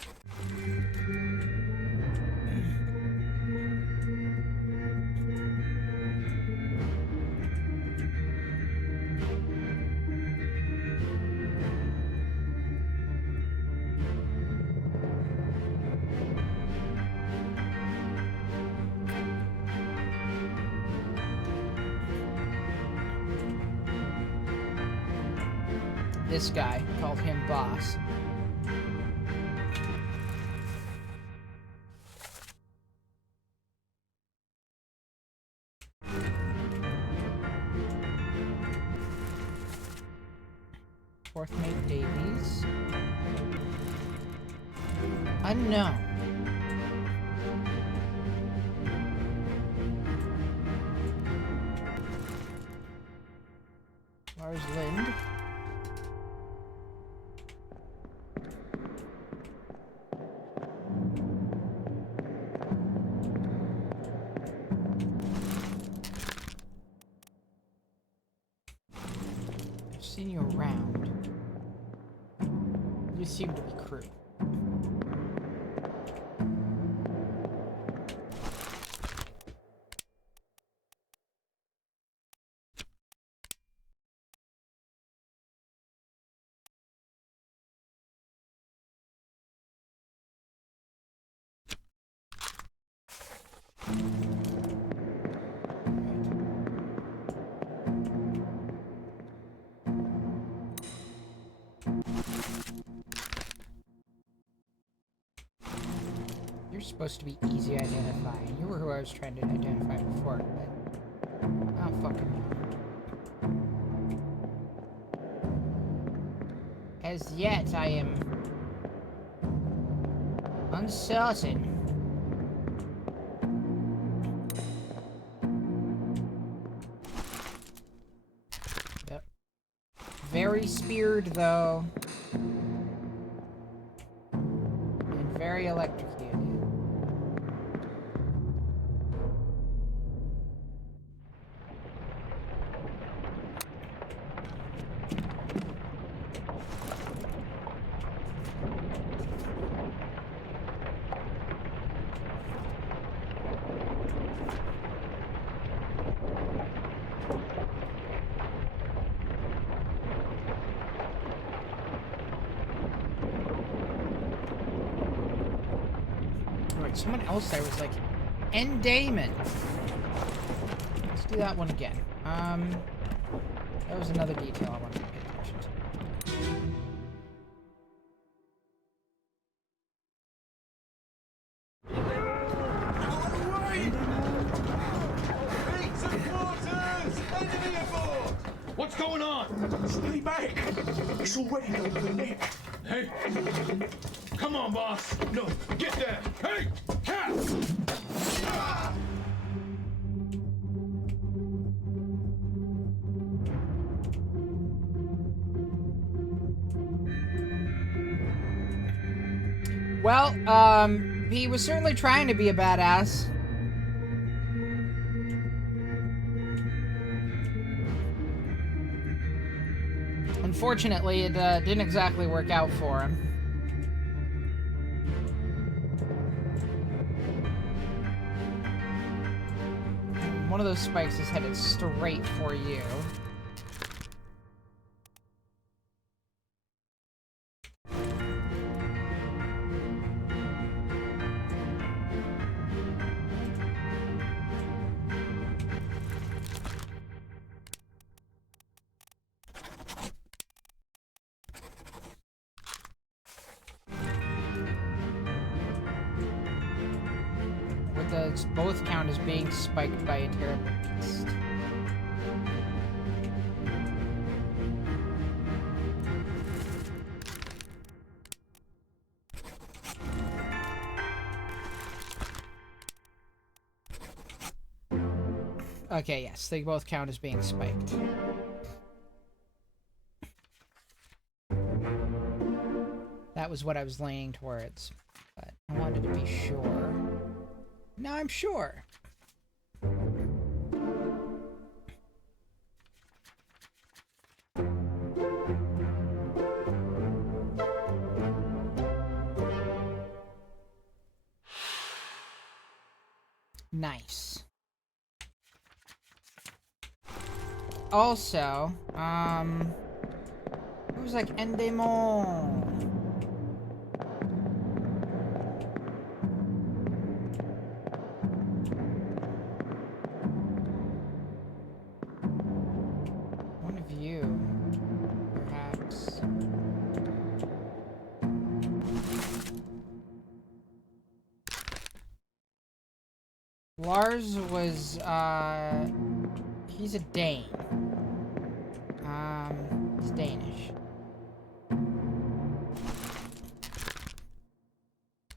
This guy called him boss. Fourth mate Davies. Unknown. Lars Lind. I've seen you around. You seem to be crew. You're supposed to be easy to identify. You were who I was trying to identify before, but I don't fucking know. As yet, I am uncertain. Yep. Very speared, though. And very electrocuted. Someone else there was like, N. Damon. Let's do that one again. That was another detail I wanted to pay attention to. What's going on? Stay back! It's already done the neck. Hey! Come on, boss! No, get there! Hey! Cat! Ah! Well, he was certainly trying to be a badass. Unfortunately, it didn't exactly work out for him. One of those spikes is headed straight for you. Does both count as being spiked by a terrible beast? Okay, yes, they both count as being spiked. That was what I was leaning towards, but I wanted to be sure. Now I'm sure. Nice. Also, it was like Endemol. One of you, perhaps. Lars was, he's a Dane. He's Danish. I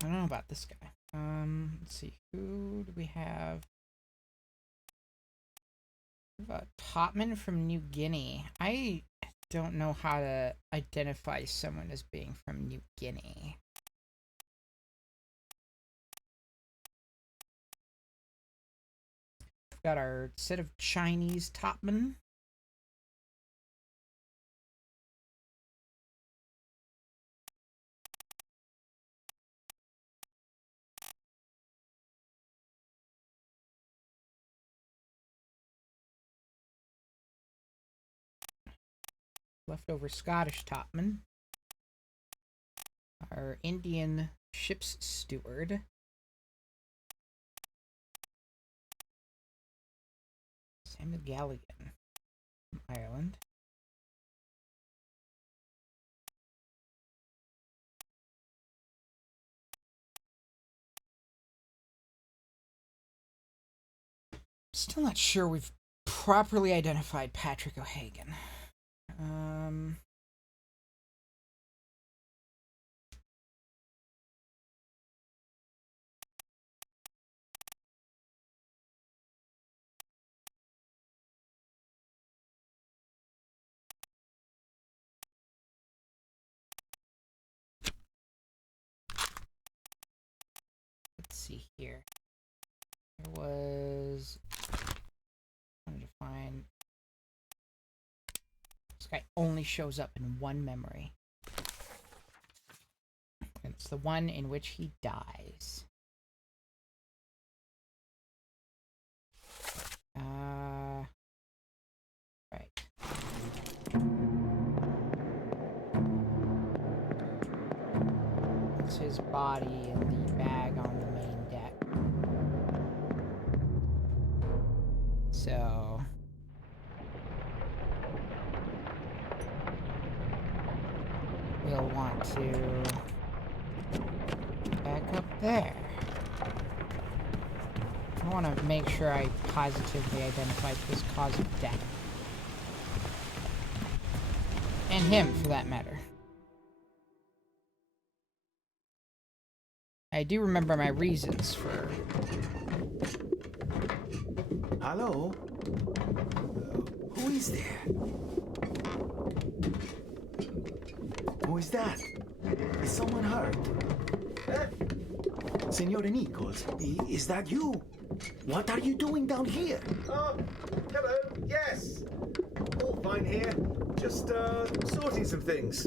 don't know about this guy. Let's see. Who do we have? Topman from New Guinea. I don't know how to identify someone as being from New Guinea. We've got our set of Chinese topmen. Leftover Scottish topman. Our Indian ship's steward. Samuel Galligan from Ireland. Still not sure we've properly identified Patrick O'Hagan. Let's see here. There was... I wanted to find... This guy only shows up in one memory. And it's the one in which he dies. Right. It's his body in the bag on the main deck. So... we'll want to back up there. I want to make sure I positively identified his cause of death. And him, for that matter. I do remember my reasons for... Hello? Who is there? Who is that? Is someone hurt? Signore Nichols, is that you? What are you doing down here? Oh, hello. Yes. All fine here. Just, sorting some things.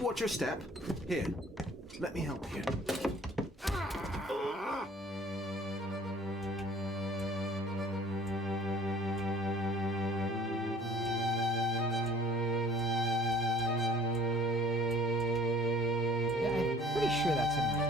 Watch your step. Here, let me help you. Yeah, I'm pretty sure that's enough.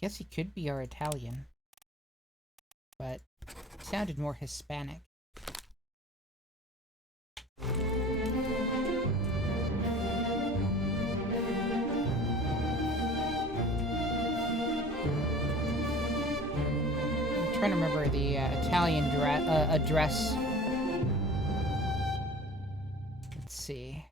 guess he could be our Italian. But he sounded more Hispanic. I'm trying to remember the Italian address. Let's see.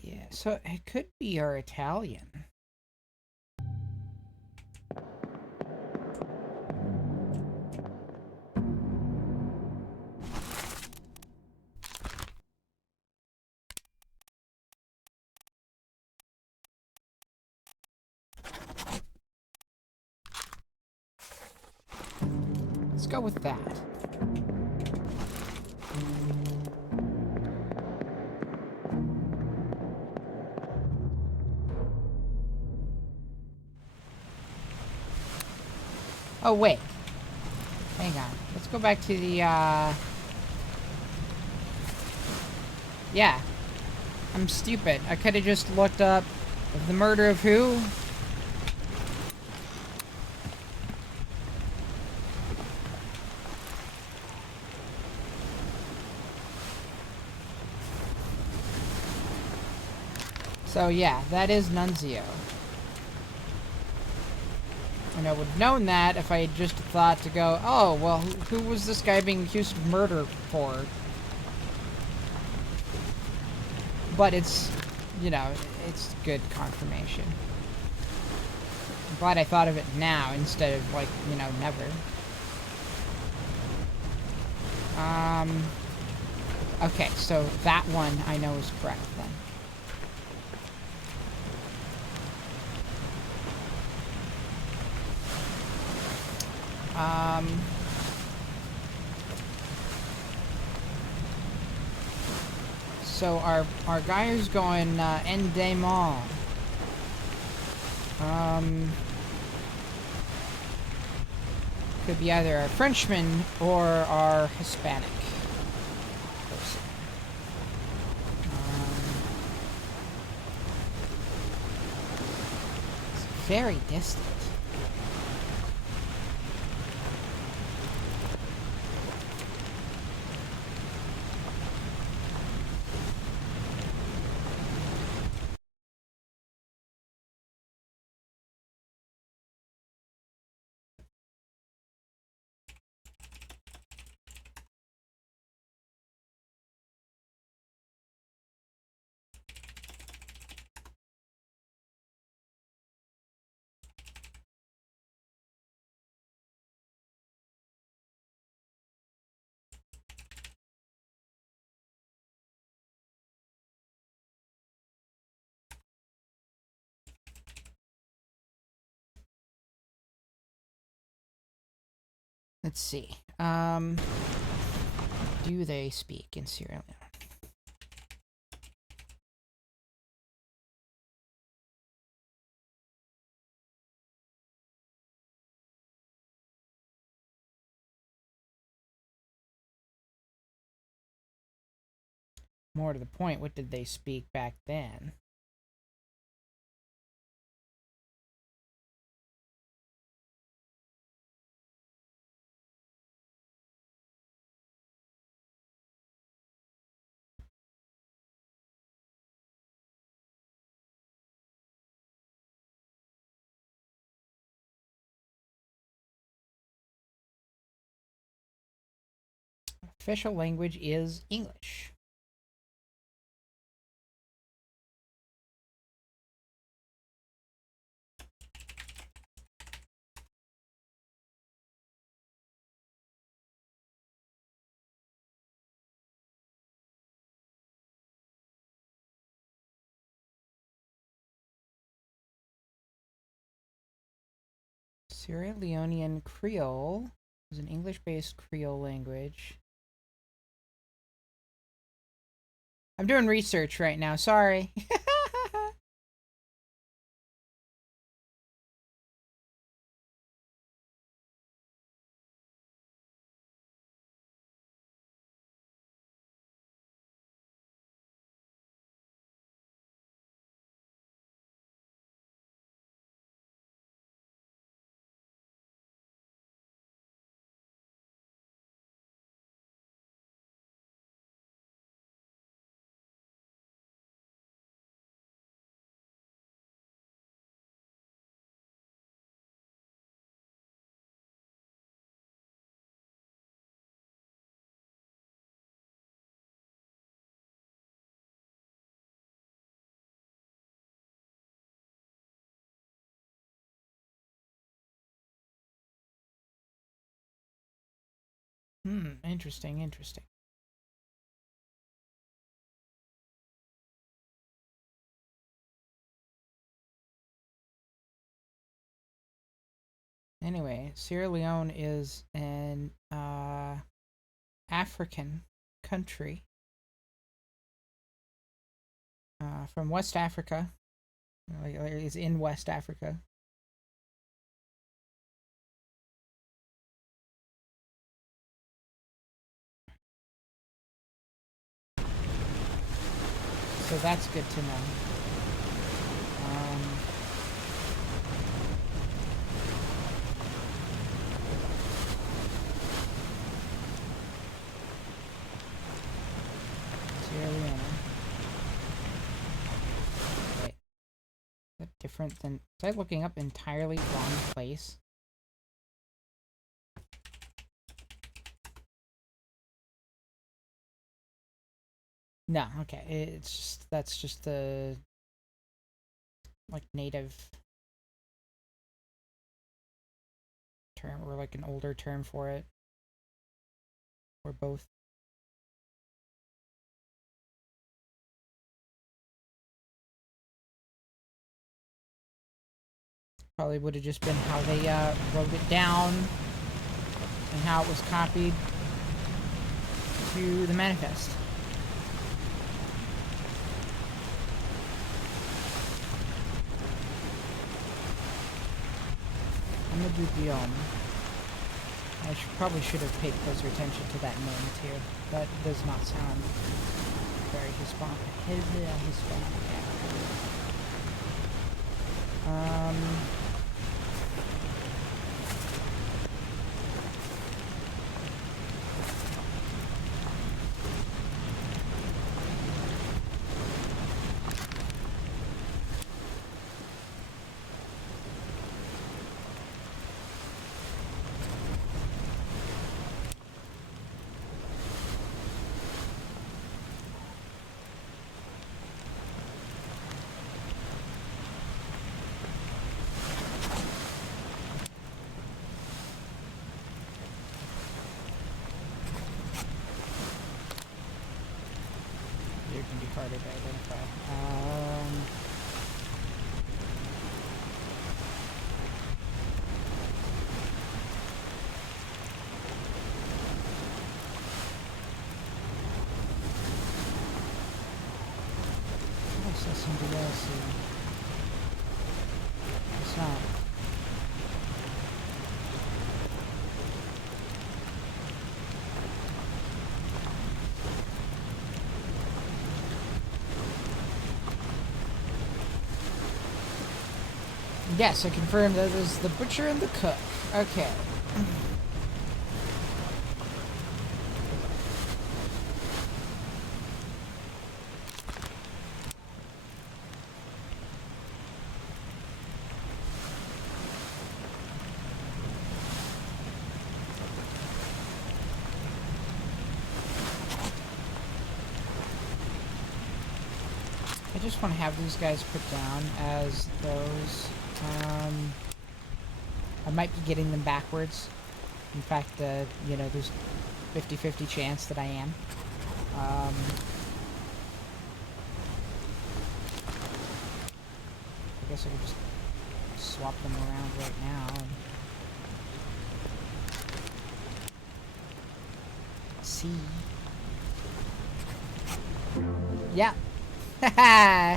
Yeah, so it could be our Italian. Let's go with that. Oh, wait. Hang on. Let's go back to the, Yeah. I'm stupid. I could have just looked up the murder of who? So, yeah, that is Nunzio. And I would have known that if I had just thought to go, oh, well, who was this guy being accused of murder for? But it's, you know, it's good confirmation. I'm glad I thought of it now instead of, like, you know, never. Okay, so that one I know is correct then. So our guy who's going Endemol. Could be either a Frenchman or our Hispanic person. It's very distant. Let's see. Do they speak in Sierra Leone? More to the point, what did they speak back then? Official language is English. Sierra Leonean Creole is an English-based Creole language. I'm doing research right now. Sorry. Interesting, interesting. Anyway, Sierra Leone is an African country from West Africa. It's in West Africa. So that's good to know. Sierra Leone. Wait. Is that different than... Was I looking up entirely wrong place? No, okay. It's just... That's just the... like, native... term, or like an older term for it. Or both. Probably would have just been how they wrote it down and how it was copied to the manifest. I probably should have paid closer attention to that name too. That does not sound very Hispanic. Can be harder to identify. What's this in DLC? It's not. Yes, I confirmed that it was the butcher and the cook. Okay. I just want to have these guys put down as those. I might be getting them backwards. In fact, you know, there's 50-50 chance that I am. I guess I could just swap them around right now. And see. Yeah. Haha.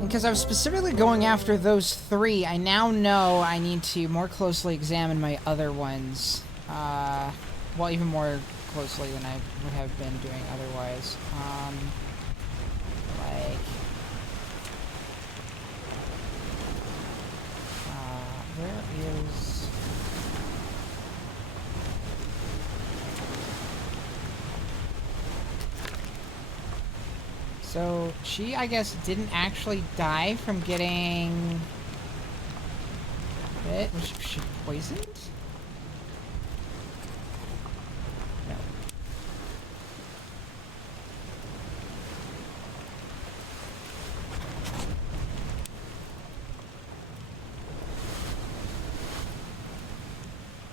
Because I was specifically going after those three, I now know I need to more closely examine my other ones. Well, even more closely than I would have been doing otherwise. Like... where is... So, she, I guess, didn't actually die from getting bit. Was she poisoned? No.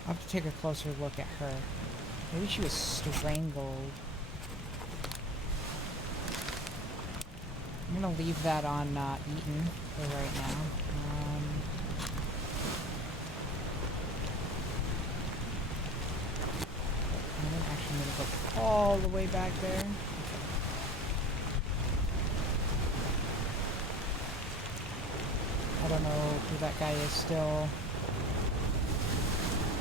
I'll have to take a closer look at her. Maybe she was strangled. I'm gonna leave that on Eaton for right now. I'm actually gonna go all the way back there. Okay. I don't know who that guy is still.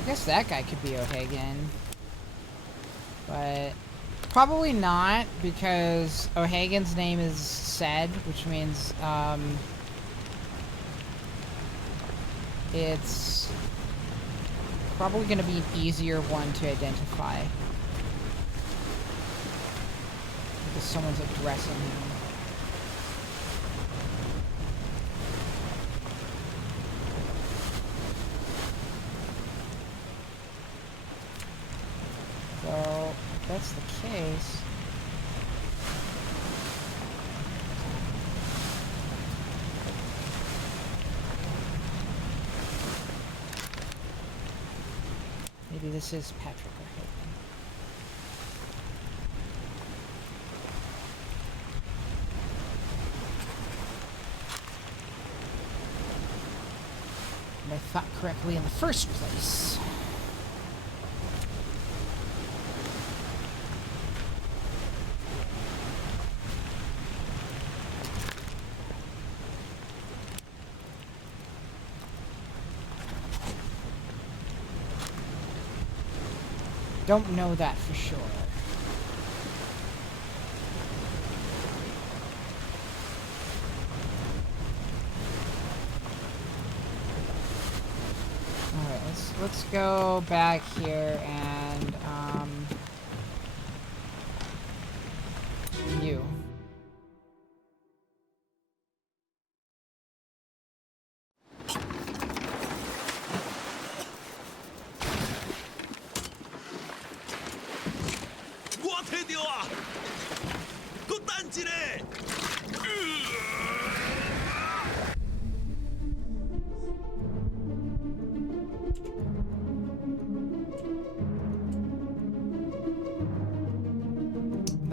I guess that guy could be O'Hagan. But probably not, because O'Hagan's name is said, which means it's probably going to be an easier one to identify. Because someone's addressing him. So, if that's the case... maybe this is Patrick O'Hagan. And I thought correctly in the first place. Don't know that for sure. Alright, let's go back here and you.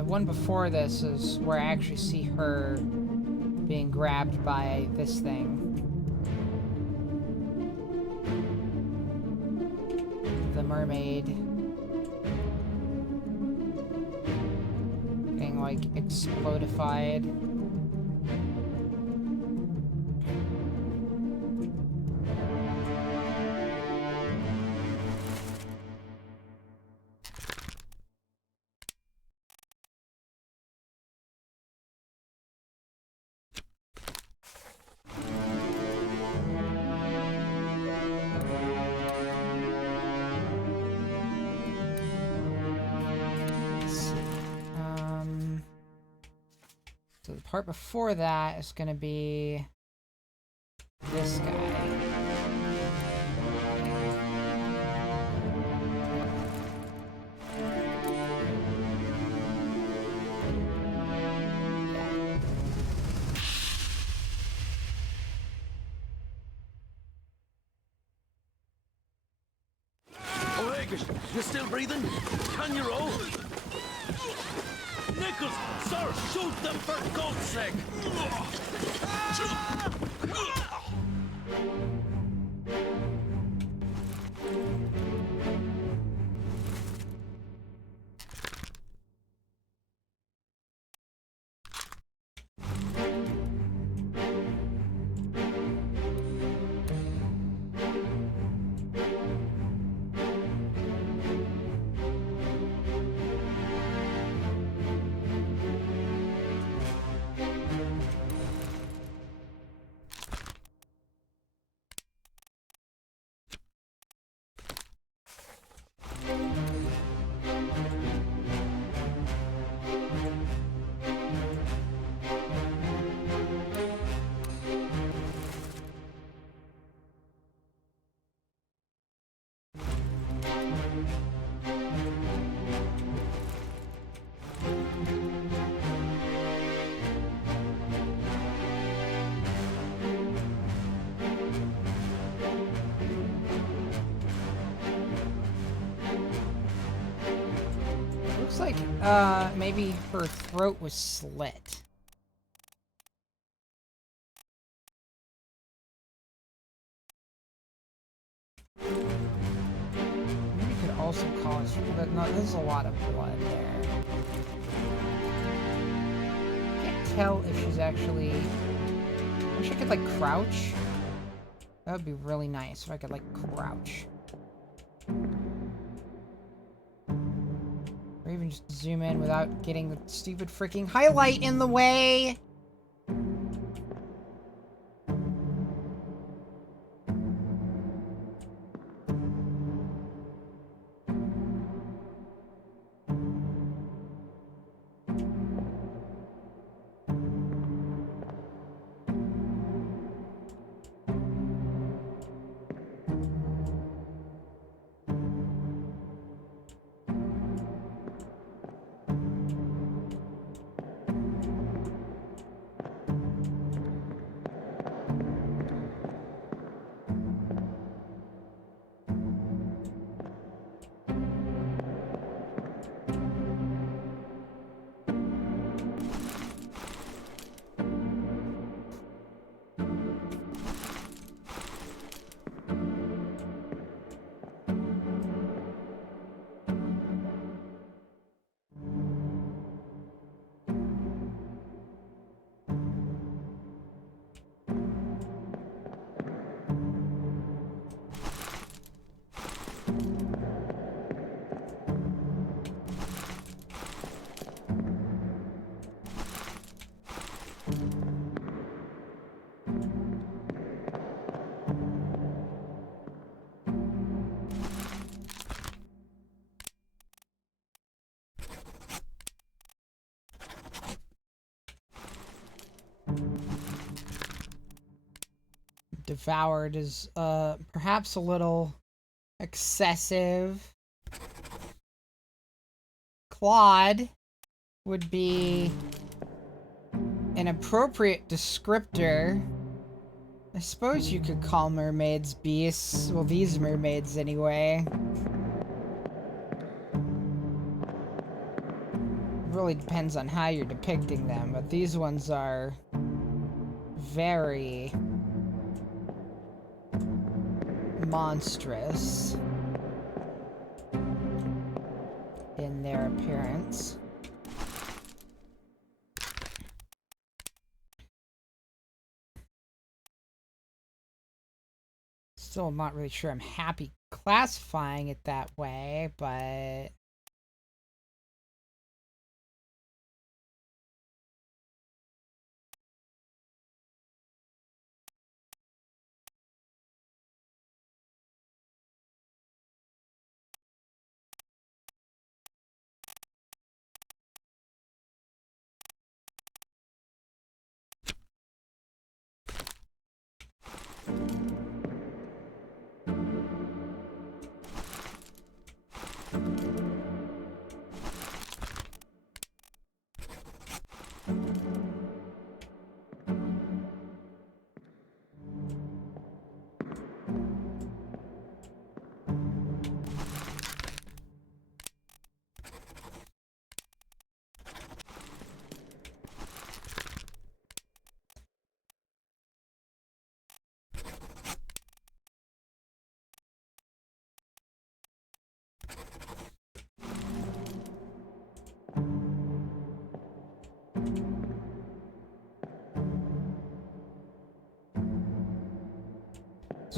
One before this is where I actually see her being grabbed by this thing. The mermaid. Getting, like, explodified. So the part before that is going to be this guy. You still breathing? Can you roll? Nichols! Sir! Shoot them for God's sake! Looks like, maybe her throat was slit. Maybe could also cause, but no, there's a lot of blood there. Can't tell if she's actually. I wish I could like crouch. That would be really nice if I could like crouch. Or even just zoom in without getting the stupid freaking highlight in the way. Devoured is perhaps a little excessive. Clawed would be an appropriate descriptor. I suppose you could call mermaids beasts. Well, these mermaids anyway. Really depends on how you're depicting them, but these ones are very monstrous in their appearance. Still, I'm not really sure I'm happy classifying it that way, but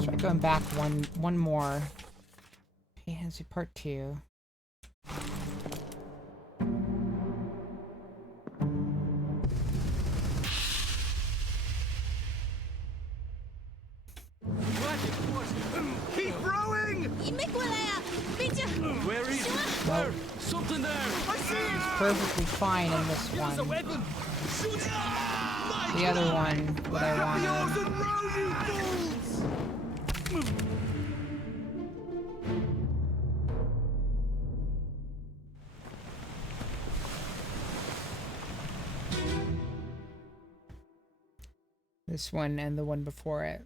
Let's try going back one more. Fantasy Part 2. Keep rowing! Where is it? Nope. Something there! I see it! It's perfectly fine in this one. The other one that I want. This one and the one before it.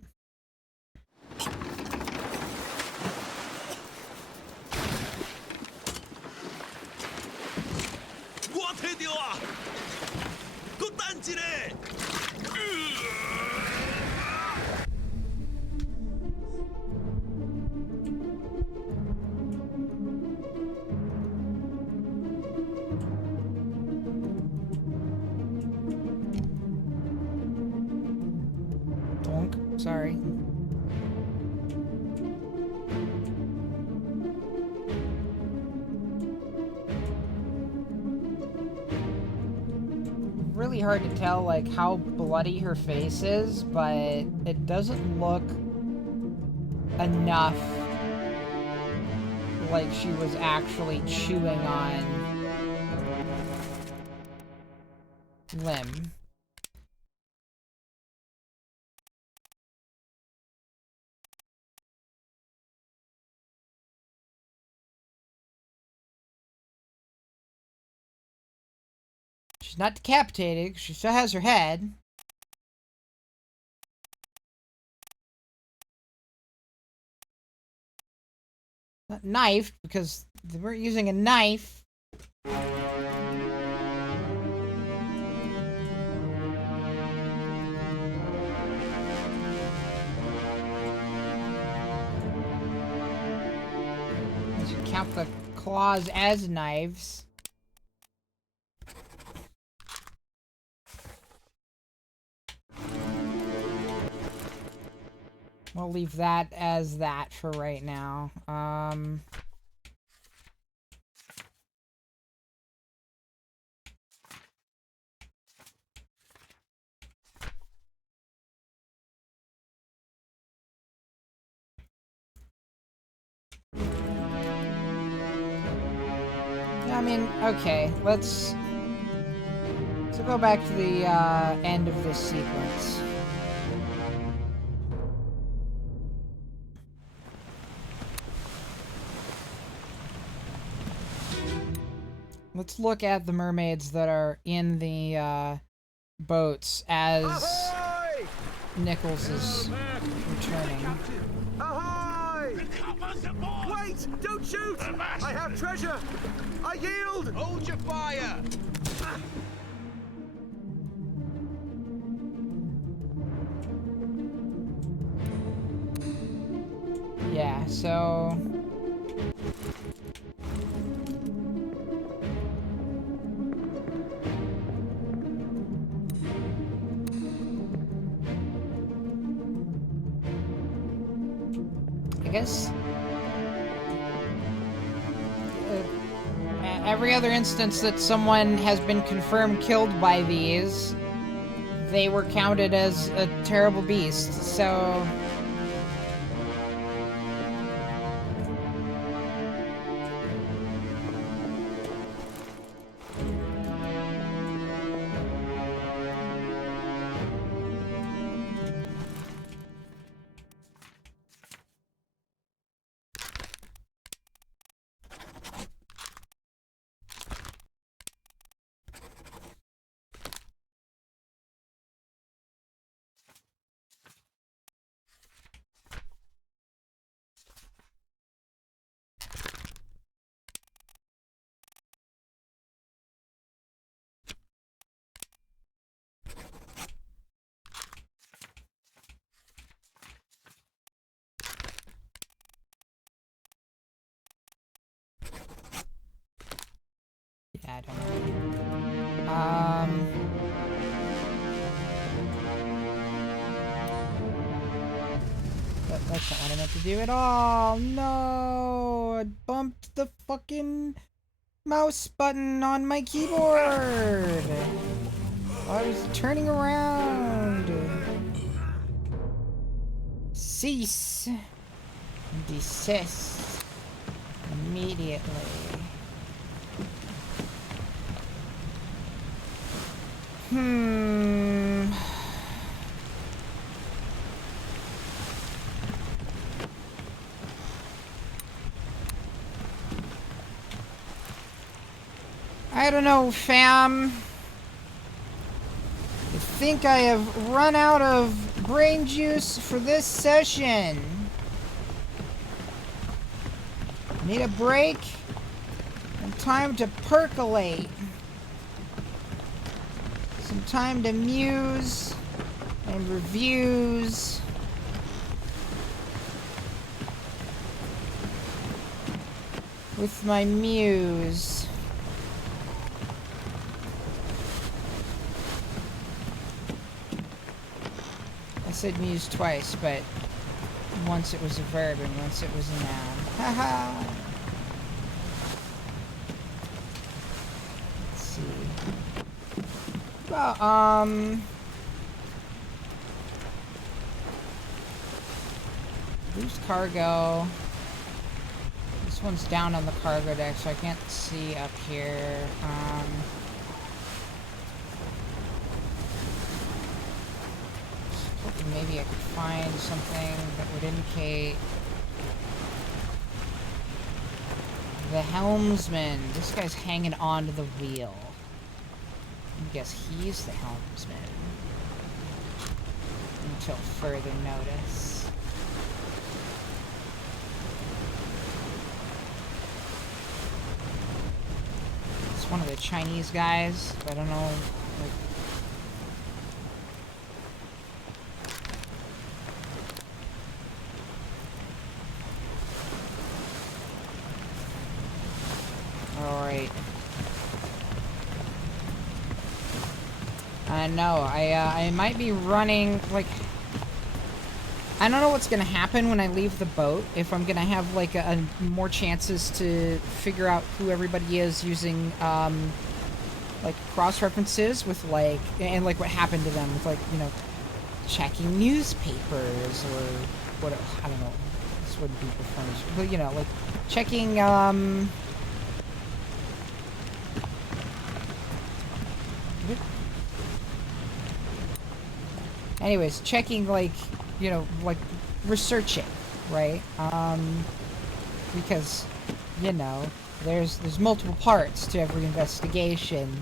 Sorry. Really hard to tell, like, how bloody her face is, but it doesn't look enough like she was actually chewing on limb. She's not decapitated, 'cause she still has her head. Not knifed, because they weren't using a knife. You should count the claws as knives. We'll leave that as that for right now. I mean, okay, let's go back to the end of this sequence. Let's look at the mermaids that are in the boats as Ahoy! Nichols is returning. Ahoy! Wait! Don't shoot! I have treasure! I yield! Hold your fire! Yeah, so... I guess every other instance that someone has been confirmed killed by these, they were counted as a terrible beast, so... I don't know. That's not what I meant to do at all. No! I bumped the fucking mouse button on my keyboard! I was turning around. Cease. Desist. Immediately. I don't know, fam. I think I have run out of brain juice for this session. Need a break and time to percolate. Some time to muse and reviews. With my muse. I said muse twice, but once it was a verb and once it was a noun. Haha! Let's see. Well, loose cargo. This one's down on the cargo deck, so I can't see up here. Maybe I could find something that would indicate the helmsman. This guy's hanging onto the wheel. I guess he's the helmsman. Until further notice. It's one of the Chinese guys, but I don't know. Like, alright. I know, I might be running, like, I don't know what's gonna happen when I leave the boat, if I'm gonna have, like, more chances to figure out who everybody is using, like, cross-references with, like, and, like, what happened to them with, like, you know, checking newspapers, or, what, I don't know, this wouldn't be performance, but, you know, like, checking, anyways, checking, like, you know, like, researching, right? Because, you know, there's multiple parts to every investigation.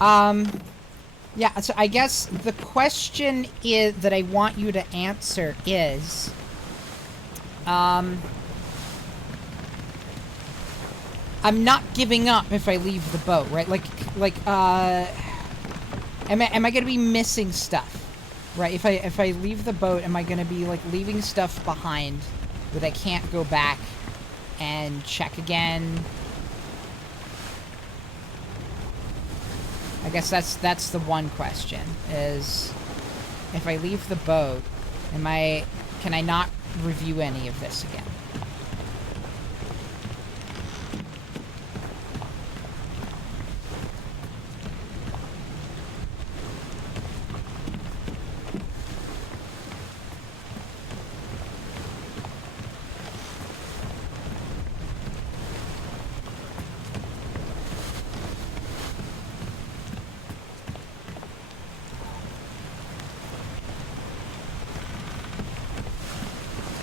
Yeah, so I guess the question is, that I want you to answer is, I'm not giving up if I leave the boat, right? Am I gonna be missing stuff, right? If I leave the boat, am I gonna be, like, leaving stuff behind that I can't go back and check again? I guess that's the one question, is if I leave the boat, can I not review any of this again?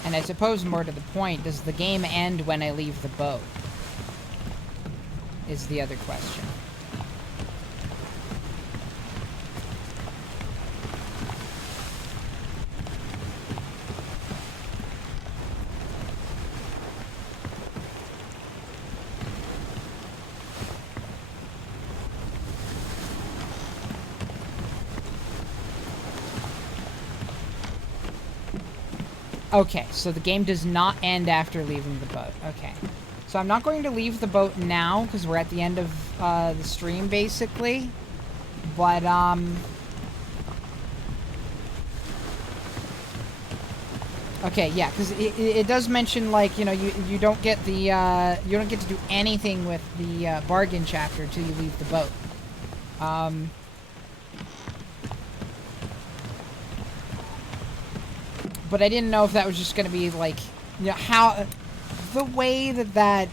And I suppose more to the point, does the game end when I leave the boat? Is the other question. Okay, so the game does not end after leaving the boat. Okay. So I'm not going to leave the boat now, because we're at the end of the stream, basically. But, Okay, yeah, because it does mention, like, you know, you don't get the, you don't get to do anything with the, bargain chapter until you leave the boat. But I didn't know if that was just gonna be, like, you know, how, the way that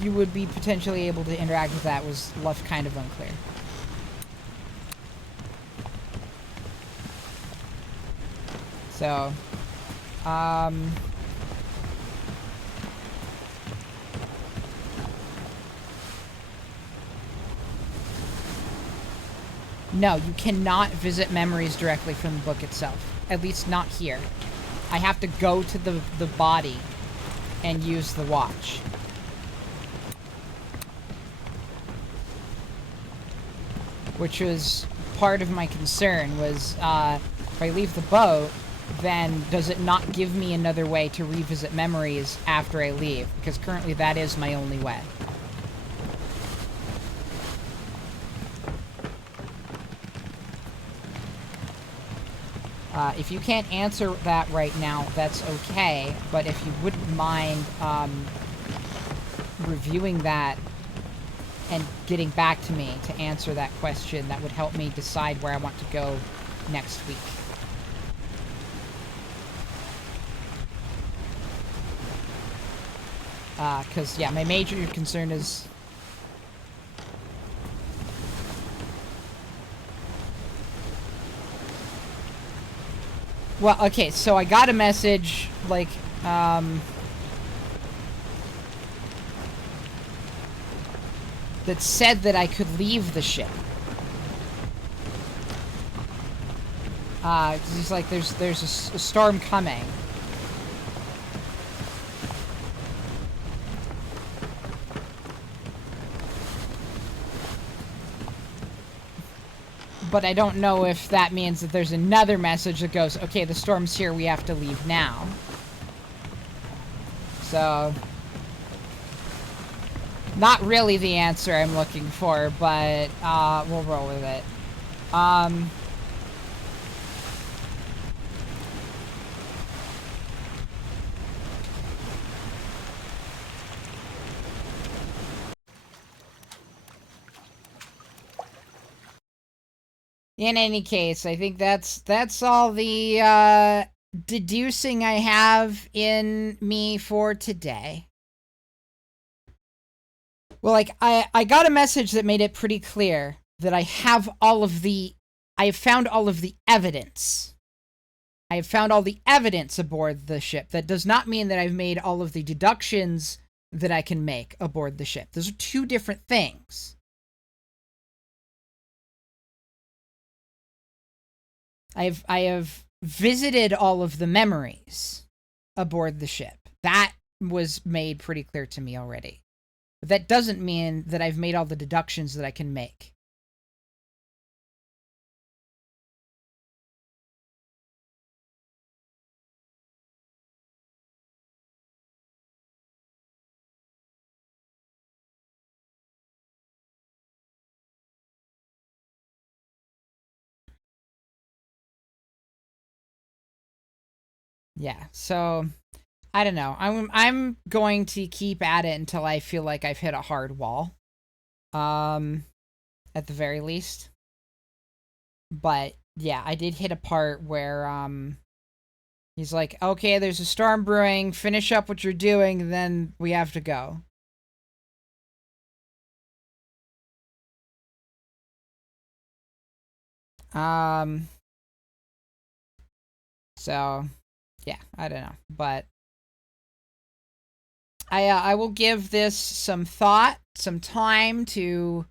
you would be potentially able to interact with that was left kind of unclear. So, no, you cannot visit memories directly from the book itself. At least not here. I have to go to the body and use the watch. Which was part of my concern, was if I leave the boat, then does it not give me another way to revisit memories after I leave? Because currently that is my only way. If you can't answer that right now, that's okay, but if you wouldn't mind reviewing that and getting back to me to answer that question, that would help me decide where I want to go next week. Because, yeah, my major concern is... Well, okay, so I got a message, like, that said that I could leave the ship. 'Cause he's like, there's a storm coming. But I don't know if that means that there's another message that goes, okay, the storm's here, we have to leave now. So... not really the answer I'm looking for, but, we'll roll with it. In any case, I think that's all the, deducing I have in me for today. Well, like, I got a message that made it pretty clear that I have found all of the evidence. I have found all the evidence aboard the ship. That does not mean that I've made all of the deductions that I can make aboard the ship. Those are two different things. I have visited all of the memories aboard the ship. That was made pretty clear to me already. But that doesn't mean that I've made all the deductions that I can make. Yeah, so I don't know. I'm going to keep at it until I feel like I've hit a hard wall. At the very least. But yeah, I did hit a part where he's like, "Okay, there's a storm brewing. Finish up what you're doing, then we have to go." So yeah, I don't know, but I will give this some thought, some time to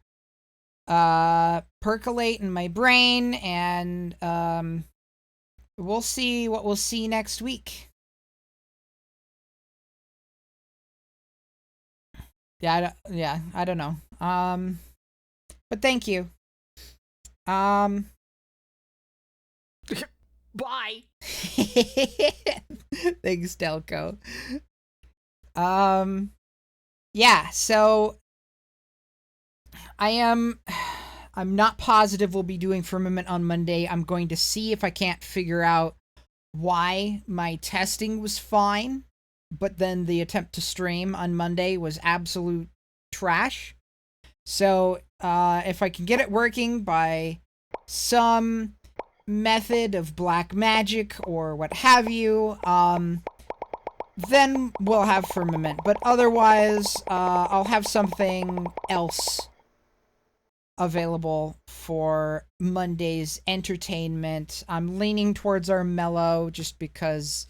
percolate in my brain, and we'll see what we'll see next week. Yeah, I don't know. But thank you. Bye. Thanks, Delco. Yeah, so I'm not positive we'll be doing Firmament on Monday. I'm going to see if I can't figure out why my testing was fine, but then the attempt to stream on Monday was absolute trash. So, if I can get it working by some method of black magic or what have you, then we'll have firmament. But otherwise, I'll have something else available for Monday's entertainment. I'm leaning towards our mellow just because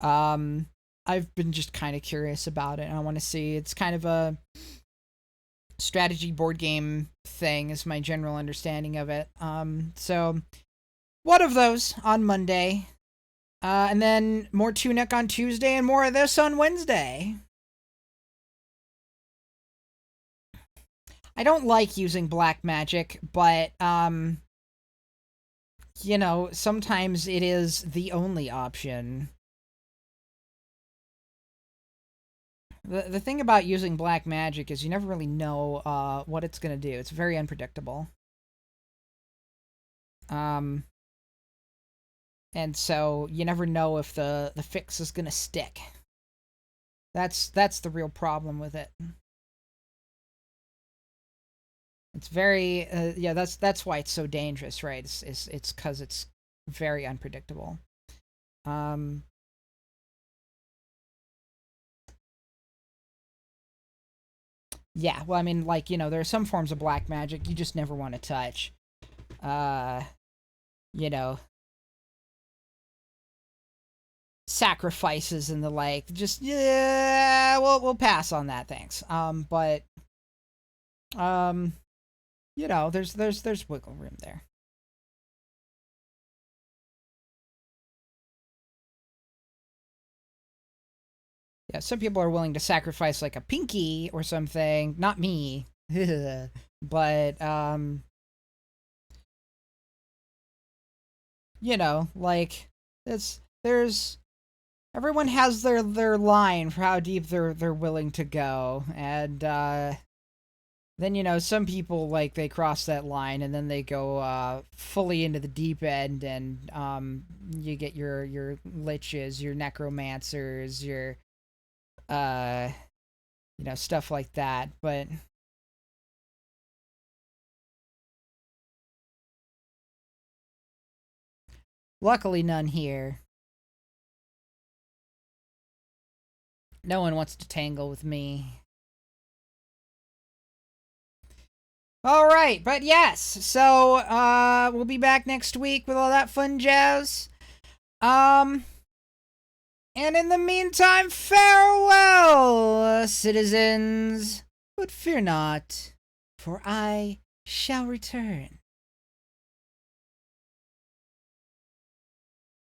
I've been just kind of curious about it, and I want to see. It's kind of a strategy board game thing is my general understanding of it. So one of those on Monday, and then more Tunic on Tuesday and more of this on Wednesday. I don't like using black magic, but you know, sometimes it is the only option. The thing about using black magic is you never really know what it's going to do. It's very unpredictable. And so you never know if the fix is going to stick. That's the real problem with it. It's very yeah, that's why it's so dangerous, right? It's cuz it's very unpredictable. Yeah, well, I mean, like, you know, there are some forms of black magic you just never want to touch. You know, sacrifices and the like. Just, yeah, we'll pass on that, thanks. But, you know, there's wiggle room there. Yeah, some people are willing to sacrifice like a pinky or something. Not me. But, you know, like, there's everyone has their line for how deep they're willing to go. And, then, you know, some people, like, they cross that line and then they go fully into the deep end, and you get your liches, your necromancers, your you know, stuff like that. But luckily none here. No one wants to tangle with me. All right, but yes, so we'll be back next week with all that fun jazz. And in the meantime, farewell, citizens. But fear not, for I shall return.